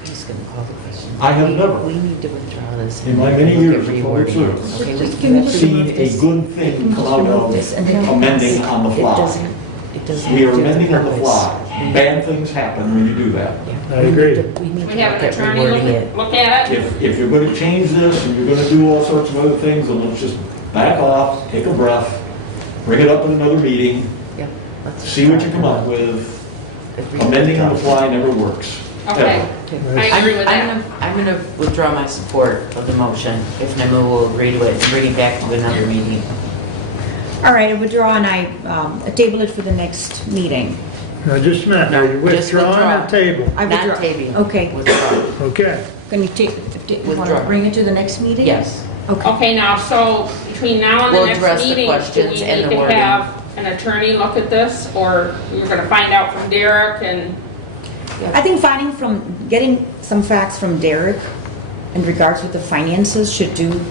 Just gonna call the question. I have never, We need to withdraw this. in my many years of public service, Okay, we seen a good thing come out of amending on the fly. It doesn't. We are have to amending on the purpose. fly. Bad things happen when you do that. I agree. We need We to have look an at attorney rewording it. look at it? If you're going to change this and you're going to do all sorts of other things, then let's just back off, take a breath, bring it up in another meeting, Yeah, let's see what you come up with. If we Amending on the withdraw. fly never works. Okay, ever. I agree with that. I'm gonna withdraw my support of the motion if Namu will agree to it and bring it back to another meeting. All right, I withdraw and I table it for the next meeting. Now, just a minute, are you just withdrawing or withdraw. table? I Not withdraw. tabling. Okay. Withdraw. Okay. Can you take, you want to Withdraw. bring it to the next meeting? Yes. Okay. Okay, now, so between now and the We'll next address the meeting, do we questions and need the to wording. have an attorney look at this, or you're gonna find out from Derek and, I think getting some facts from Derek in regards with the finances should do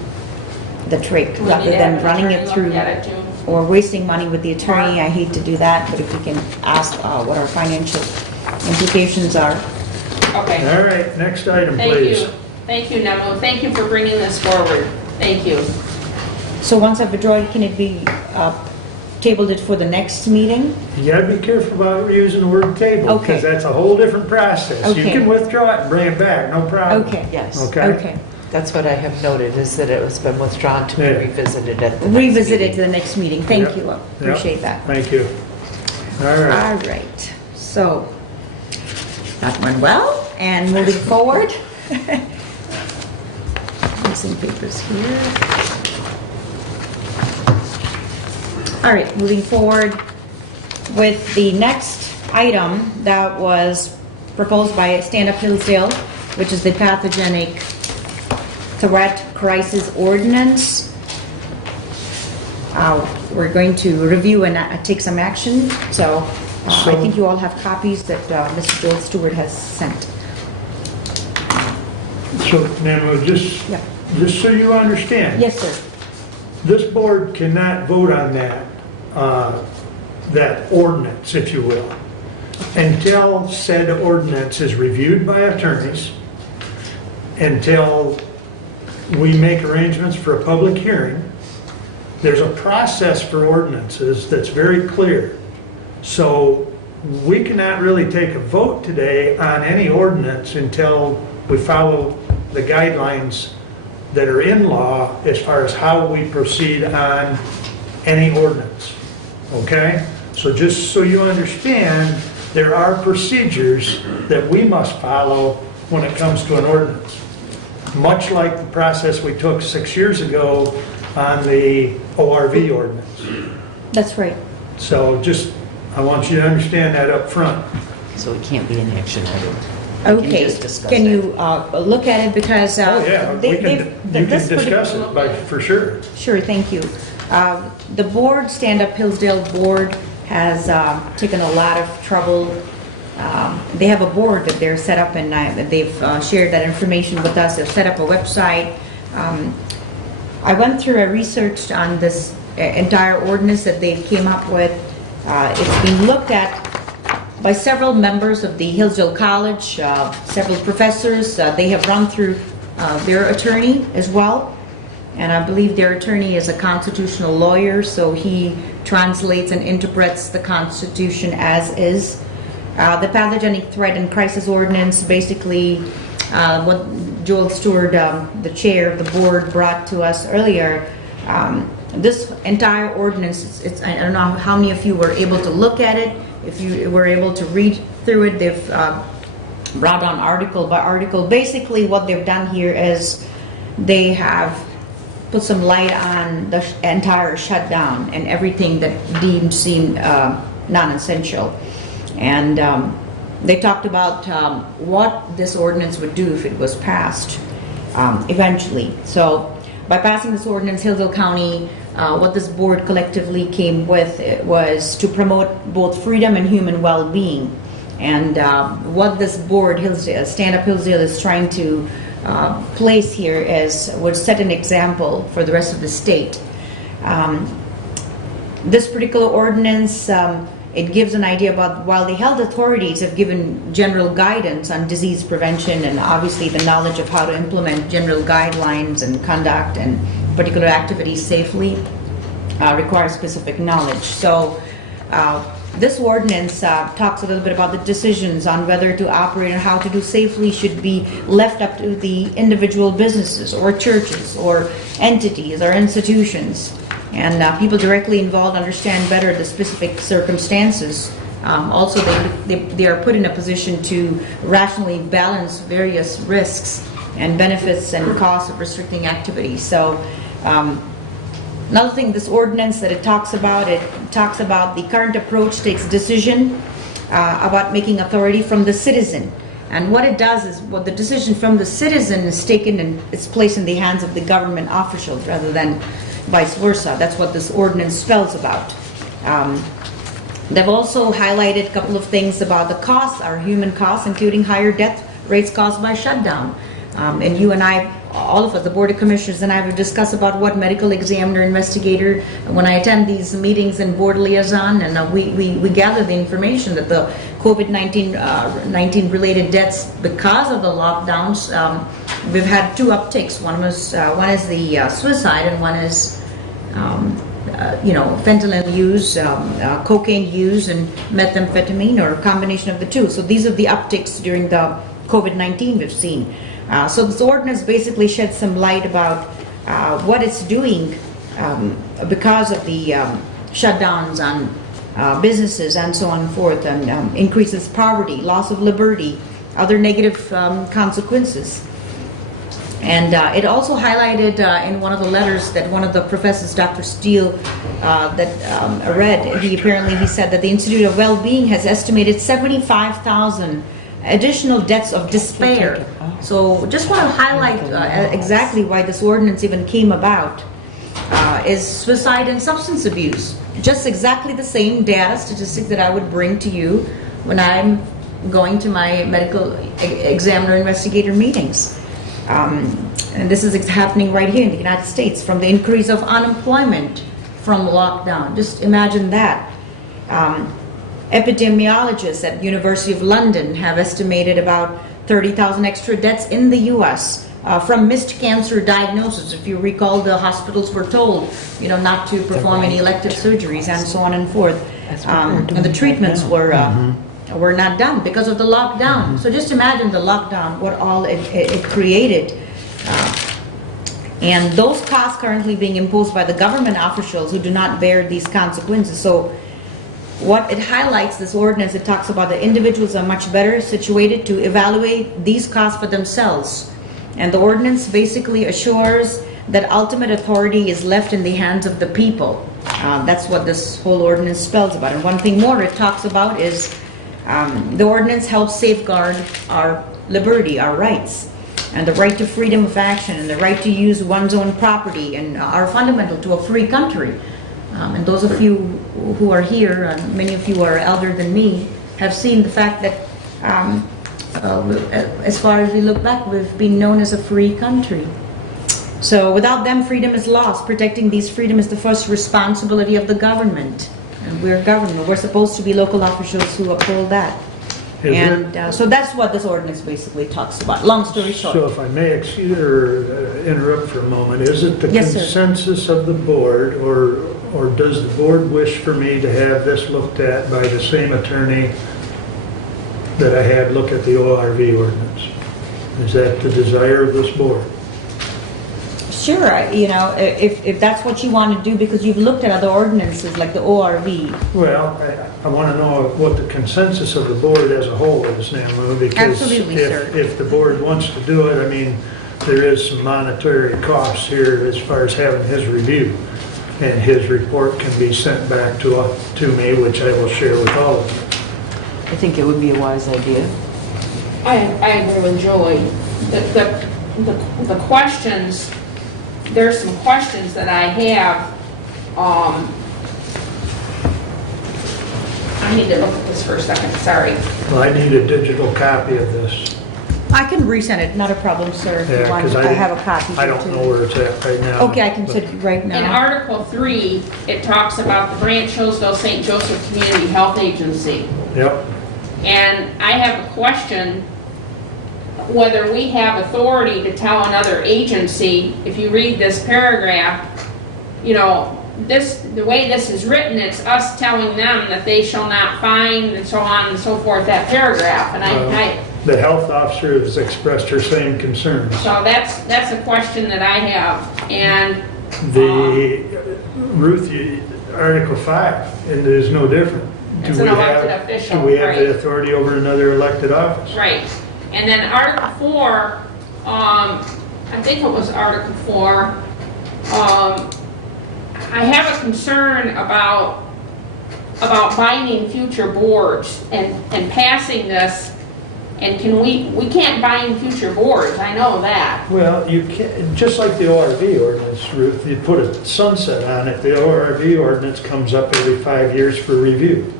the trick, we need rather to have than an running attorney it look through at it too? or wasting money with the attorney. I hate to do that, but if we can ask what our financial implications are. Okay, All right, next item, thank please. you. Thank you, Nemo. Thank you for bringing this forward. Thank you. So once I've withdrawn, can it be tabled it for the next meeting? You gotta be careful about using the word table, Okay. because that's a whole different process. You Okay. can withdraw it and bring it back, no problem. Okay. Yes. Okay? Okay. That's what I have noted, is that it has been withdrawn to be Yeah. revisited at the next Revisit it meeting. to the next meeting. Thank Yep. you. Yep. Appreciate that. Thank you. All right. All right. So that went well. And moving forward. Some papers here. All right, moving forward with the next item that was proposed by Stand Up Hillsdale, which is the Pathogenic Threat Crisis Ordinance. We're going to review and take some action. So I think you all have copies that Mr. Joel Stewart has sent. So, Nemo, just so you understand. Yes, sir. This board cannot vote on that ordinance, if you will, until said ordinance is reviewed by attorneys, until we make arrangements for a public hearing. There's a process for ordinances that's very clear. So we cannot really take a vote today on any ordinance until we follow the guidelines that are in law as far as how we proceed on any ordinance, okay? So just so you understand, there are procedures that we must follow when it comes to an ordinance. Much like the process we took 6 years ago on the ORV ordinance. That's right. So just, I want you to understand that up front. So it can't be an action item. Okay, just discuss can it. you look at it because... Oh, yeah, you can discuss it, for sure. Sure, thank you. The board, Stand Up Hillsdale Board, has taken a lot of trouble. They have a board that they're set up and they've shared that information with us. They've set up a website. I went through a research on this entire ordinance that they came up with. It's been looked at by several members of the Hillsdale College, several professors. They have run through their attorney as well. And I believe their attorney is a constitutional lawyer, so he translates and interprets the Constitution as is. The Pathogenic Threat and Crisis Ordinance, basically what Joel Stewart, the chair of the board, brought to us earlier. This entire ordinance, I don't know how many of you were able to look at it. If you were able to read through it, they've brought on article by article. Basically what they've done here is they have put some light on the entire shutdown and everything that seemed non-essential. And they talked about what this ordinance would do if it was passed eventually. So by passing this ordinance, Hillsdale County, what this board collectively came with was to promote both freedom and human well-being. And what this board, Stand Up Hillsdale, is trying to place here would set an example for the rest of the state. This particular ordinance, it gives an idea about, while the health authorities have given general guidance on disease prevention and obviously the knowledge of how to implement general guidelines and conduct and particular activities safely requires specific knowledge. So this ordinance talks a little bit about the decisions on whether to operate and how to do safely should be left up to the individual businesses or churches or entities or institutions. And people directly involved understand better the specific circumstances. Also, they are put in a position to rationally balance various risks and benefits and costs of restricting activities. So another thing, this ordinance that it talks about the current approach takes decision about making authority from the citizen. And what it does is, what the decision from the citizen is taken and it's placed in the hands of the government officials rather than vice versa. That's what this ordinance spells about. They've also highlighted a couple of things about the costs, our human costs, including higher death rates caused by shutdown. And you and I, all of us, the Board of Commissioners and I will discuss about what medical examiner, investigator, when I attend these meetings in board liaison, and we gather the information that the COVID-19 related deaths because of the lockdowns, we've had two upticks. One is the suicide, and one is fentanyl use, cocaine use, and methamphetamine, or a combination of the two. So these are the upticks during the COVID-19 we've seen. So this ordinance basically sheds some light about what it's doing because of the shutdowns on businesses and so on and forth, and increases poverty, loss of liberty, other negative consequences. And it also highlighted in one of the letters that one of the professors, Dr. Steele, read, he said that the Institute of Wellbeing has estimated 75,000 additional deaths of despair. So just want to highlight exactly why this ordinance even came about, is suicide and substance abuse. Just exactly the same data statistic that I would bring to you when I'm going to my medical examiner investigator meetings. And this is happening right here in the United States from the increase of unemployment from lockdown. Just imagine that. Epidemiologists at University of London have estimated about 30,000 extra deaths in the U.S. From missed cancer diagnosis. If you recall, the hospitals were told, not to perform any elective surgeries and so on and forth. And the treatments were not done because of the lockdown. So just imagine the lockdown, what all it created. And those costs currently being imposed by the government officials who do not bear these consequences. So what it highlights, this ordinance, it talks about the individuals are much better situated to evaluate these costs for themselves. And the ordinance basically assures that ultimate authority is left in the hands of the people. That's what this whole ordinance spells about. And one thing more it talks about is the ordinance helps safeguard our liberty, our rights, and the right to freedom of action, and the right to use one's own property, and are fundamental to a free country. And those of you who are here, and many of you are elder than me, have seen the fact that as far as we look back, we've been known as a free country. So without them, freedom is lost. Protecting these freedom is the first responsibility of the government. And we're government. We're supposed to be local officials who uphold that. So that's what this ordinance basically talks about. Long story short. So if I may interrupt for a moment, is it the consensus of the board, or does the board wish for me to have this looked at by the same attorney that I had look at the ORV ordinance? Is that the desire of this board? Sure, if that's what you want to do, because you've looked at other ordinances like the ORV. Well, I want to know what the consensus of the board as a whole is now, because Absolutely, if the board wants to do it, there is some monetary costs here as far as having his review, and his report can be sent back to me, which I will share with all of you. I think it would be a wise idea. I agree with Julie. The questions, there's some questions that I have. I need to look at this for a second, sorry. Well, I need a digital copy of this. I can resend it, not a problem, sir. If you want, because I have a copy. I don't know where it's at right now. Okay, I can send it right now. In Article 3, it talks about the Branch Hillsdale St. Joseph Community Health Agency. Yep. And I have a question, whether we have authority to tell another agency, if you read this paragraph, the way this is written, it's us telling them that they shall not find, and so on and so forth, that paragraph. And the health officer has expressed her same concerns. So that's a question that I have. And Ruth, Article 5, and it is no different. It's an elected official, do we have right. the authority over another elected office? Right. And then Article 4, I think it was Article 4, I have a concern about binding future boards and passing this And we can't bind future boards, I know that. Well, you can, just like the ORV ordinance, Ruth, you put a sunset on it. The ORV ordinance comes up every 5 years for review.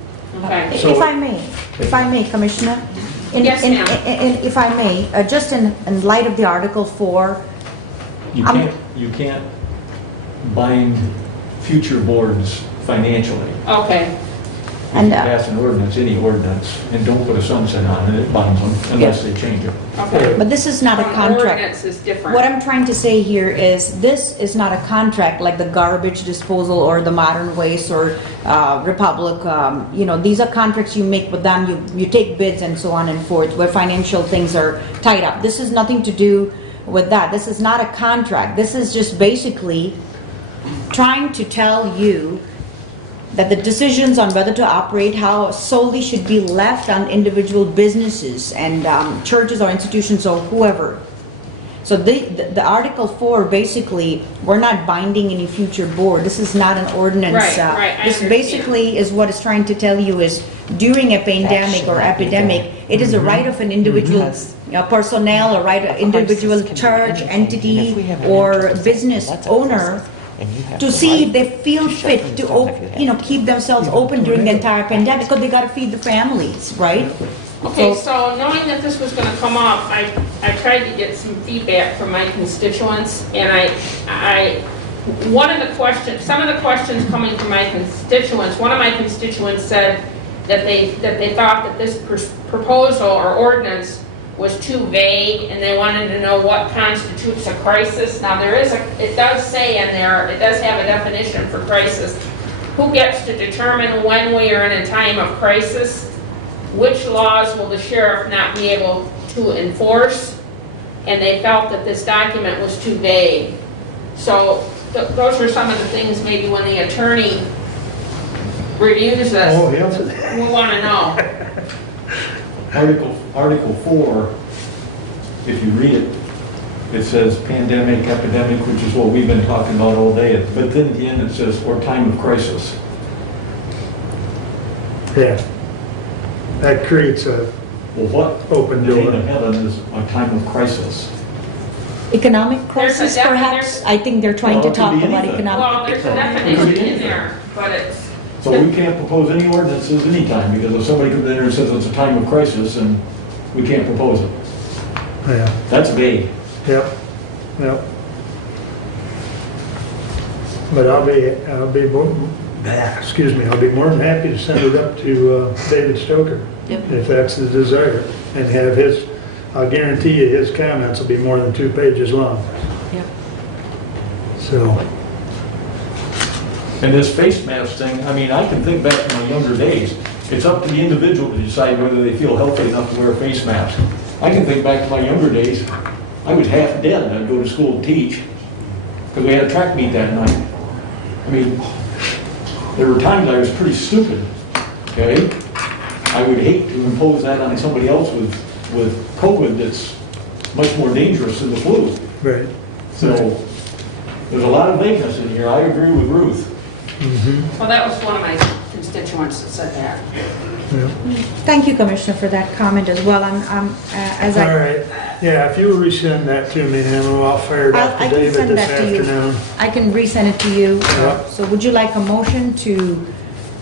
Okay. So- If I may, Commissioner? Yes, ma'am. If I may, just in light of the Article 4, You can't bind future boards financially. Okay. If And, you pass an ordinance, any ordinance, and don't put a sunset on it, it binds them unless they change it. Okay. but this is not a contract. Ordinance is different. What I'm trying to say here is, this is not a contract like the garbage disposal or the modern waste or Republic. These are contracts you make with them. You take bids and so on and forth, where financial things are tied up. This has nothing to do with that. This is not a contract. This is just basically trying to tell you that the decisions on whether to operate how solely should be left on individual businesses and churches or institutions or whoever. So the Article 4, basically, we're not binding any future board. This is not an ordinance. Right, I This understand. basically is what it's trying to tell you is, during a pandemic or epidemic, it is a right of an individual personnel or right of individual church, entity, or business owner to see if they feel fit to keep themselves open during the entire pandemic, because they got to feed the families, right? Okay, so knowing that this was gonna come up, I tried to get some feedback from my constituents, and some of the questions coming from my constituents, one of my constituents said that they thought that this proposal or ordinance was too vague, and they wanted to know what constitutes a crisis. Now, it does say in there, it does have a definition for crisis. Who gets to determine when we are in a time of crisis? Which laws will the sheriff not be able to enforce? And they felt that this document was too vague. So those were some of the things maybe when the attorney reviews this, we want to know. Article 4, if you read it, it says pandemic, epidemic, which is what we've been talking about all day, but then at the end it says, or time of crisis. Yeah. That creates a Well, what open in door. heaven is a time of crisis? Economic crisis, perhaps? I think they're trying to Well, it could talk be about anything. economic. Well, there's a definition in there, but it's, So we can't propose any ordinances anytime, because if somebody comes in there and says it's a time of crisis, and we can't propose it. Yeah, That's vague. yep. But I'll be more than happy to send it up to David Stoker, if that's the desire, and have I'll guarantee you his comments will be more than 2 pages long. Yep. So, And this face mask thing, I mean, I can think back to my younger days. It's up to the individual to decide whether they feel healthy enough to wear a face mask. I can think back to my younger days. I was half dead and I'd go to school to teach because we had a track meet that night. I mean, there were times I was pretty stupid, okay? I would hate to impose that on somebody else with COVID that's much more dangerous than the flu. right. So there's a lot of vagueness in here. I agree with Ruth. well, that was one of my constituents that said that. Thank you, Commissioner, for that comment as well. All right, yeah, if you will resend that to me, then I'll fire it off I to can David send this that to you. afternoon. I can resend it to you. Yeah. So would you like a motion to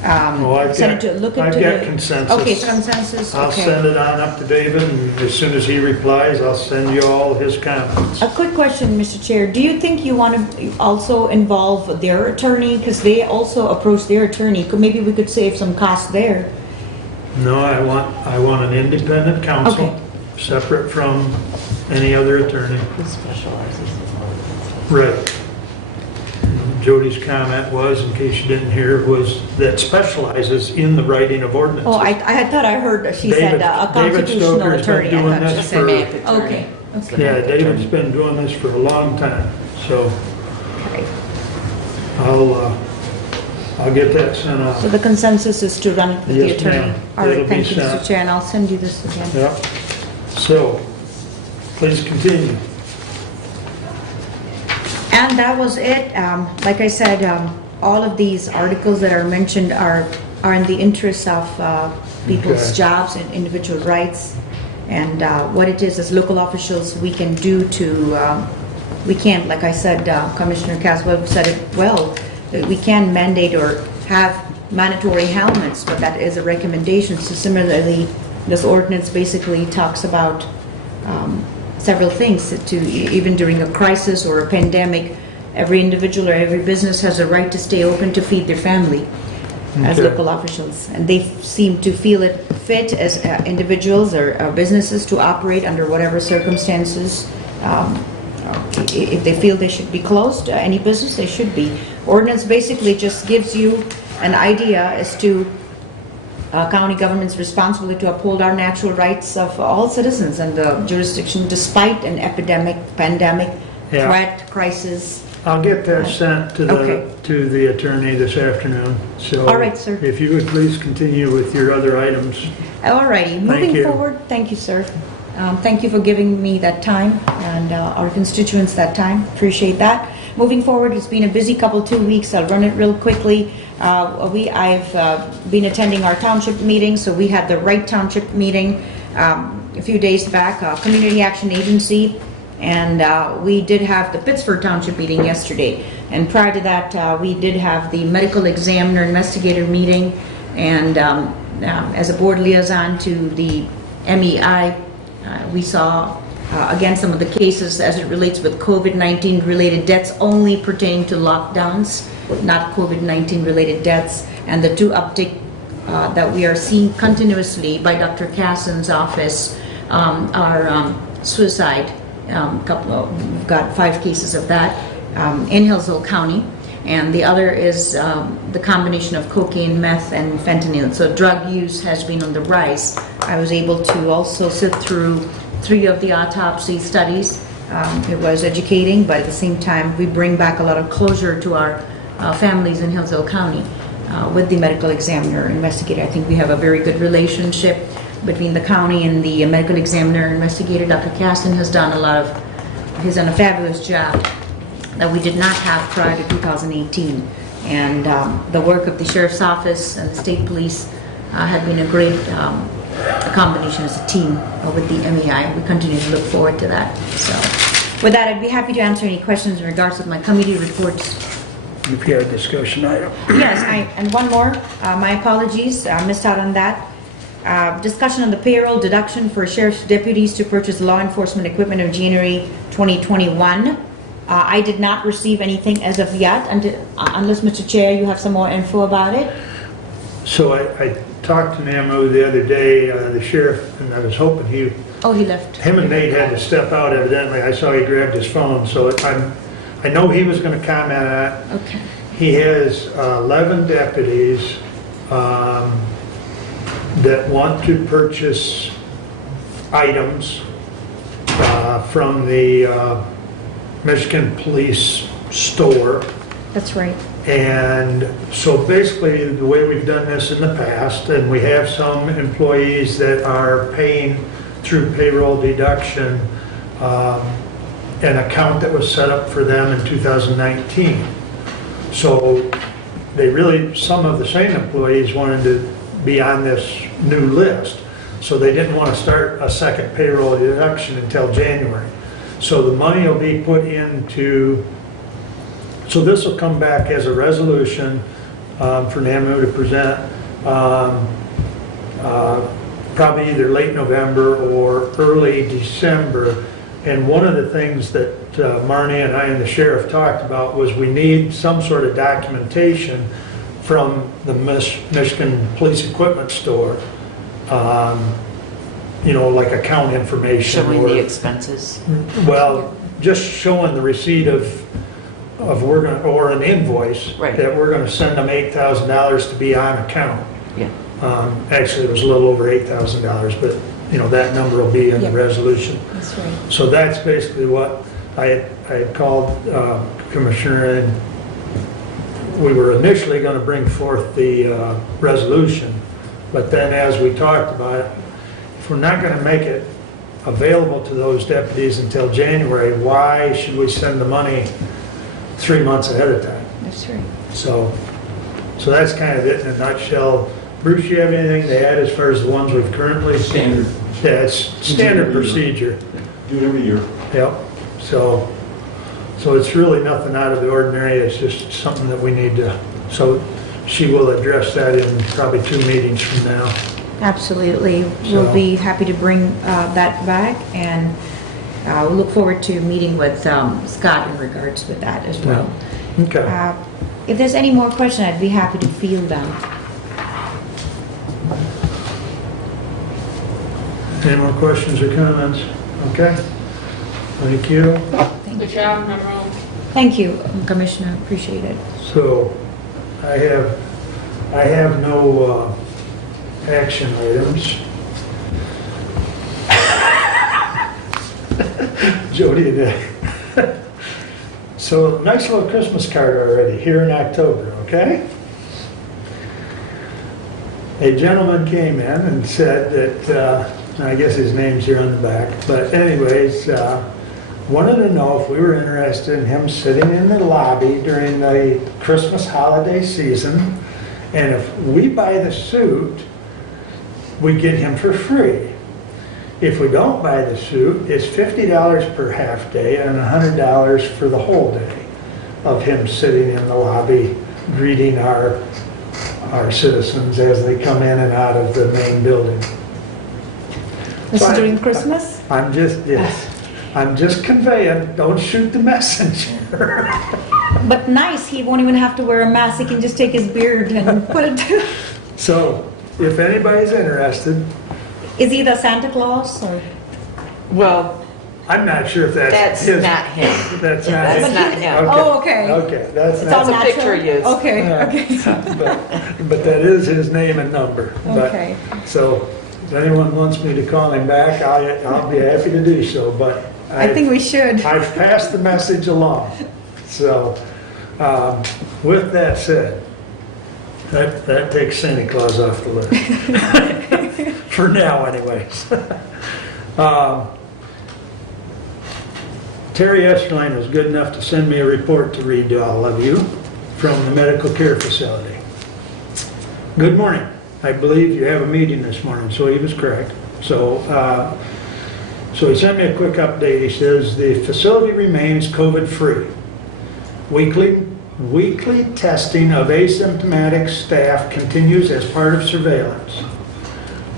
send it to, look into I've got the... consensus. Okay, consensus, I'll okay. send it on up to David, and as soon as he replies, I'll send you all his comments. A quick question, Mr. Chair. Do you think you want to also involve their attorney? Because they also approached their attorney. Maybe we could save some cost there. No, I want an independent counsel, Okay. separate from any other attorney. Who specializes in ordinance? Right. Jody's comment was, in case you didn't hear, was that specializes in the writing of ordinances. Oh, I thought I heard she said a David constitutional Stoker's been attorney. doing I thought this she said for- okay. Yeah, David's been doing this for a long time, so I'll get that sent off. So the consensus is to run it with the Yes, attorney? ma'am. All right, It'll be thank you, sent. Mr. Chair, and I'll send you this again. Yep. So, please continue. And that was it. Like I said, all of these articles that are mentioned are in the interest of people's Okay. jobs and individual rights. And what it is, as local officials, we can do to, we can't, like I said, Commissioner Caswell said it well, we can mandate or have mandatory helmets, but that is a recommendation. So similarly, this ordinance basically talks about several things. Even during a crisis or a pandemic, every individual or every business has a right to stay open to feed their family as Okay. local officials. And they seem to feel it fit as individuals or businesses to operate under whatever circumstances. If they feel they should be closed, any business, they should be. Ordinance basically just gives you an idea as to county government's responsibility to uphold our natural rights of all citizens and the jurisdiction despite an epidemic, pandemic, Yeah. threat, crisis. I'll get that sent to Okay. the attorney this afternoon. So All right, sir. if you would please continue with your other items. All righty, moving you. forward, thank you, sir. Thank you for giving me that time and our constituents that time. Appreciate that. Moving forward, it's been a busy couple, 2 weeks. I'll run it real quickly. I've been attending our township meeting, so we had the Wright Township meeting a few days back, Community Action Agency, and we did have the Pittsford Township meeting yesterday. And prior to that, we did have the medical examiner investigator meeting, and as a board liaison to the MEI, we saw again some of the cases as it relates with COVID-19 related deaths only pertaining to lockdowns, not COVID-19 related deaths, and the two uptick that we are seeing continuously by Dr. Cassen's office are suicide. We've got 5 cases of that in Hillsdale County, and the other is the combination of cocaine, meth, and fentanyl. So drug use has been on the rise. I was able to also sit through 3 of the autopsy studies. It was educating, but at the same time, we bring back a lot of closure to our families in Hillsdale County with the medical examiner investigator. I think we have a very good relationship between the county and the medical examiner investigator. Dr. Caston has done he's done a fabulous job that we did not have prior to 2018. And the work of the Sheriff's Office and the State Police have been a great combination as a team with the MEI. We continue to look forward to that. So with that, I'd be happy to answer any questions in regards to my committee reports. If you had a discussion item. Yes, and one more. My apologies, I missed out on that. Discussion on the payroll deduction for sheriff's deputies to purchase law enforcement equipment of January 2021. I did not receive anything as of yet, unless, Mr. Chair, you have some more info about it. So I talked to Namu the other day, the sheriff, and I was hoping he left. Him and Nate had to step out evidently. I saw he grabbed his phone, so I know he was going to comment on it. Okay. He has 11 deputies that want to purchase items from the Michigan Police store. That's right. And so basically, the way we've done this in the past, and we have some employees that are paying through payroll deduction an account that was set up for them in 2019. So they really, some of the same employees wanted to be on this new list. So they didn't want to start a second payroll deduction until January. So the money will be put into, so this will come back as a resolution for NAMU to present probably either late November or early December. And one of the things that Marnie and I and the sheriff talked about was we need some sort of documentation from the Michigan Police Equipment Store, like account information. Showing the expenses. Well, just showing the receipt of or an invoice that we're going to send them $8,000 to be on account. Yeah. Actually, it was a little over $8,000, but that number will be in the resolution. That's right. So that's basically what I had called Commissioner, and we were initially going to bring forth the resolution, but then as we talked about it, if we're not going to make it available to those deputies until January, why should we send the money 3 months ahead of time? That's right. So that's kind of it in a nutshell. Bruce, you have anything to add as far as the ones we've currently? Standard Yeah, it's standard procedure. Do it every year. Yep. So it's really nothing out of the ordinary. It's just something that we need to, so she will address that in probably 2 meetings from now. Absolutely. We'll So- be happy to bring that back, and we look forward to meeting with Scott in regards with that as well. Okay. If there's any more questions, I'd be happy to field them. Any more questions or comments? Okay. Thank you. Good job, Monroe. Thank you, Commissioner, appreciate it. So I have no action items. Jody did. So nice little Christmas card already here in October, okay? A gentleman came in and said that, I guess his name's here on the back, but anyways, wanted to know if we were interested in him sitting in the lobby during the Christmas holiday season, and if we buy the suit, we get him for free. If we don't buy the suit, it's $50 per half day and $100 for the whole day of him sitting in the lobby greeting our citizens as they come in and out of the main building. This So is during Christmas? I'm just conveying, don't shoot the messenger. But nice, he won't even have to wear a mask, he can just take his beard and put it. So, if anybody's interested, Is he the Santa Claus or? Well, I'm not sure if that's his. not him. That's not That's his. not him. Okay. Oh, okay. Okay, that's It's all not, That's a picture natural? he is. Okay, Yeah. okay. but that is his name and number. But- Okay. So, if anyone wants me to call him back, I'll be happy to do so, but I think we should. I've passed the message along. So, with that said, that takes Santa Claus off the list. For now, anyways. Terry Esterline was good enough to send me a report to read to all of you from the medical care facility. Good morning. I believe you have a meeting this morning, so he was correct. So he sent me a quick update. He says the facility remains COVID-free. Weekly testing of asymptomatic staff continues as part of surveillance.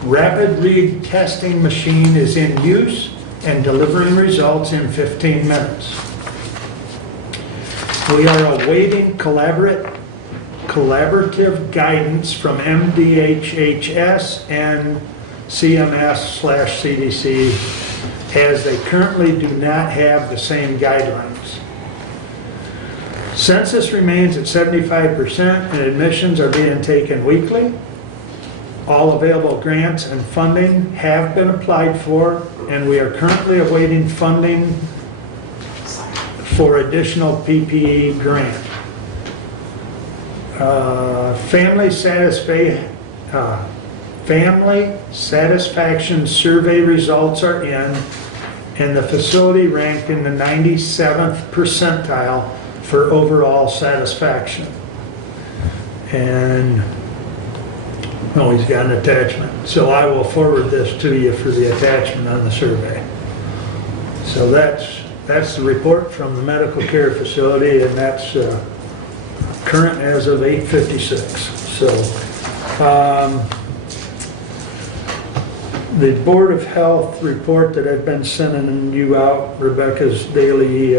Rapid read testing machine is in use and delivering results in 15 minutes. We are awaiting collaborative guidance from MDHHS and CMS/CDC, as they currently do not have the same guidelines. Census remains at 75% and admissions are being taken weekly. All available grants and funding have been applied for, and we are currently awaiting funding for additional PPE grant. Family satisfaction survey results are in, and the facility ranked in the 97th percentile for overall satisfaction. And oh, he's got an attachment. So I will forward this to you for the attachment on the survey. So that's the report from the medical care facility, and that's current as of 8:56. So the Board of Health report that I've been sending you out, Rebecca's daily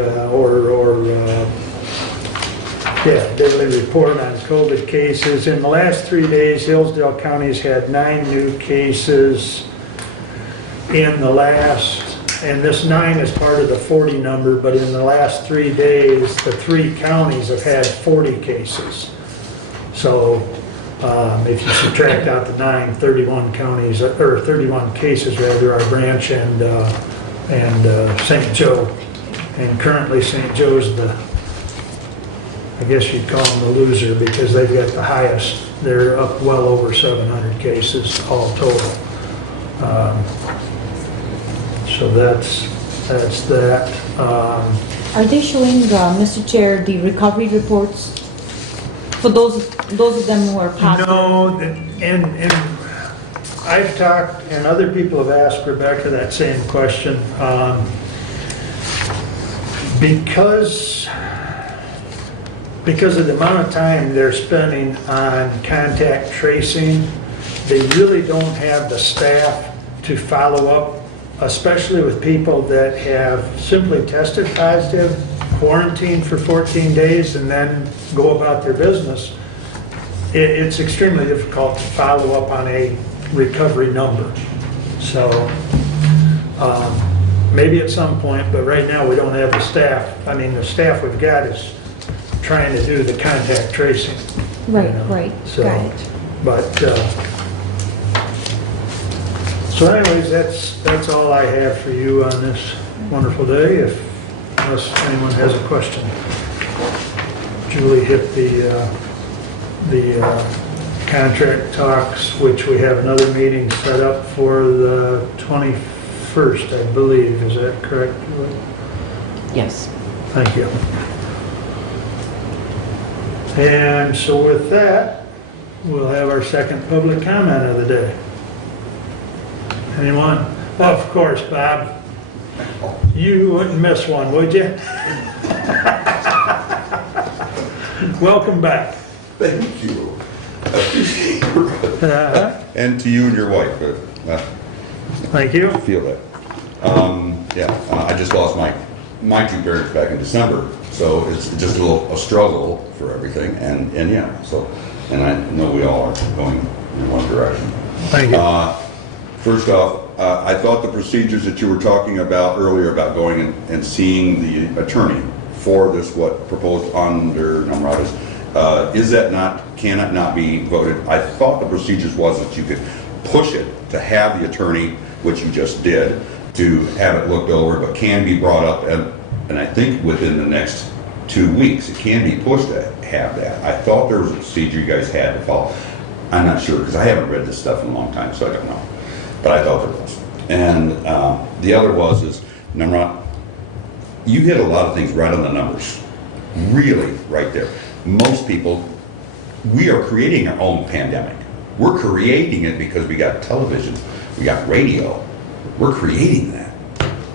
daily report on COVID cases. In the last 3 days, Hillsdale County's had 9 new cases in the last, and this 9 is part of the 40 number, but in the last 3 days, the 3 counties have had 40 cases. So if you subtract out the 9, 31 counties, or 31 cases rather, are Branch and St. Joe. And currently St. Joe's I guess you'd call them the loser because they've got the highest. They're up well over 700 cases all total. So that's that. Are they showing, Mr. Chair, the recovery reports for those of them who are positive? No, and I've talked, and other people have asked Rebecca that same question. Because of the amount of time they're spending on contact tracing, they really don't have the staff to follow up, especially with people that have simply tested positive, quarantined for 14 days, and then go about their business. It's extremely difficult to follow up on a recovery number. So maybe at some point, but right now we don't have the staff. I mean, the staff we've got is trying to do the contact tracing. Right, right, So, got it. but, so anyways, that's all I have for you on this wonderful day, unless anyone has a question. Julie hit the contract talks, which we have another meeting set up for the 21st, I believe. Is that correct, Julie? Yes. Thank you. And so with that, we'll have our second public comment of the day. Anyone? Well, of course, Bob. You wouldn't miss one, would you? Welcome back. Thank you. I appreciate it. And to you and your wife. Thank you. I feel that. I just lost my two parents back in December, so it's just a struggle for everything, and I know we all are going in one direction. Thank you. First off, I thought the procedures that you were talking about earlier about going and seeing the attorney for this, what proposed under Numeratus, cannot not be voted. I thought the procedures was that you could push it to have the attorney, which you just did, to have it looked over, but can be brought up, and I think within the next 2 weeks, it can be pushed to have that. I thought there was a procedure you guys had to follow. I'm not sure, because I haven't read this stuff in a long time, so I don't know. But I thought there was. And the other is, Nimrod, you hit a lot of things right on the numbers. Really, right there. Most people, we are creating our own pandemic. We're creating it because we got television, we got radio. We're creating that.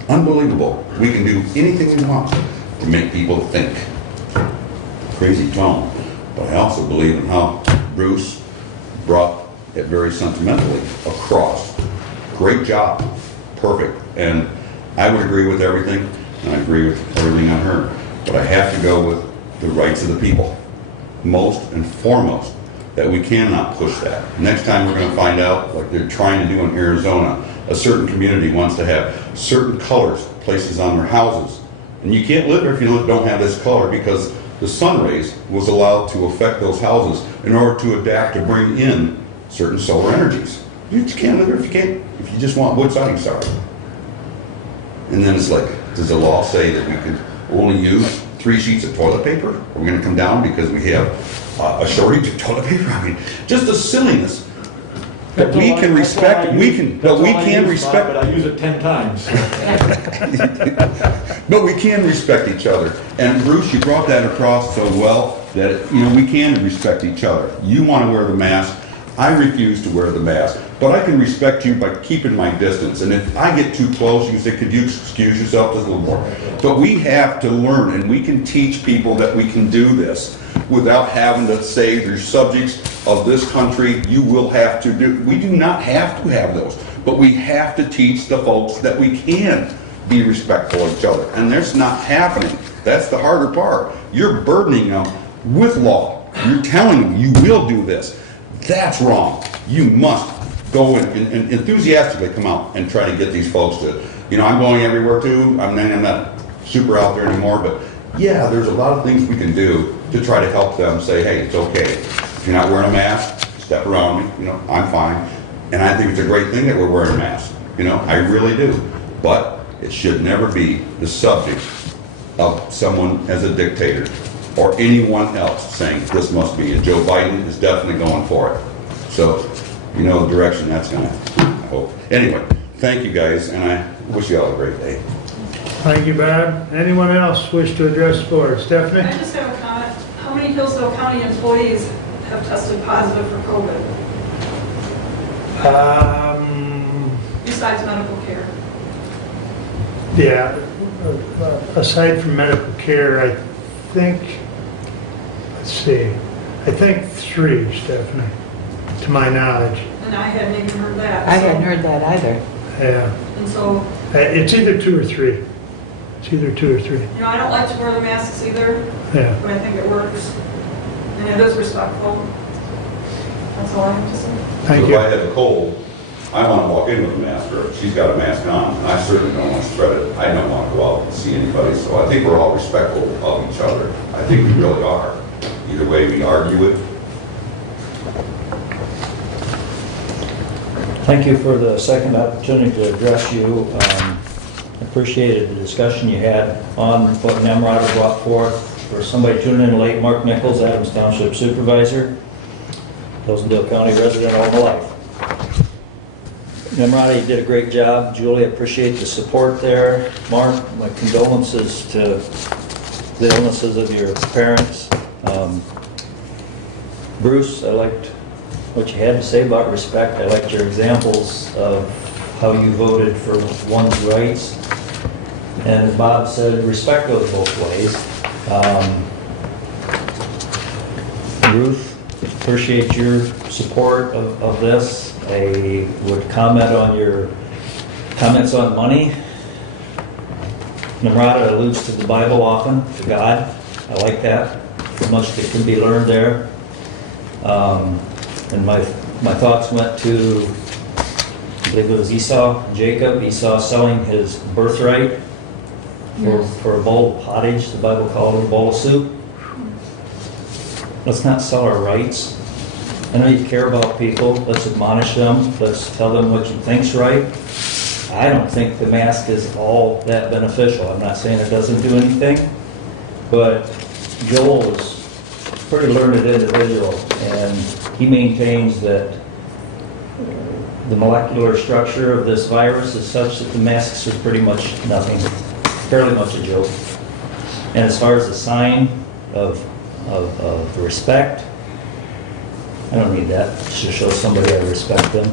Unbelievable. We can do anything we want to make people think. Crazy tone. But I also believe in how Bruce brought it very sentimentally across. Great job. Perfect. And I would agree with everything, and I agree with everything on her. But I have to go with the rights of the people. Most and foremost, that we cannot push that. Next time we're going to find out, like they're trying to do in Arizona, a certain community wants to have certain colors, places on their houses. And you can't live there if you don't have this color, because the sun rays was allowed to affect those houses in order to adapt to bring in certain solar energies. You just can't live there if you just want wood siding, sorry. And then it's like, does the law say that we could only use 3 sheets of toilet paper? Are we going to come down because we have a shortage of toilet paper? I mean, just the silliness. But we can respect, but I use it 10 times. But we can respect each other. And Bruce, you brought that across so well that, we can respect each other. You want to wear the mask. I refuse to wear the mask. But I can respect you by keeping my distance. And if I get too close, you can say, could you excuse yourself just a little more? But we have to learn, and we can teach people that we can do this without having to say, there's subjects of this country you will have to do. We do not have to have those. But we have to teach the folks that we can be respectful of each other. And that's not happening. That's the harder part. You're burdening them with law. You're telling them you will do this. That's wrong. You must go and enthusiastically come out and try to get these folks to, I'm going everywhere too. I'm not super out there anymore, but yeah, there's a lot of things we can do to try to help them say, hey, it's okay. If you're not wearing a mask, step around me, I'm fine. And I think it's a great thing that we're wearing masks, I really do. But it should never be the subject of someone as a dictator or anyone else saying this must be. And Joe Biden is definitely going for it. So, the direction that's going to, I hope. Anyway, thank you guys, and I wish you all a great day. Thank you, Bob. Anyone else wish to address the board? Stephanie? I just have a comment. How many Hillsdale County employees have tested positive for COVID? besides medical care? Yeah, aside from medical care, I think, let's see, I think 3, Stephanie, to my knowledge. And I hadn't even heard that. I so- hadn't heard that either. Yeah, And so, it's either 2 or 3. It's either 2 or 3. you know, I don't like to wear the masks either, Yeah. but I think it works. And it is respectful. That's all I have to say. Thank If you. I have a cold, I want to walk in with a mask, or if she's got a mask on, and I certainly don't want to spread it. I don't want to go out and see anybody, so I think we're all respectful of each other. I think we really are. Either way we argue it. Thank you for the second opportunity to address you. Appreciated the discussion you had on what Nemrod had brought forth. For somebody tuning in late, Mark Nichols, Adams Township Supervisor, Hillsdale County resident all my life. Nemrod, you did a great job. Julie, I appreciate the support there. Mark, my condolences to the illnesses of your parents. Bruce, I liked what you had to say about respect. I liked your examples of how you voted for one's rights. And as Bob said, respect goes both ways. Ruth, appreciate your support of this. I would comment on your comments on money. Namrata alludes to the Bible often, to God. I like that. Much that can be learned there. And my thoughts went to, I believe it was Esau, Jacob. Esau selling his birthright for a bowl of pottage. The Bible called it a bowl of soup. Let's not sell our rights. I know you care about people. Let's admonish them. Let's tell them what you think's right. I don't think the mask is all that beneficial. I'm not saying it doesn't do anything, but Joel is a pretty learned individual, and he maintains that the molecular structure of this virus is such that the masks are pretty much nothing, fairly much a joke. And as far as a sign of respect, I don't need that. It should show somebody I respect them.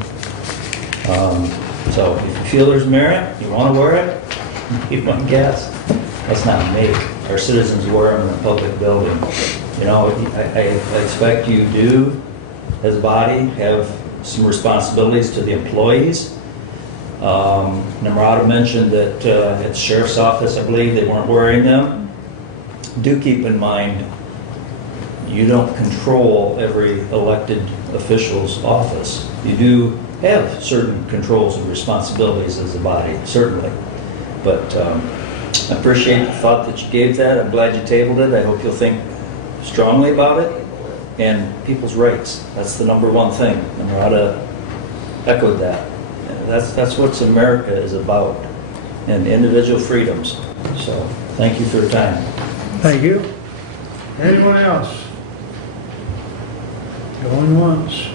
So if you feel there's merit, you want to wear it, keep my guess. That's not me. Our citizens wear them in a public building. You know, I expect you do, as a body, have some responsibilities to the employees. Namrata mentioned that at the sheriff's office, I believe, they weren't wearing them. Do keep in mind, you don't control every elected official's office. You do have certain controls and responsibilities as a body, certainly. But I appreciate the thought that you gave that. I'm glad you tabled it. I hope you'll think strongly about it. And people's rights, that's the number one thing. And Rada echoed that. And that's what America is about, and individual freedoms. So thank you for your time. Thank you. Anyone else? Going once.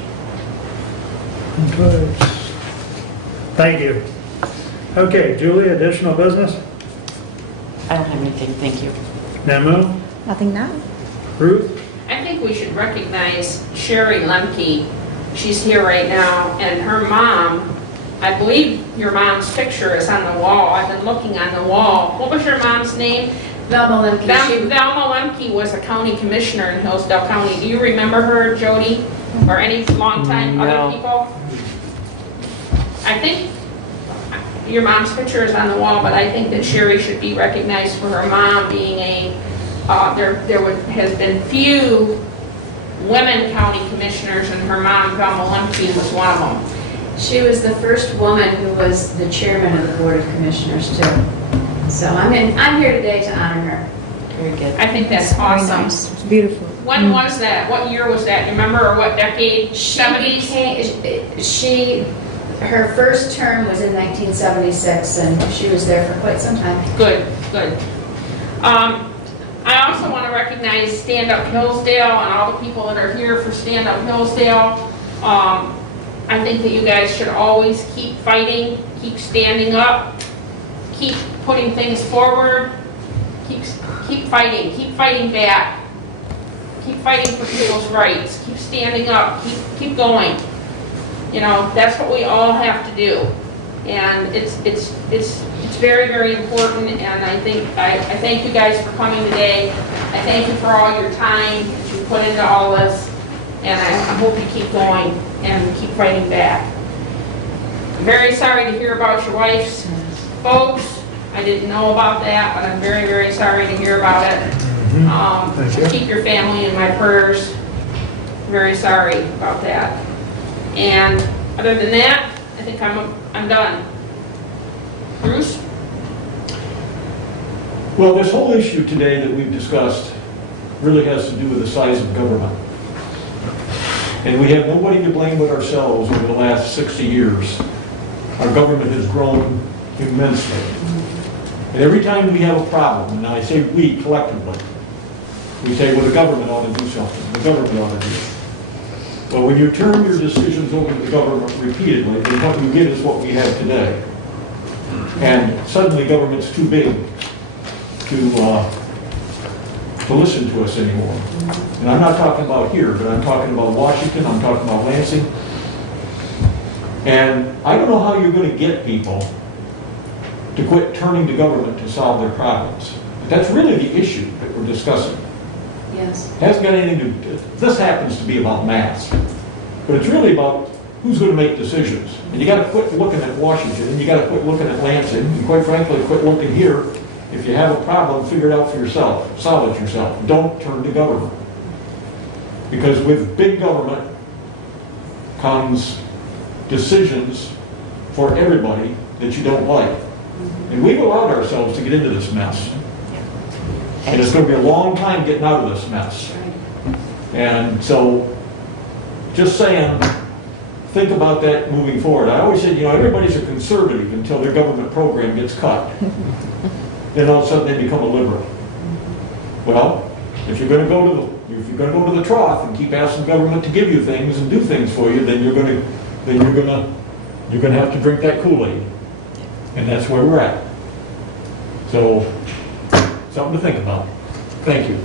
And twice. Thank you. Okay, Julie, additional business? I don't have anything, thank you. Namu? Nothing now? Ruth? I think we should recognize Sherry Lemke. She's here right now, and her mom, I believe your mom's picture is on the wall. I've been looking on the wall. What was your mom's name? Velma Lemke. Velma Lemke was a county commissioner in Hillsdale County. Do you remember her, Jody? Or any longtime other people? I think your mom's picture is on the wall, but I think that Sherry should be recognized for her mom being a, has been few women county commissioners, and her mom, Velma Lemke, was one of them. She was the first woman who was the chairman of the Board of Commissioners, too. So I'm here today to honor her. Very good. I think that's Very awesome. nice. It's beautiful. When was that? What year was that? You remember, or what decade? 70s? Her first term was in 1976, and she was there for quite some time. Good, good. I also want to recognize Stand Up Hillsdale and all the people that are here for Stand Up Hillsdale. I think that you guys should always keep fighting, keep standing up, keep putting things forward, keep fighting back, keep fighting for people's rights, keep standing up, keep going. You know, that's what we all have to do. And it's very, very important, and I thank you guys for coming today. I thank you for all your time that you put into all this, and I hope you keep going and keep fighting back. I'm very sorry to hear about your wife's folks. I didn't know about that, but I'm very, very sorry to hear about it. Thank you. Keep your family in my prayers. Very sorry about that. And other than that, I think I'm done. Bruce? Well, this whole issue today that we've discussed really has to do with the size of government. And we have nobody to blame but ourselves over the last 60 years. Our government has grown immensely. And every time we have a problem, and I say we collectively, we say, well, the government ought to do something. The government ought to do it. Well, when you turn your decisions over to the government repeatedly, then what you get is what we have today. And suddenly government's too big to listen to us anymore. And I'm not talking about here, but I'm talking about Washington, I'm talking about Lansing. And I don't know how you're going to get people to quit turning to government to solve their problems. But that's really the issue that we're discussing. Yes. It hasn't got anything to do, this happens to be about mass, but it's really about who's going to make decisions. And you got to quit looking at Washington, and you got to quit looking at Lansing, and quite frankly, quit looking here. If you have a problem, figure it out for yourself, solve it yourself. Don't turn to government. Because with big government comes decisions for everybody that you don't like. And we've allowed ourselves to get into this mess. And it's going to be a long time getting out of this mess. And so, just saying, think about that moving forward. I always said, everybody's a conservative until their government program gets cut. Then all of a sudden they become a liberal. Well, if you're going to go to the trough and keep asking government to give you things and do things for you, then you're going to have to drink that Kool-Aid. And that's where we're at. So, something to think about. Thank you.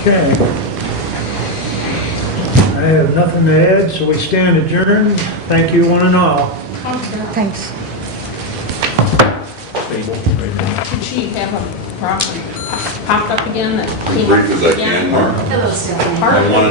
Okay. I have nothing to add, so we stand adjourned. Thank you, one and all. Thanks. Did she have a problem popped up again that came Brief up as I again? can, Mark. Hello, Sylvia. I wanted